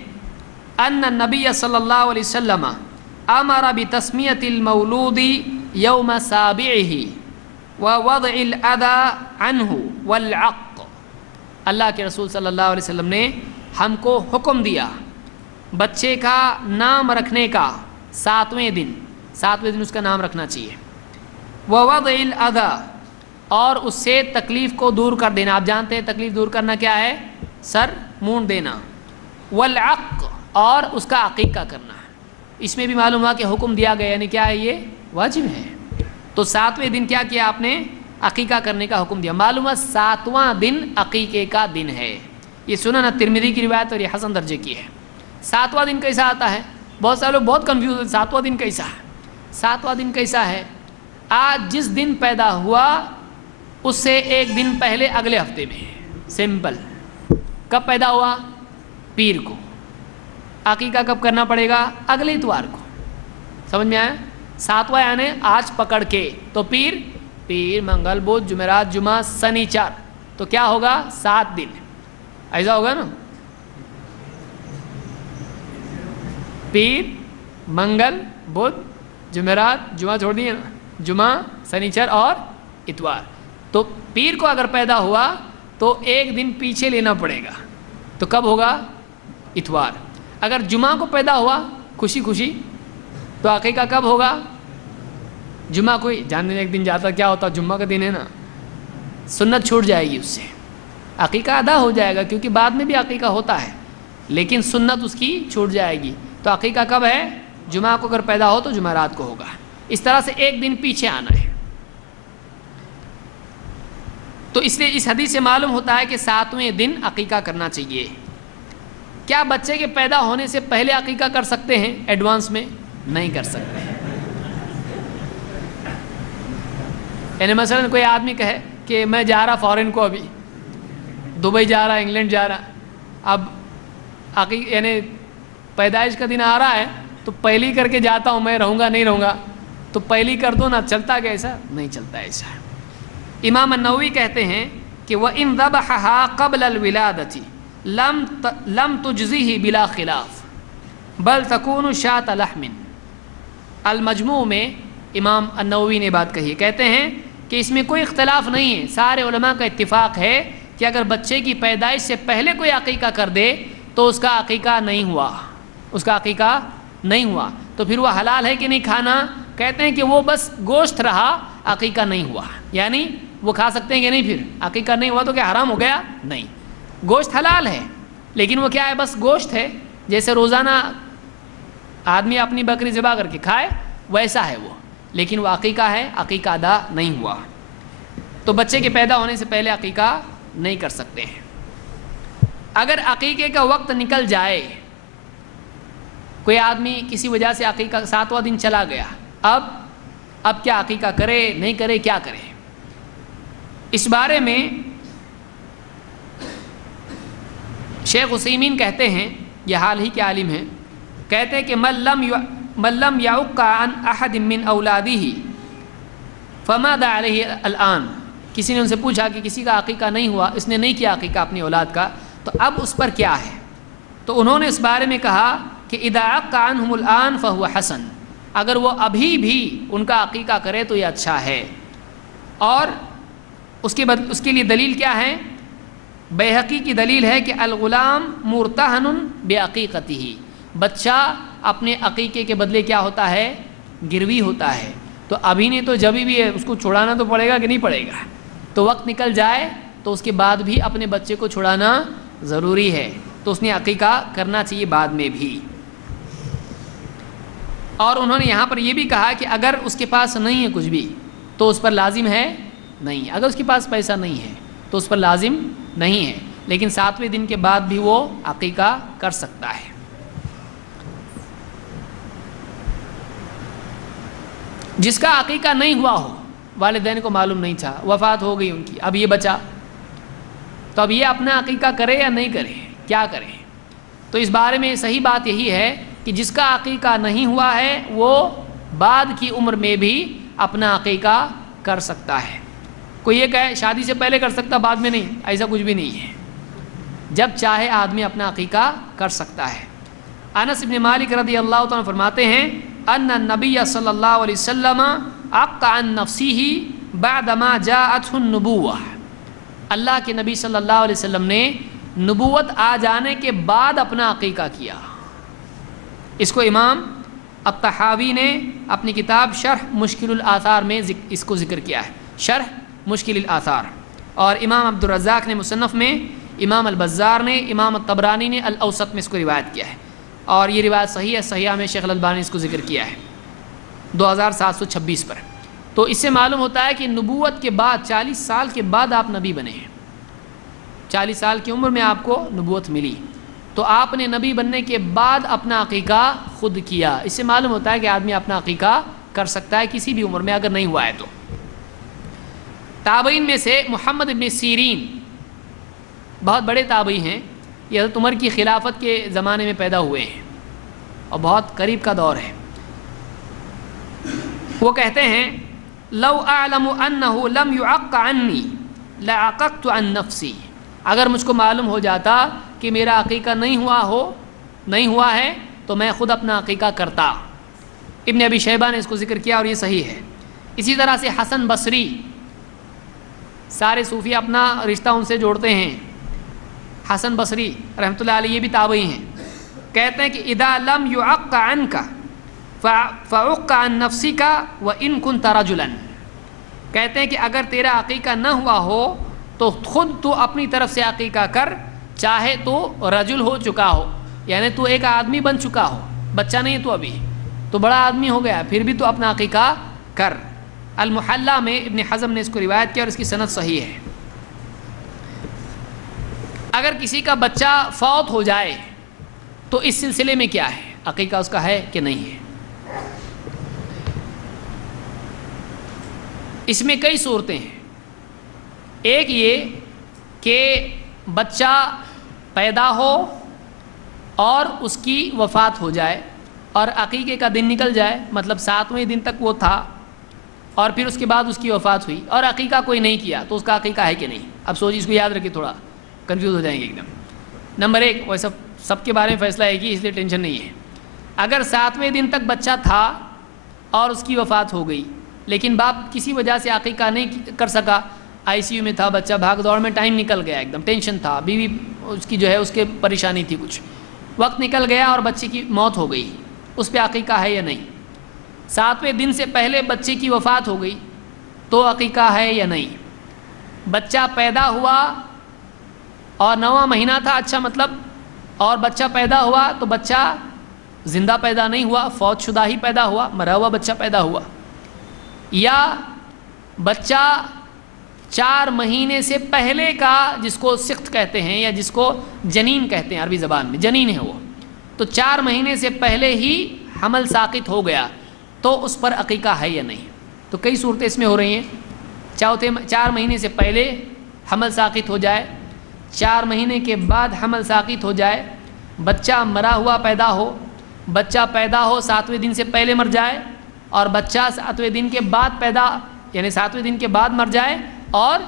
ان النبی صلی اللہ علیہ وسلم امر بتسمیۃ المولود یوم سابعہ ووضع الاذى عنہ والعق، اللہ کے رسول صلی اللہ علیہ وسلم نے ہم کو حکم دیا بچے کا نام رکھنے کا 7ویں دن اس کا نام رکھنا چاہیے، ووضع الاذى، اور اس سے تکلیف کو دور کر دینا۔ آپ جانتے ہیں تکلیف دور کرنا کیا ہے؟ سر مونڈ دینا۔ والعق، اور اس کا عقیقہ کرنا۔ اس میں بھی معلوم ہوا کہ حکم دیا گیا، یعنی کیا ہے، یہ واجب ہے۔ تو 7ویں دن کیا کیا آپ نے، عقیقہ کرنے کا حکم دیا۔ معلوم ہوا 7واں دن عقیقے کا دن ہے۔ یہ سنن ترمذی کی روایت اور یہ حسن درجے کی ہے۔ 7واں دن کیسا آتا ہے؟ بہت سارے لوگ بہت کنفیوز ہیں، 7واں دن کیسا ہے؟ 7واں دن کیسا ہے؟ آج جس دن پیدا ہوا اس سے ایک دن پہلے اگلے ہفتے میں، سمپل۔ کب پیدا ہوا؟ پیر کو۔ عقیقہ کب کرنا پڑے گا؟ اگلے اتوار کو۔ سمجھ میں آیا؟ 7واں یعنی آج پکڑ کے، تو پیر منگل بدھ جمعرات جمعہ سنیچر، تو کیا ہوگا؟ 7 دن، ایسا ہوگا نا؟ پیر منگل بدھ جمعرات جمعہ چھوڑ دیے نا، جمعہ سنیچر اور اتوار۔ تو پیر کو اگر پیدا ہوا تو ایک دن پیچھے لینا پڑے گا، تو کب ہوگا؟ اتوار۔ اگر جمعہ کو پیدا ہوا خوشی خوشی تو عقیقہ کب ہوگا؟ جمعہ کوئی جاننے ایک دن جاتا کیا ہوتا، جمعہ کا دن ہے نا، سنت چھوٹ جائے گی اس سے، عقیقہ ادا ہو جائے گا، کیونکہ بعد میں بھی عقیقہ ہوتا ہے لیکن سنت اس کی چھوٹ جائے گی۔ تو عقیقہ کب ہے؟ جمعہ کو اگر پیدا ہو تو جمعرات کو ہوگا۔ اس طرح سے ایک دن پیچھے آنا ہے۔ تو اس لیے اس حدیث سے معلوم ہوتا ہے کہ 7ویں دن عقیقہ کرنا چاہیے۔ کیا بچے کے پیدا ہونے سے پہلے عقیقہ کر سکتے ہیں ایڈوانس میں؟ نہیں کر سکتے۔ یعنی مثلا کوئی آدمی کہے کہ میں جا رہا فارن کو، ابھی دبئی جا رہا، انگلینڈ جا رہا، اب عقیقہ یعنی پیدائش کا دن آ رہا ہے تو پہلی کر کے جاتا ہوں، میں رہوں گا نہیں رہوں گا، تو پہلی کر دو نا، چلتا کیا ایسا؟ نہیں چلتا ایسا۔ امام النووی کہتے ہیں کہ وَإِن ذَبَحَهَا قَبْلَ الْوِلَادَةِ لَمْ تُجْزِهِ بِلَا خِلَافٍ بَلْ تَكُونُ شَاةَ لَحْمٍ۔ المجموع میں امام النووی نے بات کہی ہے، کہتے ہیں کہ اس میں کوئی اختلاف نہیں ہے، سارے علماء کا اتفاق ہے کہ اگر بچے کی پیدائش سے پہلے کوئی عقیقہ کر دے تو اس کا عقیقہ نہیں ہوا، اس کا عقیقہ نہیں ہوا۔ تو پھر وہ حلال ہے کہ نہیں کھانا؟ کہتے ہیں کہ وہ بس گوشت رہا، عقیقہ نہیں ہوا۔ یعنی وہ کھا سکتے ہیں کہ نہیں؟ پھر عقیقہ نہیں ہوا تو کیا حرام ہو گیا؟ نہیں، گوشت حلال ہے لیکن وہ کیا ہے؟ بس گوشت ہے، جیسے روزانہ آدمی اپنی بکری ذبح کر کے کھائے ویسا ہے وہ، لیکن وہ عقیقہ ہے، عقیقہ ادا نہیں ہوا۔ تو بچے کے پیدا ہونے سے پہلے عقیقہ نہیں کر سکتے ہیں۔ اگر عقیقے کا وقت نکل جائے، کوئی آدمی کسی وجہ سے عقیقہ 7واں دن چلا گیا، اب کیا عقیقہ کرے نہیں کرے، کیا کرے؟ اس بارے میں شیخ عثیمین کہتے ہیں، یہ حال ہی کے عالم ہیں، کہتے ہیں کہ من لم يعق عن احد من اولاده فماذا عليه الان۔ کسی نے ان سے پوچھا کہ کسی کا عقیقہ نہیں ہوا، اس نے نہیں کیا عقیقہ اپنی اولاد کا، تو اب اس پر کیا ہے؟ تو انہوں نے اس بارے میں کہا کہ اذا عق عنهم الان فهو حسن، اگر وہ ابھی بھی ان کا عقیقہ کرے تو یہ اچھا ہے۔ اور اس کے لیے دلیل کیا ہے؟ بیہقی کی دلیل ہے کہ الغلام مرتہن بعقیقتہ، بچہ اپنے عقیقے کے بدلے کیا ہوتا ہے؟ گروی ہوتا ہے۔ تو ابھی نہیں تو جبھی بھی ہے اس کو چھڑانا تو پڑے گا کہ نہیں پڑے گا؟ تو وقت نکل جائے تو اس کے بعد بھی اپنے بچے کو چھڑانا ضروری ہے، تو اس نے عقیقہ کرنا چاہیے بعد میں بھی۔ اور انہوں نے یہاں پر یہ بھی کہا کہ اگر اس کے پاس نہیں ہے کچھ بھی تو اس پر لازم ہے نہیں، اگر اس کے پاس پیسہ نہیں ہے تو اس پر لازم نہیں ہے، لیکن 7ویں دن کے بعد بھی وہ عقیقہ کر سکتا ہے۔ جس کا عقیقہ نہیں ہوا ہو، والدین کو معلوم نہیں تھا، وفات ہو گئی ان کی، اب یہ بچا، تو اب یہ اپنا عقیقہ کرے یا نہیں کرے، کیا کرے؟ تو اس بارے میں صحیح بات یہی ہے کہ جس کا عقیقہ نہیں ہوا ہے وہ بعد کی عمر میں بھی اپنا عقیقہ کر سکتا ہے۔ کوئی یہ کہے شادی سے پہلے کر سکتا بعد میں نہیں، ایسا کچھ بھی نہیں ہے، جب چاہے آدمی اپنا عقیقہ کر سکتا ہے۔ انس بن مالک رضی اللہ تعالیٰ فرماتے ہیں ان النبی صلی اللہ علیہ وسلم عق عن نفسه بعدما جاءته النبوہ، اللہ کے نبی صلی اللہ علیہ وسلم نے نبوت آ جانے کے بعد اپنا عقیقہ کیا۔ اس کو امام الطحاوی نے اپنی کتاب شرح مشکل الآثار میں اس کو ذکر کیا ہے، شرح مشکل الآثار، اور امام عبدالرزاق نے مصنف میں، امام البزار نے، امام الطبرانی نے الاوسط میں اس کو روایت کیا ہے۔ اور یہ روایت صحیح ہے، صحیحہ میں شیخ الالبانی نے اس کو ذکر کیا ہے 2726 پر۔ تو اس سے معلوم ہوتا ہے کہ نبوت کے بعد 40 سال کے بعد آپ نبی بنے ہیں، 40 سال کی عمر میں آپ کو نبوت ملی، تو آپ نے نبی بننے کے بعد اپنا عقیقہ خود کیا۔ اس سے معلوم ہوتا ہے کہ آدمی اپنا عقیقہ کر سکتا ہے کسی بھی عمر میں اگر نہیں ہوا ہے تو۔ تابعین میں سے محمد ابن سیرین بہت بڑے تابعی ہیں، یہ حضرت عمر کی خلافت کے زمانے میں پیدا ہوئے ہیں اور بہت قریب کا دور ہے۔ وہ کہتے ہیں لو اعلم انه لم يعق عني لعققت عن نفسي، اگر مجھ کو معلوم ہو جاتا کہ میرا عقیقہ نہیں ہوا ہے تو میں خود اپنا عقیقہ کرتا۔ ابن ابی شیبہ نے اس کو ذکر کیا اور یہ صحیح ہے۔ اسی طرح سے حسن بصری، سارے صوفی اپنا رشتہ ان سے جوڑتے ہیں، حسن بصری رحمۃ اللہ علیہ یہ بھی تابعی ہیں، کہتے ہیں کہ اذا لم يعق عنك فعق عن نفسك وان كنت رجلا، کہتے ہیں کہ اگر تیرا عقیقہ نہ ہوا ہو تو خود تو اپنی طرف سے عقیقہ کر، چاہے تو رجل ہو چکا ہو، یعنی تو ایک آدمی بن چکا ہو، بچہ نہیں تو ابھی تو بڑا آدمی ہو گیا، پھر بھی تو اپنا عقیقہ کر۔ المحلہ میں ابن حزم نے اس کو روایت کیا اور اس کی سند صحیح ہے۔ اگر کسی کا بچہ فوت ہو جائے تو اس سلسلے میں کیا ہے، عقیقہ اس کا ہے کہ نہیں ہے؟ اس میں کئی صورتیں ہیں۔ ایک یہ کہ بچہ پیدا ہو اور اس کی وفات ہو جائے اور عقیقے کا دن نکل جائے، مطلب 7ویں دن تک وہ تھا اور پھر اس کے بعد اس کی وفات ہوئی اور عقیقہ کوئی نہیں کیا، تو اس کا عقیقہ ہے کہ نہیں؟ اب سوچیے، اس کو یاد رکھیں، تھوڑا کنفیوز ہو جائیں گے ایک دم۔ نمبر 1، ویسا سب کے بارے میں فیصلہ ہے کہ اس لیے ٹینشن نہیں ہے۔ اگر 7ویں دن تک بچہ تھا اور اس کی وفات ہو گئی لیکن باپ کسی وجہ سے عقیقہ نہیں کر سکا، ICU میں تھا بچہ، بھاگ دوڑ میں ٹائم نکل گیا، ایک دم ٹینشن تھا، بیوی اس کی جو ہے اس کے پریشانی تھی، کچھ وقت نکل گیا اور بچے کی موت ہو گئی، اس پہ عقیقہ ہے یا نہیں؟ 7ویں دن سے پہلے بچے کی وفات ہو گئی تو عقیقہ ہے یا نہیں؟ بچہ پیدا ہوا اور 9واں مہینہ تھا، اچھا مطلب، اور بچہ پیدا ہوا تو بچہ زندہ پیدا نہیں ہوا، فوت شدہ ہی پیدا ہوا، مرا ہوا بچہ پیدا ہوا، یا بچہ 4 مہینے سے پہلے کا، جس کو سخت کہتے ہیں یا جس کو جنین کہتے ہیں عربی زبان میں، جنین ہے وہ، تو 4 مہینے سے پہلے ہی حمل ساقط ہو گیا تو اس پر عقیقہ ہے یا نہیں؟ تو کئی صورتیں اس میں ہو رہی ہیں۔ 4 مہینے سے پہلے حمل ساقط ہو جائے، 4 مہینے کے بعد حمل ساقط ہو جائے، بچہ مرا ہوا پیدا ہو، بچہ پیدا ہو 7ویں دن سے پہلے مر جائے، اور بچہ 7ویں دن کے بعد پیدا، یعنی 7ویں دن کے بعد مر جائے اور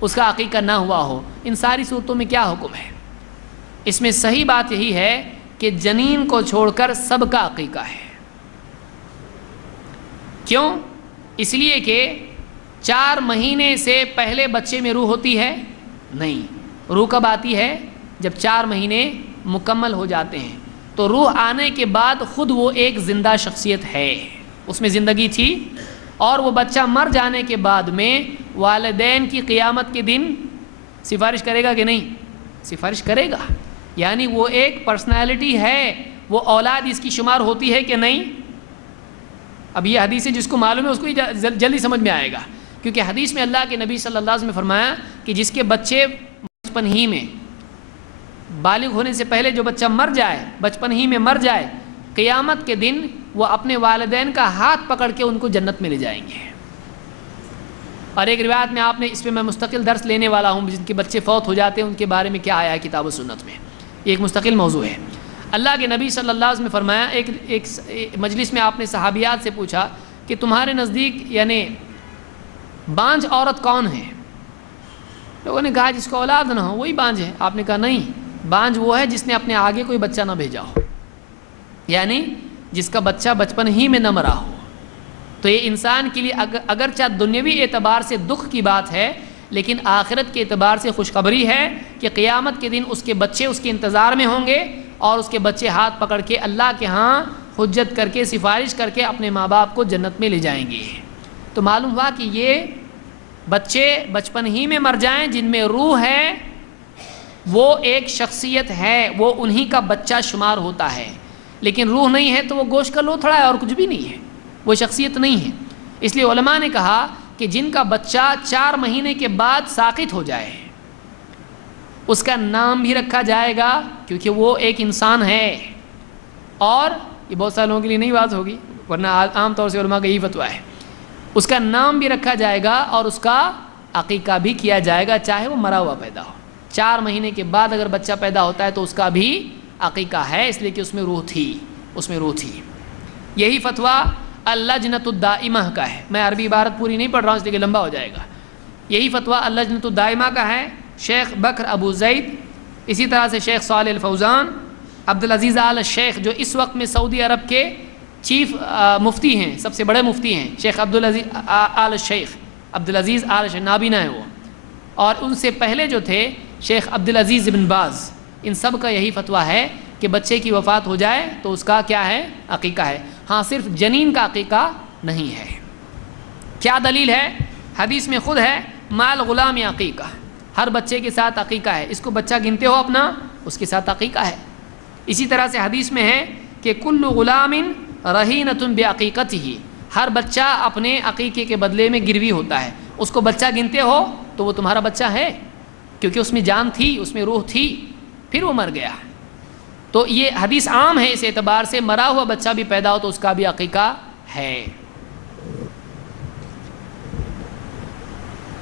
اس کا عقیقہ نہ ہوا ہو، ان ساری صورتوں میں کیا حکم ہے؟ اس میں صحیح بات یہی ہے کہ جنین کو چھوڑ کر سب کا عقیقہ ہے۔ کیوں؟ اس لیے کہ 4 مہینے سے پہلے بچے میں روح ہوتی ہے نہیں، روح کب آتی ہے؟ جب 4 مہینے مکمل ہو جاتے ہیں، تو روح آنے کے بعد خود وہ ایک زندہ شخصیت ہے، اس میں زندگی تھی، اور وہ بچہ مر جانے کے بعد میں والدین کی قیامت کے دن سفارش کرے گا کہ نہیں؟ سفارش کرے گا، یعنی وہ ایک پرسنالٹی ہے، وہ اولاد اس کی شمار ہوتی ہے کہ نہیں؟ اب یہ حدیث جس کو معلوم ہے اس کو جلدی سمجھ میں آئے گا، کیونکہ حدیث میں اللہ کے نبی صلی اللہ علیہ وسلم نے فرمایا کہ جس کے بچے بچپن ہی میں، بالغ ہونے سے پہلے جو بچہ مر جائے، بچپن ہی میں مر جائے، قیامت کے دن وہ اپنے والدین کا ہاتھ پکڑ کے ان کو جنت میں لے جائیں گے۔ اور ایک روایت میں آپ نے، اس پہ میں مستقل درس لینے والا ہوں، جن کے بچے فوت ہو جاتے ہیں ان کے بارے میں کیا آیا ہے کتاب و سنت میں، یہ ایک مستقل موضوع ہے۔ اللہ کے نبی صلی اللہ علیہ وسلم نے فرمایا، ایک مجلس میں آپ نے صحابیات سے پوچھا کہ تمہارے نزدیک یعنی بانجھ عورت کون ہے؟ لوگوں نے کہا جس کو اولاد نہ ہو وہی بانجھ ہے۔ آپ نے کہا نہیں، بانجھ وہ ہے جس نے اپنے آگے کوئی بچہ نہ بھیجا ہو، یعنی جس کا بچہ بچپن ہی میں نہ مرا ہو۔ تو یہ انسان کے لیے اگرچہ دنیاوی اعتبار سے دکھ کی بات ہے، لیکن آخرت کے اعتبار سے خوشخبری ہے کہ قیامت کے دن اس کے بچے اس کے انتظار میں ہوں گے، اور اس کے بچے ہاتھ پکڑ کے اللہ کے ہاں حجت کر کے، سفارش کر کے اپنے ماں باپ کو جنت میں لے جائیں گے۔ تو معلوم ہوا کہ یہ بچے بچپن ہی میں مر جائیں، جن میں روح ہے، وہ ایک شخصیت ہے، وہ انہی کا بچہ شمار ہوتا ہے۔ لیکن روح نہیں ہے تو وہ گوشت کا لوتھڑا ہے اور کچھ بھی نہیں ہے، وہ شخصیت نہیں ہے۔ اس لیے علماء نے کہا کہ جن کا بچہ 4 مہینے کے بعد ساقط ہو جائے اس کا نام بھی رکھا جائے گا، کیونکہ وہ ایک انسان ہے۔ اور یہ بہت سارے لوگوں کے لیے نہیں بات ہوگی، ورنہ عام طور سے علماء کا یہی فتویٰ ہے، اس کا نام بھی رکھا جائے گا اور اس کا عقیقہ بھی کیا جائے گا، چاہے وہ مرا ہوا پیدا ہو۔ 4 مہینے کے بعد اگر بچہ پیدا ہوتا ہے تو اس کا بھی عقیقہ ہے، اس لیے کہ اس میں روح تھی۔ یہی فتویٰ اللجنۃ الدائمہ کا ہے۔ میں عربی عبارت پوری نہیں پڑھ رہا ہوں اس لیے کہ لمبا ہو جائے گا۔ یہی فتویٰ اللجنۃ الدائمہ کا ہے، شیخ بکر ابو زید، اسی طرح سے شیخ صالح الفوزان، عبدالعزیز آل الشیخ جو اس وقت میں سعودی عرب کے چیف مفتی ہیں، سب سے بڑے مفتی ہیں، شیخ عبدالعزیز آل الشیخ، عبدالعزیز آل الشیخ، نابینا ہے وہ، اور ان سے پہلے جو تھے شیخ عبدالعزیز بن باز، ان سب کا یہی فتویٰ ہے کہ بچے کی وفات ہو جائے تو اس کا کیا ہے؟ عقیقہ ہے۔ ہاں، صرف جنین کا عقیقہ نہیں ہے۔ کیا دلیل ہے؟ حدیث میں خود ہے مال غلام عقیقہ، ہر بچے کے ساتھ عقیقہ ہے، اس کو بچہ گنتے ہو اپنا، اس کے ساتھ عقیقہ ہے۔ اسی طرح سے حدیث میں ہے کہ کل غلام رہینۃ بعقیقتہ، ہر بچہ اپنے عقیقے کے بدلے میں گروی ہوتا ہے، اس کو بچہ گنتے ہو تو وہ تمہارا بچہ ہے، کیونکہ اس میں جان تھی، اس میں روح تھی، پھر وہ مر گیا۔ تو یہ حدیث عام ہے، اس اعتبار سے مرا ہوا بچہ بھی پیدا ہو تو اس کا بھی عقیقہ ہے۔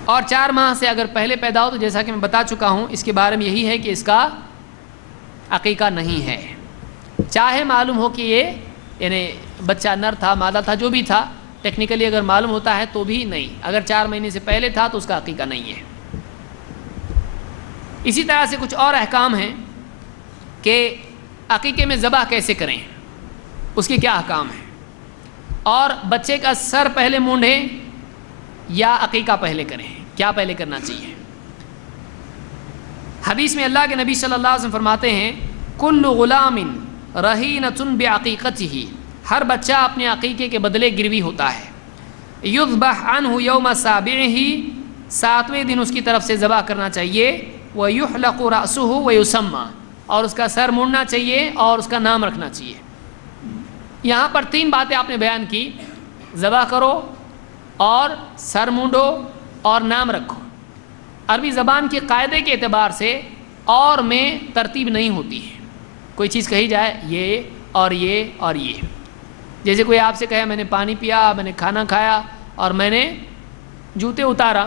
اور 4 ماہ سے اگر پہلے پیدا ہو تو جیسا کہ میں بتا چکا ہوں، اس کے بارے میں یہی ہے کہ اس کا عقیقہ نہیں ہے، چاہے معلوم ہو کہ یہ یعنی بچہ نر تھا، مادہ تھا، جو بھی تھا، ٹیکنیکلی اگر معلوم ہوتا ہے تو بھی نہیں، اگر 4 مہینے سے پہلے تھا تو اس کا عقیقہ نہیں ہے۔ اسی طرح سے کچھ اور احکام ہیں کہ عقیقے میں ذبح کیسے کریں، اس کے کیا احکام ہیں، اور بچے کا سر پہلے مونڈیں یا عقیقہ پہلے کریں، کیا پہلے کرنا چاہیے۔ حدیث میں اللہ کے نبی صلی اللہ علیہ وسلم فرماتے ہیں کل غلام رہینۃ بعقیقتہ، ہر بچہ اپنے عقیقے کے بدلے گروی ہوتا ہے، یذبح عنہ یوم سابعہ، 7ویں دن اس کی طرف سے ذبح کرنا چاہیے، ویحلق رأسہ ویسمى، اور اس کا سر مونڈنا چاہیے اور اس کا نام رکھنا چاہیے۔ یہاں پر 3 باتیں آپ نے بیان کی، ذبح کرو اور سر مونڈو اور نام رکھو۔ عربی زبان کے قاعدے کے اعتبار سے اور میں ترتیب نہیں ہوتی ہے، کوئی چیز کہی جائے یہ اور یہ اور یہ، جیسے کوئی آپ سے کہے میں نے پانی پیا، میں نے کھانا کھایا اور میں نے جوتے اتارا،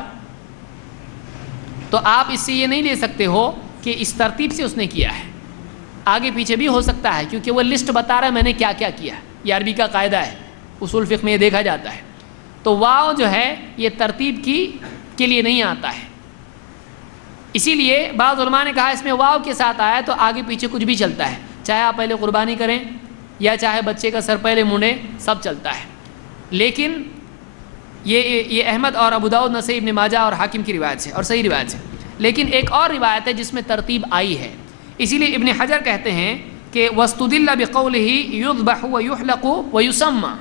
تو آپ اس سے یہ نہیں لے سکتے ہو کہ اس ترتیب سے اس نے کیا ہے، آگے پیچھے بھی ہو سکتا ہے، کیونکہ وہ لسٹ بتا رہا ہے میں نے کیا کیا کیا، یہ عربی کا قاعدہ ہے، اصول فقہ میں یہ دیکھا جاتا ہے۔ تو واو جو ہے یہ ترتیب کے لیے نہیں آتا ہے، اسی لیے بعض علماء نے کہا اس میں واو کے ساتھ آیا تو آگے پیچھے کچھ بھی چلتا ہے، چاہے آپ پہلے قربانی کریں یا چاہے بچے کا سر پہلے مونڈیں، سب چلتا ہے۔ لیکن یہ احمد اور ابو داؤد، نسائی، ابن ماجہ اور حاکم کی روایت سے اور صحیح روایت سے، لیکن ایک اور روایت ہے جس میں ترتیب آئی ہے، اسی لیے ابن حجر کہتے ہیں کہ وَاسْتُدِلَّ بِقَوْلِهِ يُذْبَحُ وَيُحْلَقُ وَيُسَمَّى،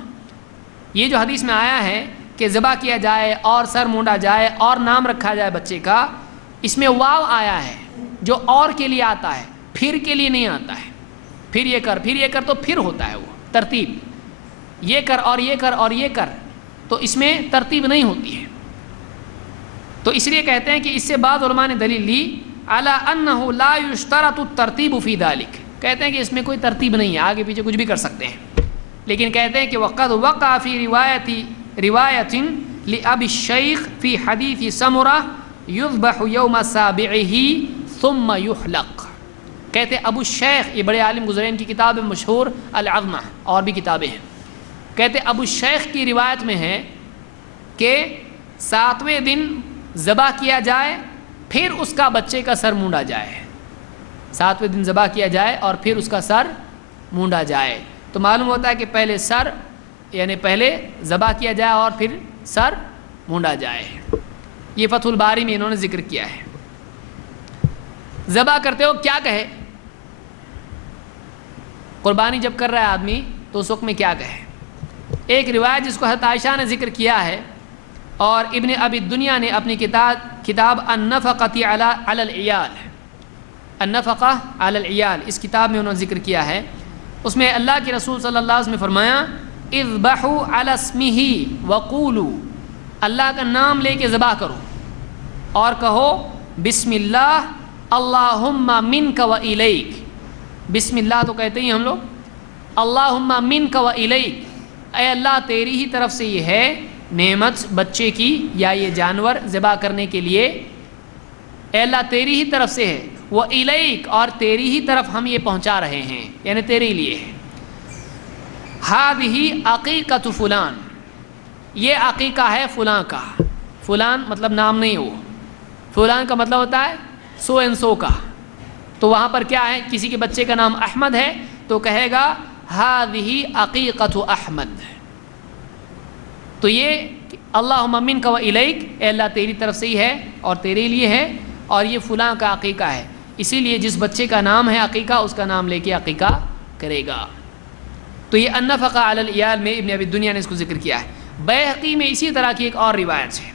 یہ جو حدیث میں آیا ہے کہ ذبح کیا جائے اور سر مونڈا جائے اور نام رکھا جائے بچے کا، اس میں واو آیا ہے جو اور کے لیے آتا ہے، پھر کے لیے نہیں آتا ہے، پھر یہ کر تو پھر ہوتا ہے وہ ترتیب، یہ کر اور یہ کر اور یہ کر، تو اس میں ترتیب نہیں ہوتی ہے۔ تو اس لیے کہتے ہیں کہ اس سے بعض علماء نے دلیل لی علی انہ لا یشترط الترتیب فی ذلک، کہتے ہیں کہ اس میں کوئی ترتیب نہیں ہے، آگے پیچھے کچھ بھی کر سکتے ہیں، لیکن کہتے ہیں کہ وقد وقع فی روایت لأبی الشیخ فی حدیث سمرہ یذبح یوم سابعہ ثم یحلق، کہتے ہیں ابو الشیخ، یہ بڑے عالم گزرے، ان کی کتاب مشہور العظمہ اور بھی کتابیں ہیں، کہتے ہیں ابو الشیخ کی روایت میں ہے کہ 7ویں دن ذبح کیا جائے پھر اس کا بچے کا سر مونڈا جائے، 7ویں دن ذبح کیا جائے اور پھر اس کا سر مونڈا جائے، تو معلوم ہوتا ہے کہ پہلے سر یعنی پہلے ذبح کیا جائے اور پھر سر مونڈا جائے۔ یہ فتح الباری میں انہوں نے ذکر کیا ہے۔ ذبح کرتے ہو کیا کہے، قربانی جب کر رہا ہے آدمی تو اس وقت میں کیا کہے، ایک روایت جس کو حضرت عائشہ نے ذکر کیا ہے اور ابن ابی الدنیا نے اپنی کتاب النفقۃ علی العیال، النفقہ علی العیال، اس کتاب میں انہوں نے ذکر کیا ہے اس میں اللہ کے رسول صلی اللہ علیہ وسلم نے فرمایا اذبحوا علی اسمہ وقولوا، اللہ کا نام لے کے ذبح کرو اور کہو بسم اللہ اللہم منک و الیک. بسم اللہ تو کہتے ہی ہم لوگ، اللہم منک و الیک، اے اللہ تیری ہی طرف سے یہ ہے نعمت بچے کی یا یہ جانور ذبح کرنے کے لیے، اے اللہ تیری ہی طرف سے ہے، وہ الیک اور تیری ہی طرف ہم یہ پہنچا رہے ہیں، یعنی تیرے لیے ہے. ہذہ عقیقۃ فلان، یہ عقیقہ ہے فلاں کا. فلان مطلب نام نہیں، وہ فلان کا مطلب ہوتا ہے سو اینڈ سو کا. تو وہاں پر کیا ہے، کسی کے بچے کا نام احمد ہے تو کہے گا ہذہ عقیقۃ احمد. تو یہ اللہم منک و الیک، اے اللہ تیری طرف سے ہی ہے اور تیرے لیے ہے اور یہ فلاں کا عقیقہ ہے. اسی لیے جس بچے کا نام ہے عقیقہ اس کا نام لے کے عقیقہ کرے گا. تو یہ النفقہ علی العیال میں ابن ابی دنیا نے اس کو ذکر کیا ہے. بیہقی میں اسی طرح کی ایک اور روایت ہے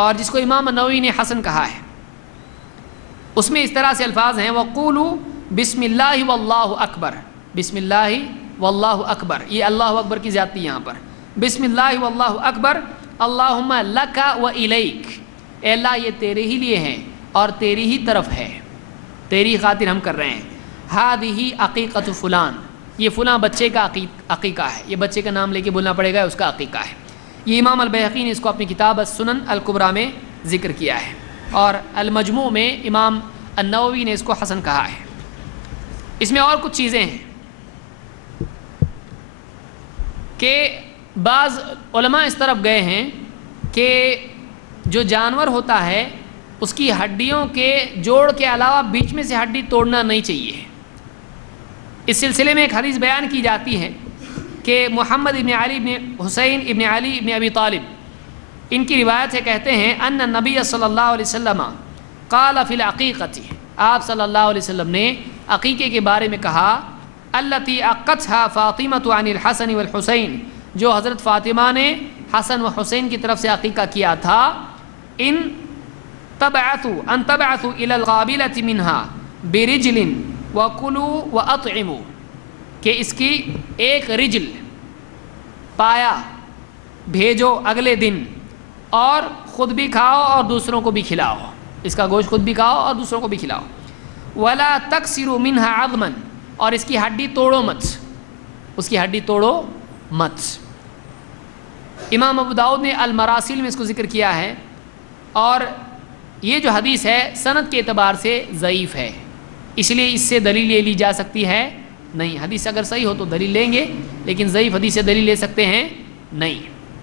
اور جس کو امام نووی نے حسن کہا ہے. اس میں اس طرح سے الفاظ ہیں وقولوا بسم اللہ واللہ اکبر. بسم اللہ واللہ اکبر، یہ اللہ اکبر کی زیادتی یہاں پر. بسم اللہ واللہ اکبر اللہم لک و الیک، اے اللہ یہ تیرے ہی لیے ہیں اور تیری ہی طرف ہے، تیری خاطر ہم کر رہے ہیں. ہذہ عقیقۃ فلان، یہ فلاں بچے کا عقیقہ ہے، یہ بچے کا نام لے کے بولنا پڑے گا، اس کا عقیقہ ہے. یہ امام البیہقی نے اس کو اپنی کتاب السنن الکبریٰ میں ذکر کیا ہے اور المجموع میں امام النووی نے اس کو حسن کہا ہے. اس میں اور کچھ چیزیں ہیں کہ بعض علماء اس طرف گئے ہیں کہ جو جانور ہوتا ہے اس کی ہڈیوں کے جوڑ کے علاوہ بیچ میں سے ہڈی توڑنا نہیں چاہیے. اس سلسلے میں ایک حدیث بیان کی جاتی ہے کہ محمد ابن علی ابن حسین ابن علی ابن ابی طالب، ان کی روایت ہے، کہتے ہیں ان نبی صلی اللہ علیہ وسلم قال فی العقیقۃ، آپ صلی اللہ علیہ وسلم نے عقیقے کے بارے میں کہا التی عقتها فاطمۃ عن الحسن والحسین، جو حضرت فاطمہ نے حسن و حسین کی طرف سے عقیقہ کیا تھا. ان تبعثوا الى القابلۃ منها برجل وکلوا واطعموا، کہ اس کی ایک رجل پایا بھیجو اگلے دن اور خود بھی کھاؤ اور دوسروں کو بھی کھلاؤ، اس کا گوشت خود بھی کھاؤ اور دوسروں کو بھی کھلاؤ. ولا تکسروا منها عظما، اور اس کی ہڈی توڑو مت، اس کی ہڈی توڑو مت. امام ابو داؤد نے المراسل میں اس کو ذکر کیا ہے اور یہ جو حدیث ہے سند کے اعتبار سے ضعیف ہے، اس لیے اس سے دلیل لے لی جا سکتی ہے نہیں. حدیث اگر صحیح ہو تو دلیل لیں گے، لیکن ضعیف حدیث سے دلیل لے سکتے ہیں نہیں.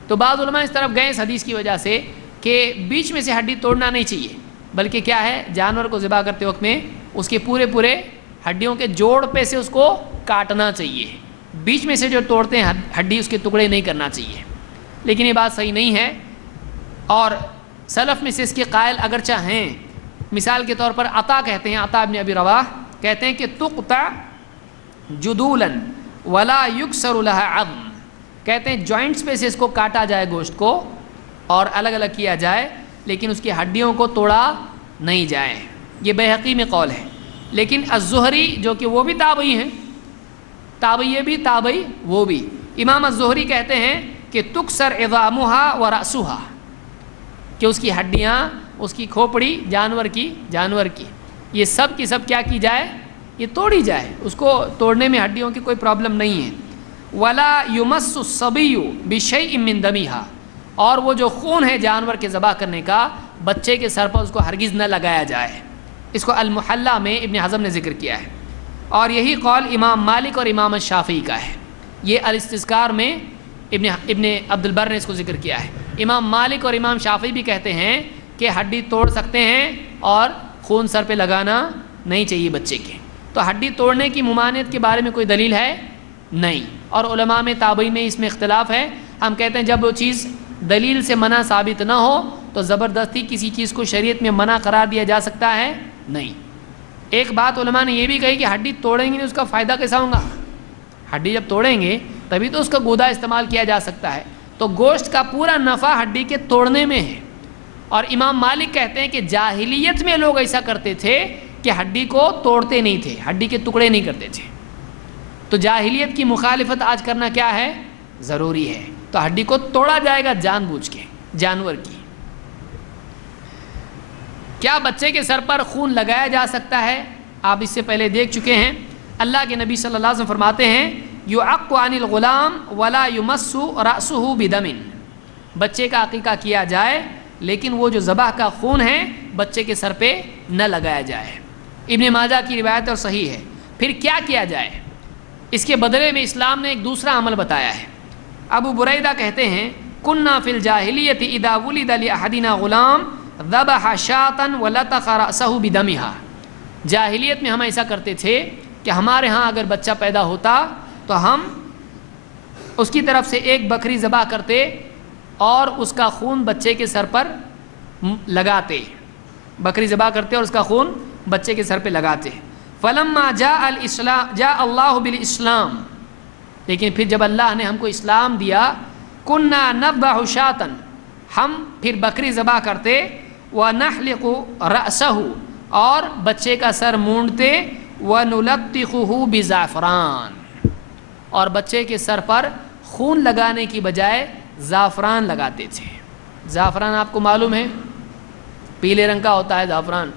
تو بعض علماء اس طرف گئے اس حدیث کی وجہ سے کہ بیچ میں سے ہڈی توڑنا نہیں چاہیے، بلکہ کیا ہے جانور کو ذبح کرتے وقت میں اس کے پورے ہڈیوں کے جوڑ پہ سے اس کو کاٹنا چاہیے، بیچ میں سے جو توڑتے ہیں ہڈی اس کے ٹکڑے نہیں کرنا چاہیے. لیکن یہ بات صحیح نہیں ہے اور سلف میں سے اس کے قائل اگرچہ ہیں. مثال کے طور پر عطا کہتے ہیں، عطا ابن ابی رواح کہتے ہیں کہ تقطع جدولا ولا یکسر لها عظم، کہتے ہیں جوائنٹس پہ سے اس کو کاٹا جائے گوشت کو اور الگ الگ کیا جائے، لیکن اس کی ہڈیوں کو توڑا نہیں جائے. یہ بیہقی میں قول ہے. لیکن الزہری جو کہ وہ بھی تابعی ہیں، تابعی یہ بھی تابعی وہ بھی، امام الزہری کہتے ہیں کہ تکسر عظامها ورأسها، کہ اس کی ہڈیاں، اس کی کھوپڑی جانور کی یہ سب کی سب کیا کی جائے، یہ توڑی جائے، اس کو توڑنے میں ہڈیوں کی کوئی پرابلم نہیں ہے. ولا یمس الصبی بشیء من دمها، اور وہ جو خون ہے جانور کے ذبح کرنے کا بچے کے سر پر اس کو ہرگز نہ لگایا جائے. اس کو المحلہ میں ابن حزم نے ذکر کیا ہے اور یہی قول امام مالک اور امام الشافعی کا ہے. یہ الاستذکار میں ابن عبد البر نے اس کو ذکر کیا ہے. امام مالک اور امام شافعی بھی کہتے ہیں کہ ہڈی توڑ سکتے ہیں اور خون سر پہ لگانا نہیں چاہیے بچے کے. تو ہڈی توڑنے کی ممانعت کے بارے میں کوئی دلیل ہے نہیں، اور علماء میں تابعی میں اس میں اختلاف ہے. ہم کہتے ہیں جب وہ چیز دلیل سے منع ثابت نہ ہو تو زبردستی کسی چیز کو شریعت میں منع قرار دیا جا سکتا ہے نہیں. ایک بات علماء نے یہ بھی کہی کہ ہڈی توڑیں گے نہیں اس کا فائدہ کیسا ہوگا، ہڈی جب توڑیں گے تبھی تو اس کا گودا استعمال کیا جا سکتا ہے. تو گوشت کا پورا نفع ہڈی کے توڑنے میں ہے. اور امام مالک کہتے ہیں کہ جاہلیت میں لوگ ایسا کرتے تھے کہ ہڈی کو توڑتے نہیں تھے، ہڈی کے ٹکڑے نہیں کرتے تھے. تو جاہلیت کی مخالفت آج کرنا کیا ہے؟ ضروری ہے. تو ہڈی کو توڑا جائے گا جان بوجھ کے جانور کی. کیا بچے کے سر پر خون لگایا جا سکتا ہے؟ آپ اس سے پہلے دیکھ چکے ہیں. اللہ کے نبی صلی اللہ علیہ وسلم فرماتے ہیں یعق عن الغلام ولا یمس رأسه بدم. بچے کا عقیقہ کیا جائے لیکن وہ جو ذبح کا خون ہے بچے کے سر پہ نہ لگایا جائے. ابن ماجہ کی روایت اور صحیح ہے. پھر کیا کیا جائے؟ اس کے بدلے میں اسلام نے ایک دوسرا عمل بتایا ہے. ابو بریدہ کہتے ہیں کننا فی الجاہلیت اذا ولد لاحدنا غلام ذبح شاة ولطخ رأسه بدمها. جاہلیت میں ہم ایسا کرتے تھے کہ ہمارے ہاں اگر بچہ پیدا ہوتا تو ہم اس کی طرف سے ایک بکری ذبح کرتے اور اس کا خون بچے کے سر پر لگاتے. بکری ذبح کرتے اور اس کا خون بچے کے سر پہ لگاتے. فلما جاء اللہ بالاسلام. لیکن پھر جب اللہ نے ہم کو اسلام دیا کننا نذبح شاة ہم پھر بکری ذبح کرتے ونحلق رأسه اور بچے کا سر مونڈتے ونلطخه بزعفران اور بچے کے سر پر خون لگانے کی بجائے زعفران لگاتے تھے. زعفران آپ کو معلوم ہے پیلے رنگ کا ہوتا ہے زعفران.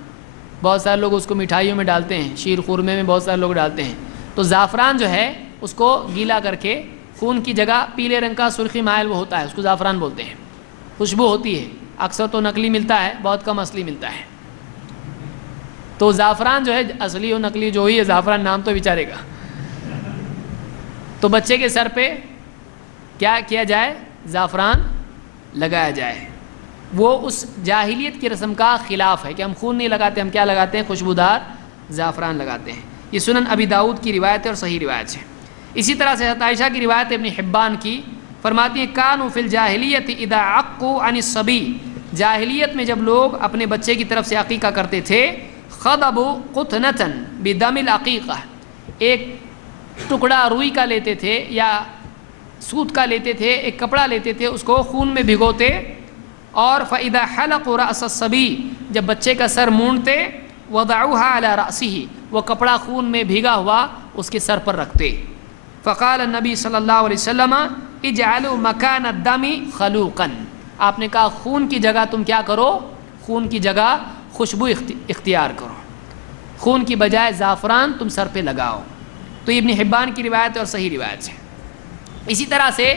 بہت سارے لوگ اس کو مٹھائیوں میں ڈالتے ہیں, شیر خورمے میں بہت سارے لوگ ڈالتے ہیں. تو زعفران جو ہے اس کو گیلا کر کے خون کی جگہ پیلے رنگ کا سرخی مائل وہ ہوتا ہے, اس کو زعفران بولتے ہیں. خوشبو ہوتی ہے. اکثر تو نقلی ملتا ہے, بہت کم اصلی ملتا ہے. تو زعفران جو ہے اصلی و نقلی جو ہی ہے زعفران نام تو بیچارے گا. تو بچے کے سر پہ کیا کیا جائے؟ زعفران لگایا جائے. وہ اس جاہلیت کی رسم کا خلاف ہے کہ ہم خون نہیں لگاتے, ہم کیا لگاتے ہیں؟ خوشبودار زعفران لگاتے ہیں. یہ سنن ابی داؤد کی روایت ہے اور صحیح روایت ہے. اسی طرح سے حضرت عائشہ کی روایت ابن حبان کی فرماتی ہیں کانوا فی الجاہلیت اذا عقوا عن الصبی. جاہلیت میں جب لوگ اپنے بچے کی طرف سے عقیقہ کرتے تھے خضبوا قطنة بدم العقیقہ, ایک ٹکڑا روئی کا لیتے تھے یا سوت کا لیتے تھے, ایک کپڑا لیتے تھے, اس کو خون میں بھگوتے اور فاذا حلقوا رأس الصبی جب بچے کا سر مونڈتے وضعوها على رأسه وہ کپڑا خون میں بھیگا ہوا اس کے سر پر رکھتے. فقال النبی صلی اللہ علیہ وسلم اجعلوا مکان الدم خلوقا. آپ نے کہا خون کی جگہ تم کیا کرو؟ خون کی جگہ خوشبو اختیار کرو, خون کی بجائے زعفران تم سر پہ لگاؤ. تو ابن حبان کی روایت اور صحیح روایت ہے. اسی طرح سے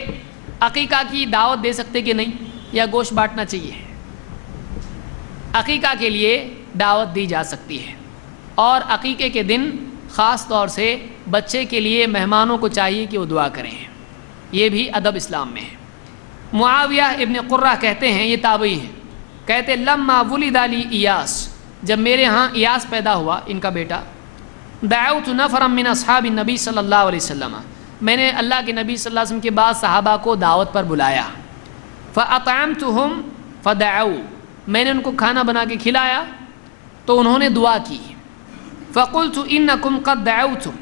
عقیقہ کی دعوت دے سکتے کہ نہیں, یا گوشت بانٹنا چاہیے؟ عقیقہ کے لیے دعوت دی جا سکتی ہے, اور عقیقے کے دن خاص طور سے بچے کے لیے مہمانوں کو چاہیے کہ وہ دعا کریں. یہ بھی ادب اسلام میں ہے. معاویہ ابن قرہ کہتے ہیں, یہ تابعی ہیں, کہتے لما ولد لی ایاس, جب میرے ہاں ایاس پیدا ہوا ان کا بیٹا, دعوت نفرا من اصحاب النبی صلی اللہ علیہ وسلم, میں نے اللہ کے نبی صلی اللہ علیہ وسلم کے بعد صحابہ کو دعوت پر بلایا. فاطعمتهم فدعوا, میں نے ان کو کھانا بنا کے کھلایا تو انہوں نے دعا کی. فقلت انکم قد دعوتم,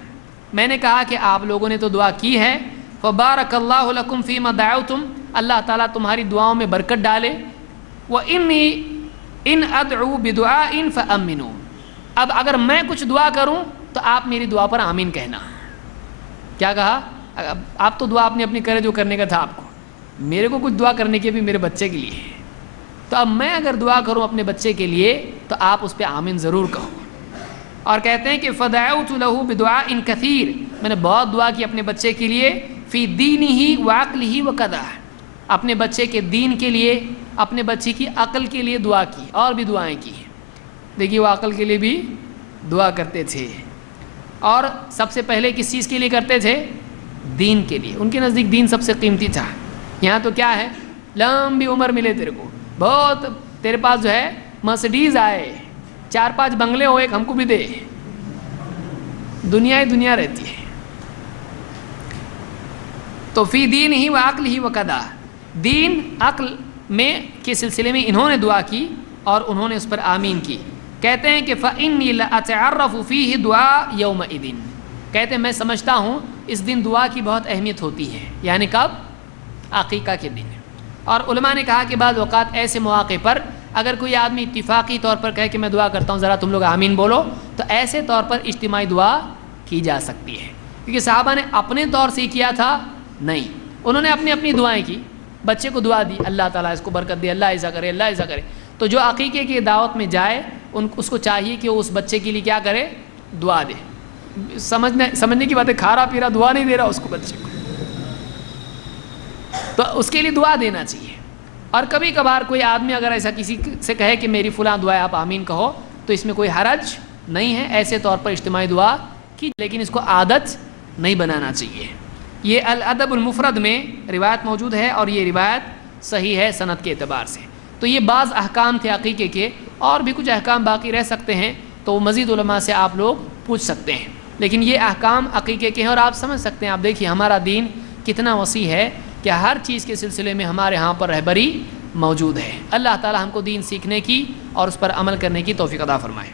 میں نے کہا کہ آپ لوگوں نے تو دعا کی ہے. فبارک اللہ لکم فیما دعوتم, اللہ تعالیٰ تمہاری دعاؤں میں برکت ڈالے. وانی ان ادعو بدعاء فامنوا, اب اگر میں کچھ دعا کروں تو آپ میری دعا پر آمین کہنا. کیا کہا؟ آپ تو دعا اپنی اپنی کرے جو کرنے کا تھا آپ کو, میرے کو کچھ دعا کرنے کی بھی میرے بچے کے لیے, تو اب میں اگر دعا کروں اپنے بچے کے لیے تو آپ اس پہ آمین ضرور کہو. اور کہتے ہیں کہ فدعوت له بدعاء کثیر, میں نے بہت دعا کی اپنے بچے کے لیے. فی دینہ وعقلہ وکذا, اپنے بچے کے دین کے لیے, اپنے بچے کی عقل کے لیے دعا کی, اور بھی دعائیں کی. دیکھیے وہ عقل کے لیے بھی دعا کرتے تھے, اور سب سے پہلے کس چیز کے لیے کرتے تھے؟ دین کے لیے. ان کے نزدیک دین سب سے قیمتی تھا. یہاں تو کیا ہے, لمبی عمر ملے تیرے کو, بہت تیرے پاس جو ہے مرسڈیز آئے, 4-5 بنگلے ہو, ایک ہم کو بھی دے. دنیا ہی دنیا رہتی ہے. تو فی دین ہی و عقل ہی و قدا, دین عقل میں کے سلسلے میں انہوں نے دعا کی اور انہوں نے اس پر آمین کی. کہتے ہیں کہ فإنی لأتعرف فیہ دعا یومئذ, کہتے ہیں میں سمجھتا ہوں اس دن دعا کی بہت اہمیت ہوتی ہے. یعنی کب؟ عقیقہ کے دن. اور علماء نے کہا کہ بعض اوقات ایسے مواقع پر اگر کوئی آدمی اتفاقی طور پر کہے کہ میں دعا کرتا ہوں ذرا تم لوگ آمین بولو, تو ایسے طور پر اجتماعی دعا کی جا سکتی ہے. کیونکہ صحابہ نے اپنے طور سے کیا تھا نہیں، انہوں نے اپنی اپنی دعائیں کی، بچے کو دعا دی اللہ تعالیٰ اس کو برکت دے، اللہ ایسا کرے، اللہ ایسا کرے. تو جو عقیقے کی دعوت میں جائے اس کو چاہیے کہ وہ اس بچے کے لیے کیا کرے؟ دعا دے. سمجھنے کی بات ہے، کھارا پیرا دعا نہیں دے رہا اس کو، بچے کو تو اس کے لیے دعا دینا چاہیے. اور کبھی کبھار کوئی آدمی اگر ایسا کسی سے کہے کہ میری فلاں دعا آپ آمین کہو تو اس میں کوئی حرج نہیں ہے، ایسے طور پر اجتماعی دعا کی، لیکن اس کو عادت نہیں بنانا چاہیے. یہ الادب المفرد میں روایت موجود ہے اور یہ روایت صحیح ہے سند کے اعتبار سے. تو یہ بعض احکام تھے عقیقے کے، اور بھی کچھ احکام باقی رہ سکتے ہیں تو مزید علماء سے آپ لوگ پوچھ سکتے ہیں، لیکن یہ احکام عقیقے کے ہیں. اور آپ سمجھ سکتے ہیں، آپ دیکھیے ہمارا دین کتنا وسیع ہے کہ ہر چیز کے سلسلے میں ہمارے ہاں پر رہبری موجود ہے. اللہ تعالی ہم کو دین سیکھنے کی اور اس پر عمل کرنے کی توفیق عطا فرمائے.